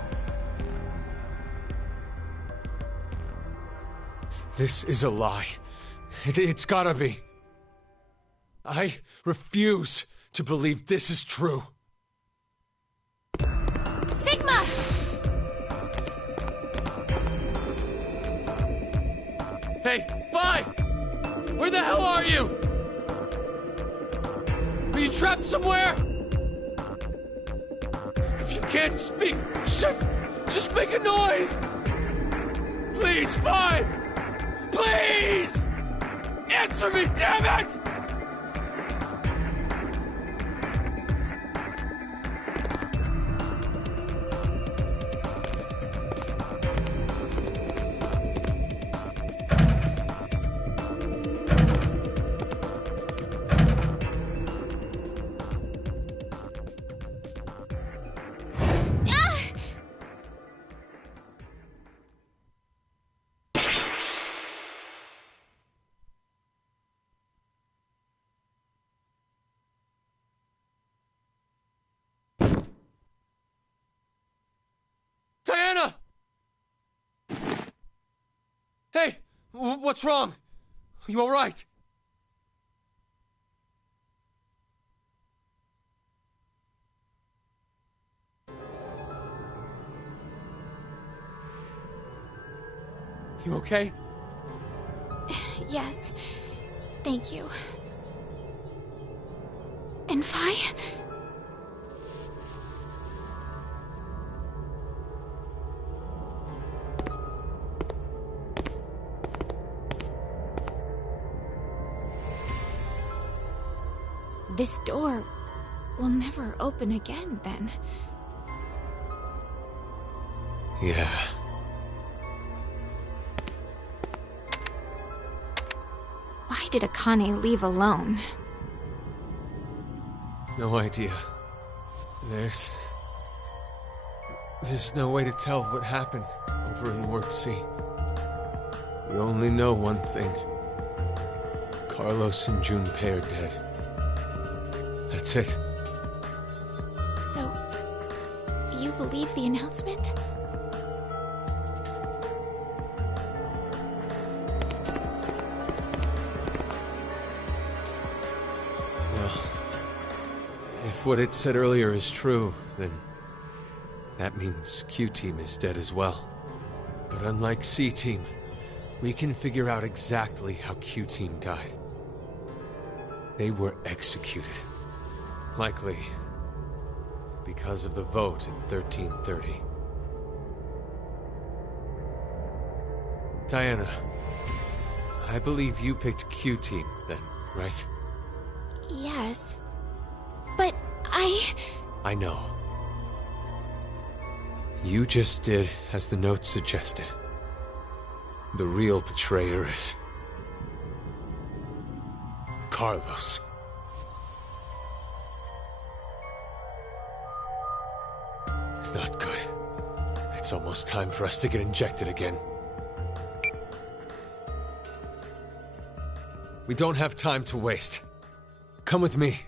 This is a lie. It's gotta be. I refuse to believe this is true. Sigma! Hey, Vi! Where the hell are you? Are you trapped somewhere? If you can't speak, just make a noise! Please, Vi! Please! Answer me, damn it! Diana! Hey! What's wrong? You alright? You okay? Yes. Thank you. And Vi? This door will never open again, then. Yeah. Why did Akane leave alone? No idea. There's no way to tell what happened over in Ward C. We only know one thing. Carlos and Junpei are dead. That's it. So, you believe the announcement? Well, if what it said earlier is true, then that means Q-Team is dead as well. But unlike C-Team, we can figure out exactly how Q-Team died. They were executed. Likely because of the vote at 1330. Diana, I believe you picked Q-Team then, right? Yes. But I know. You just did as the note suggested. The real betrayer is Carlos. Not good. It's almost time for us to get injected again. We don't have time to waste. Come with me.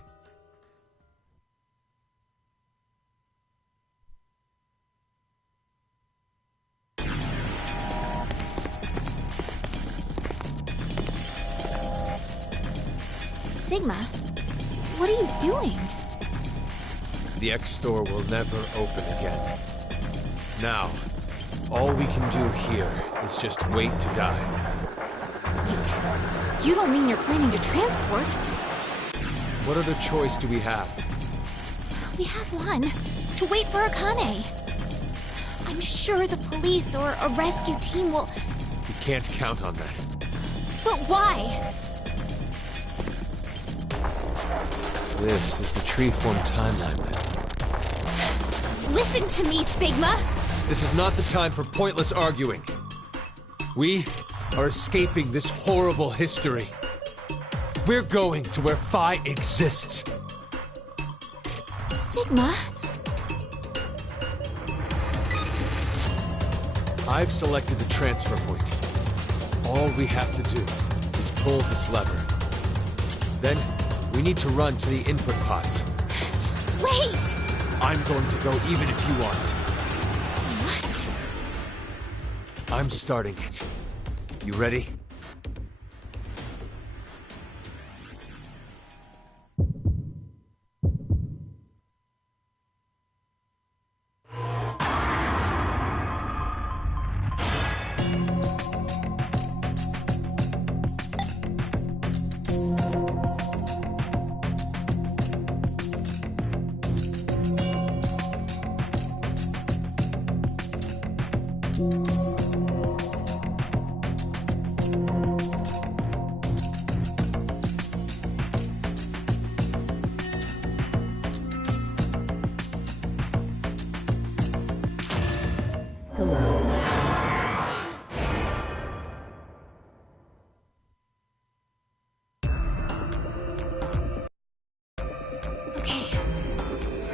Sigma, what are you doing? The X-Store will never open again. Now, all we can do here is just wait to die. Wait, you don't mean you're planning to transport? What other choice do we have? We have one. To wait for Akane. I'm sure the police or a rescue team will... We can't count on that. But why? This is the tree-form timeline map. Listen to me, Sigma! This is not the time for pointless arguing. We are escaping this horrible history. We're going to where Phi exists. Sigma? I've selected the transfer point. All we have to do is pull this lever. Then, we need to run to the input pods. Wait! I'm going to go even if you aren't. What? I'm starting it. You ready?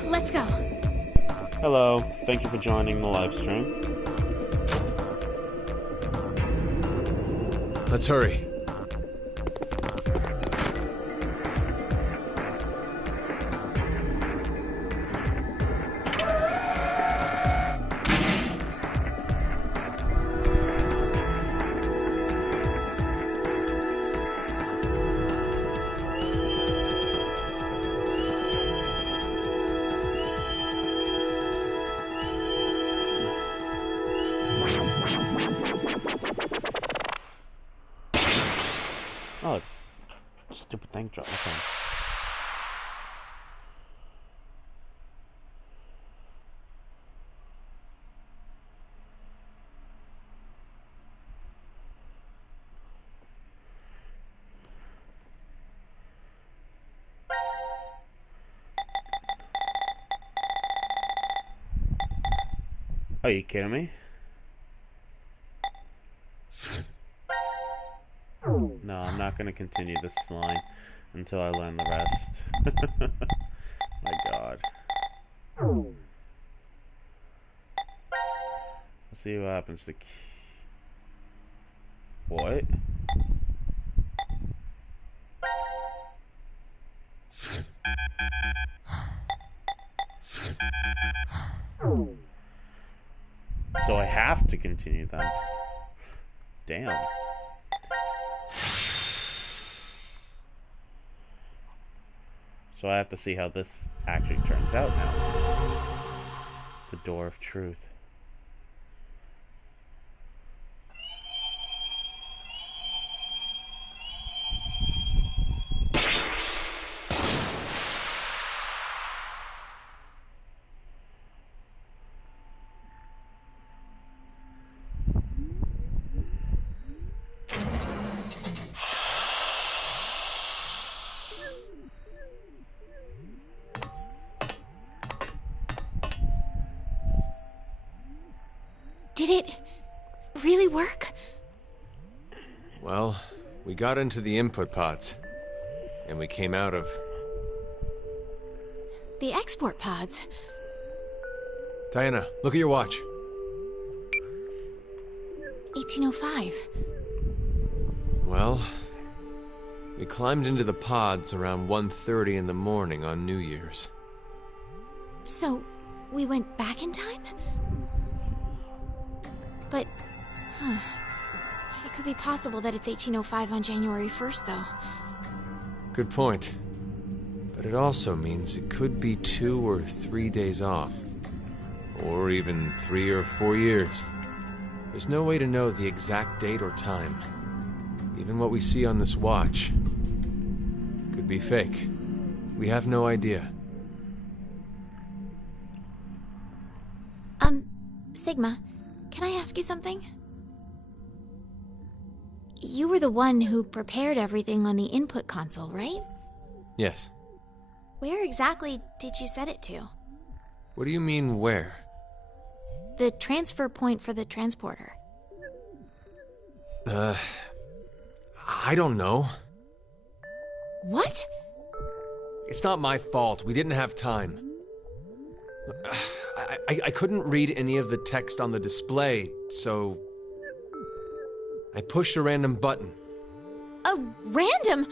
Let's go. Hello, thank you for joining the live stream. Let's hurry. Oh, stupid thing drop. Okay. Are you kidding me? No, I'm not going to continue this line until I learn the rest. My god. Let's see what happens to... What? So I have to continue then. Damn. So I have to see how this actually turns out now. The door of truth. Did it really work? Well, we got into the input pods, and we came out of... The export pods. Diana, look at your watch. 1805. Well, we climbed into the pods around 1:30 in the morning on New Year's. So, we went back in time? But, it could be possible that it's 1805 on January 1st, though. Good point. But it also means it could be 2 or 3 days off. Or even 3 or 4 years. There's no way to know the exact date or time. Even what we see on this watch could be fake. We have no idea. Sigma, can I ask you something? You were the one who prepared everything on the input console, right? Yes. Where exactly did you set it to? What do you mean, where? The transfer point for the transporter. I don't know. What? It's not my fault. We didn't have time. I couldn't read any of the text on the display, so... I pushed a random button. A random?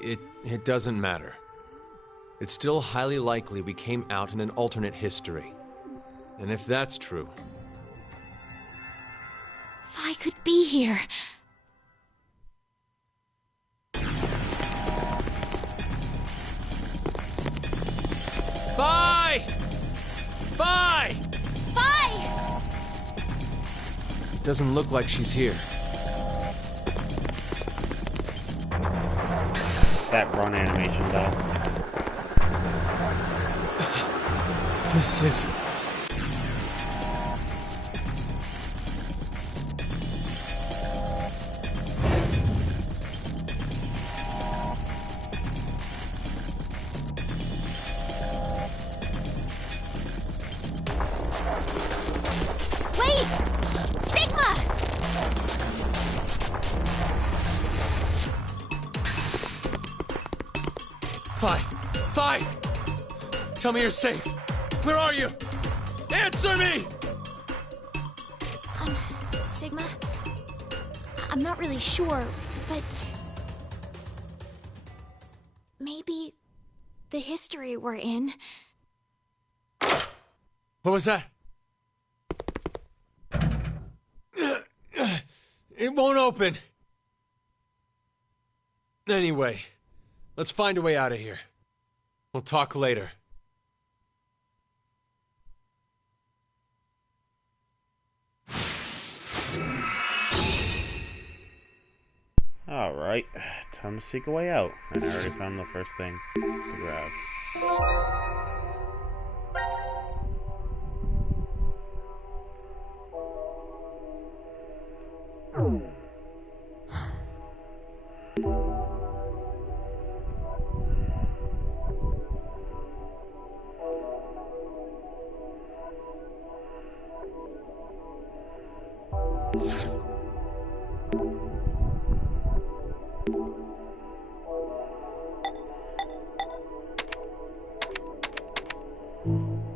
It doesn't matter. It's still highly likely we came out in an alternate history. And if that's true... If I could be here... Bye! Bye! Bye! It doesn't look like she's here. That run animation, though. This is... Fi! Tell me you're safe. Where are you? Answer me! Sigma, I'm not really sure, but... maybe the history we're in... What was that? It won't open. Anyway, let's find a way out of here. We'll talk later. Alright, time to seek a way out. And I already found the first thing to grab.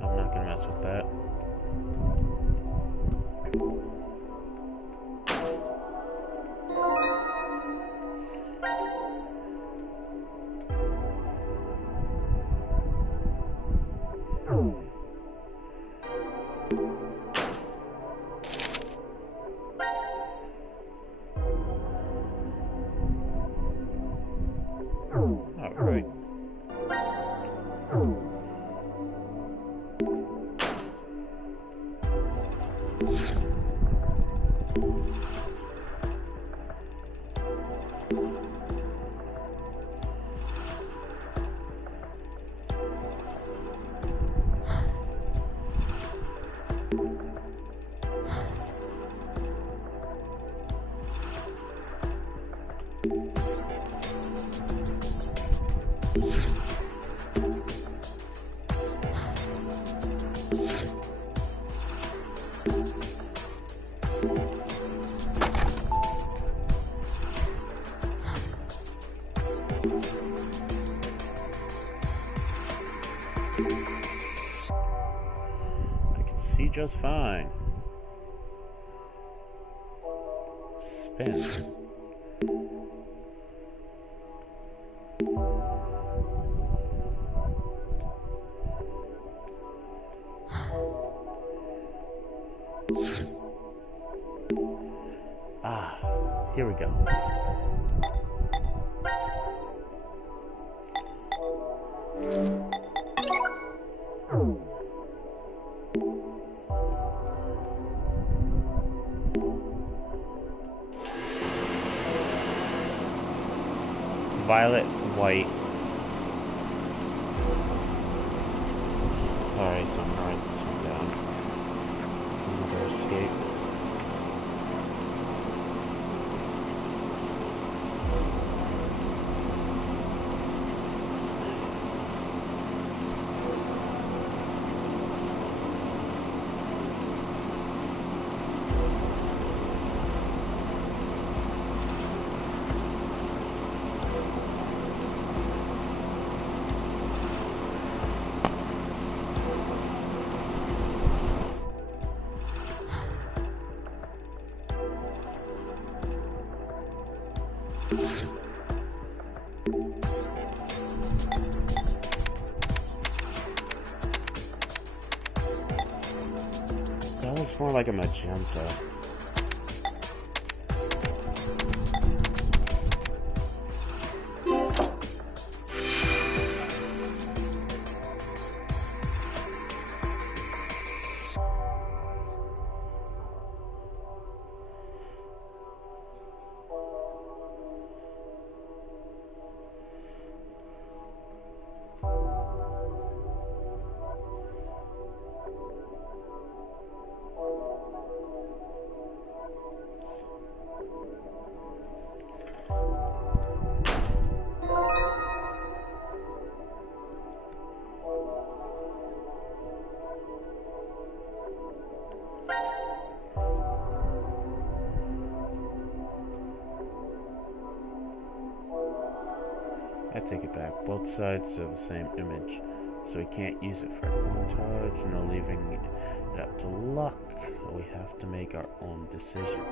I'm not gonna mess with that. Just fine. Spin. Ah, here we go. Violet, white. Alright, so I'm gonna write this one down. It's another escape. That looks more like a magenta. I take it back. Both sides are the same image, so we can't use it for montage. No leaving it up to luck. We have to make our own decision.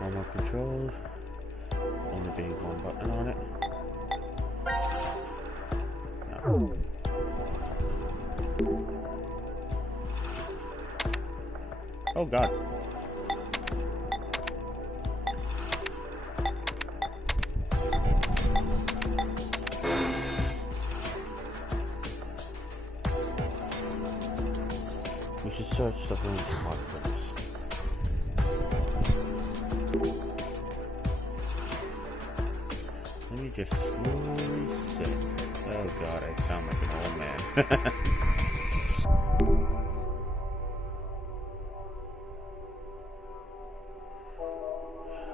Normal controls, only being one button on it. No. Oh god. We should search the rooms marked for this. Let me just slowly sit. Oh god, I sound like an old man.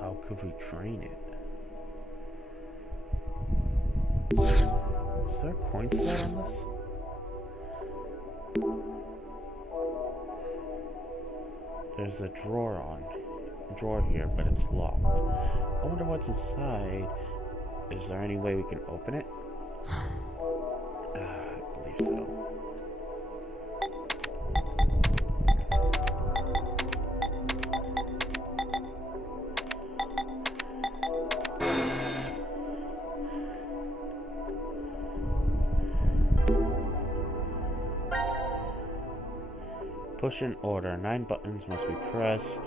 How could we train it? Is there a coin slot on this? There's a drawer here, but it's locked. I wonder what's inside. Is there any way we can open it? I believe so. Push in order. 9 buttons must be pressed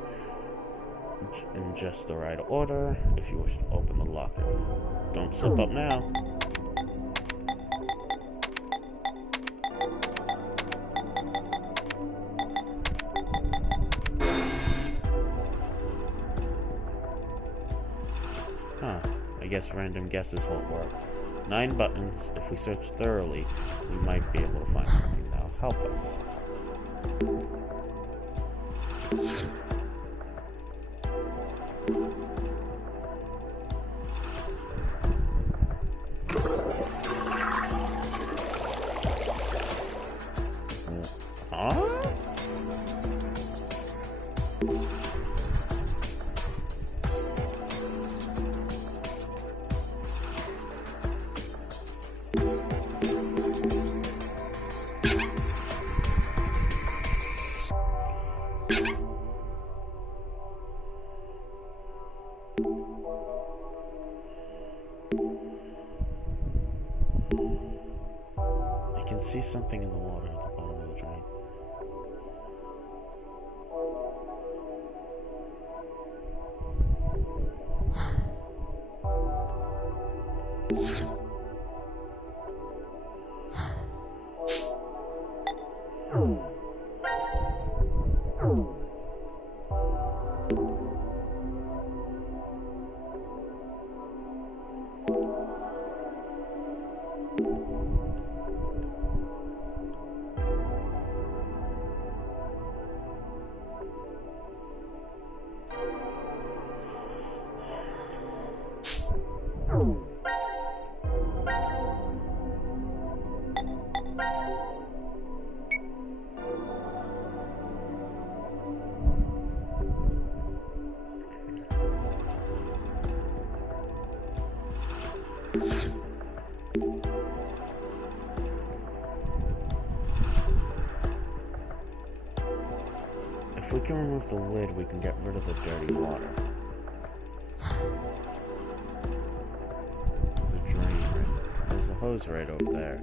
in just the right order if you wish to open the locker. Don't slip up now. guess random guesses won't work. 9 buttons. If we search thoroughly, we might be able to find something that'll help us. Huh? I can see something in the water at the bottom of the drain. If we can remove the lid, we can get rid of the dirty water. There's a drain right. There's a hose right over there.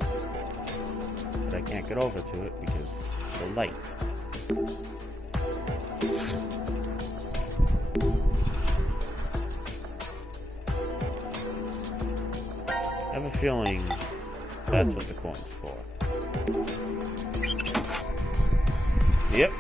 But I can't get over to it because of the light. I have a feeling that's what the coin's for. Yep.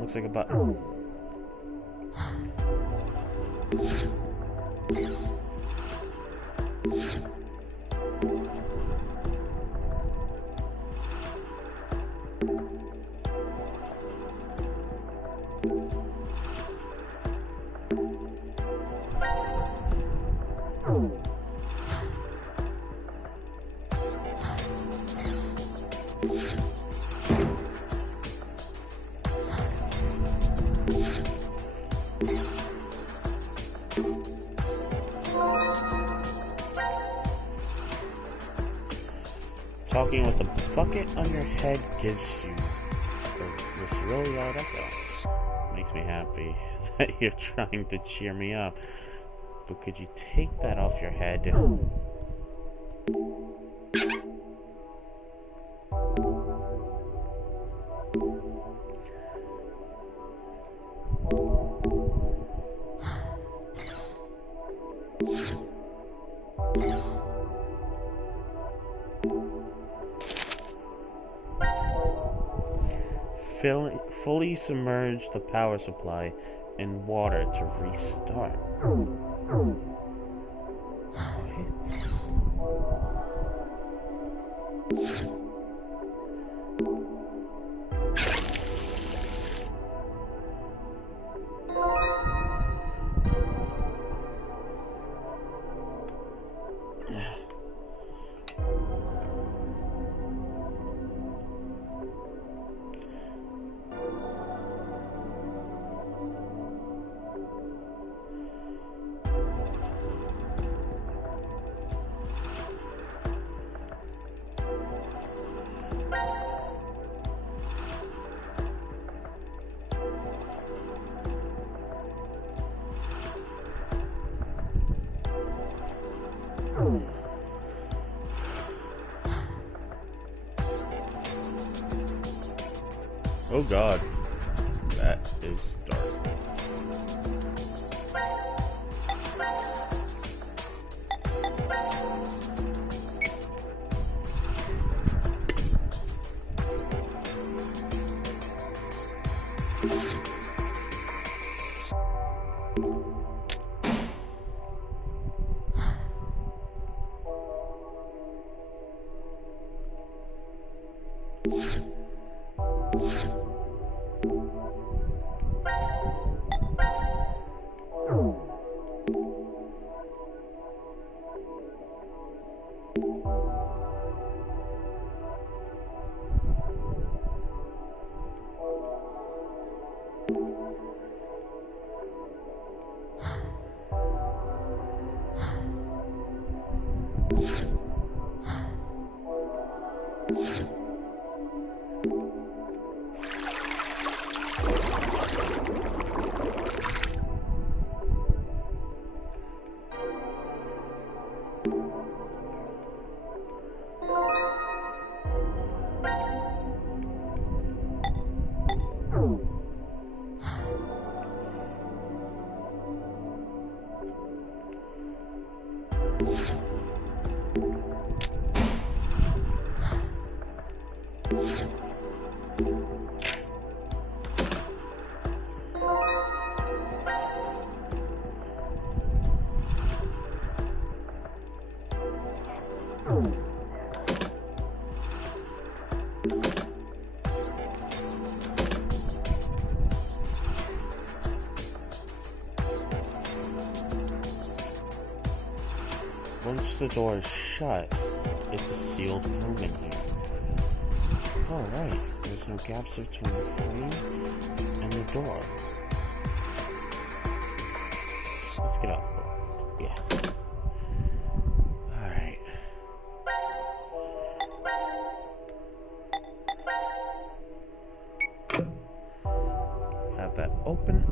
Looks like a button. Talking with a bucket on your head gives you this really loud echo. Makes me happy that you're trying to cheer me up. But could you take that off your head? Fully submerge the power supply in water to restart. Oh god. That is dark. Once the door is shut, it's a sealed room in here. Oh right, there's no gaps between the frame and the door. Let's get out. Yeah. Alright. Have that open.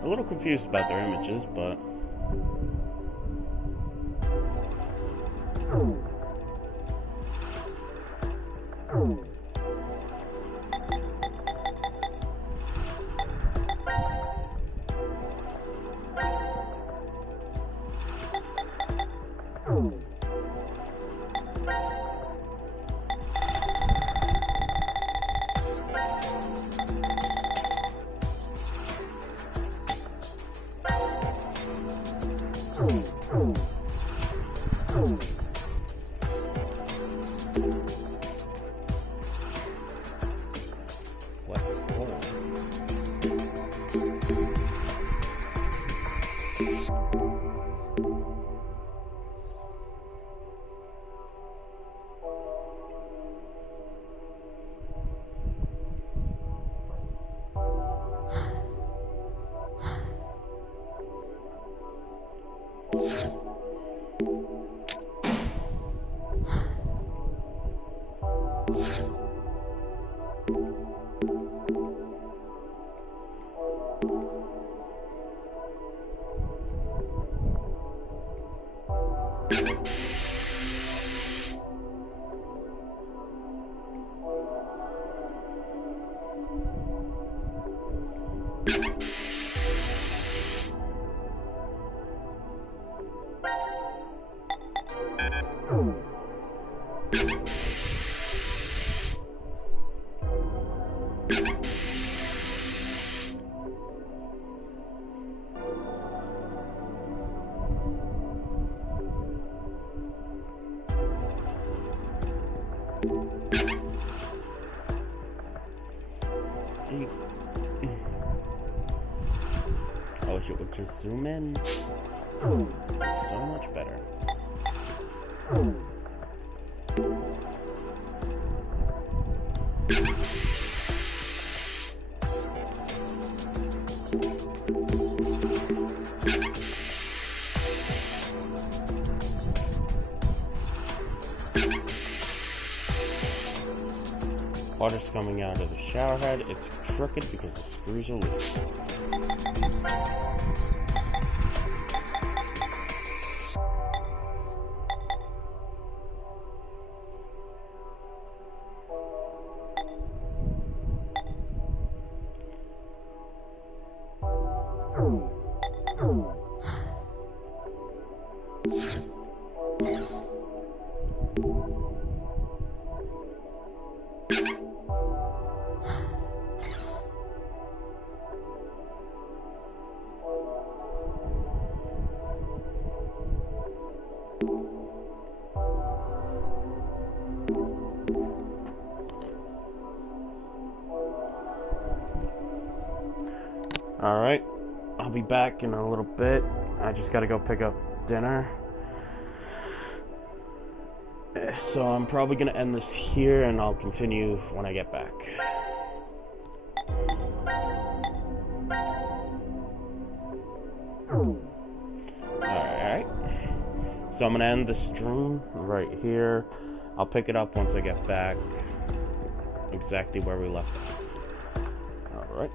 A little confused about their images, but I wish it would just zoom in. So much better. Water's coming out of the shower head. It's crooked because the screws are loose. Alright, I'll be back in a little bit. I just gotta go pick up dinner. So I'm probably going to end this here, and I'll continue when I get back. Alright. So I'm going to end the stream right here. I'll pick it up once I get back. Exactly where we left off. Alright.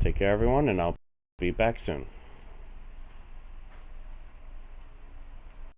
Take care, everyone, and I'll be back soon.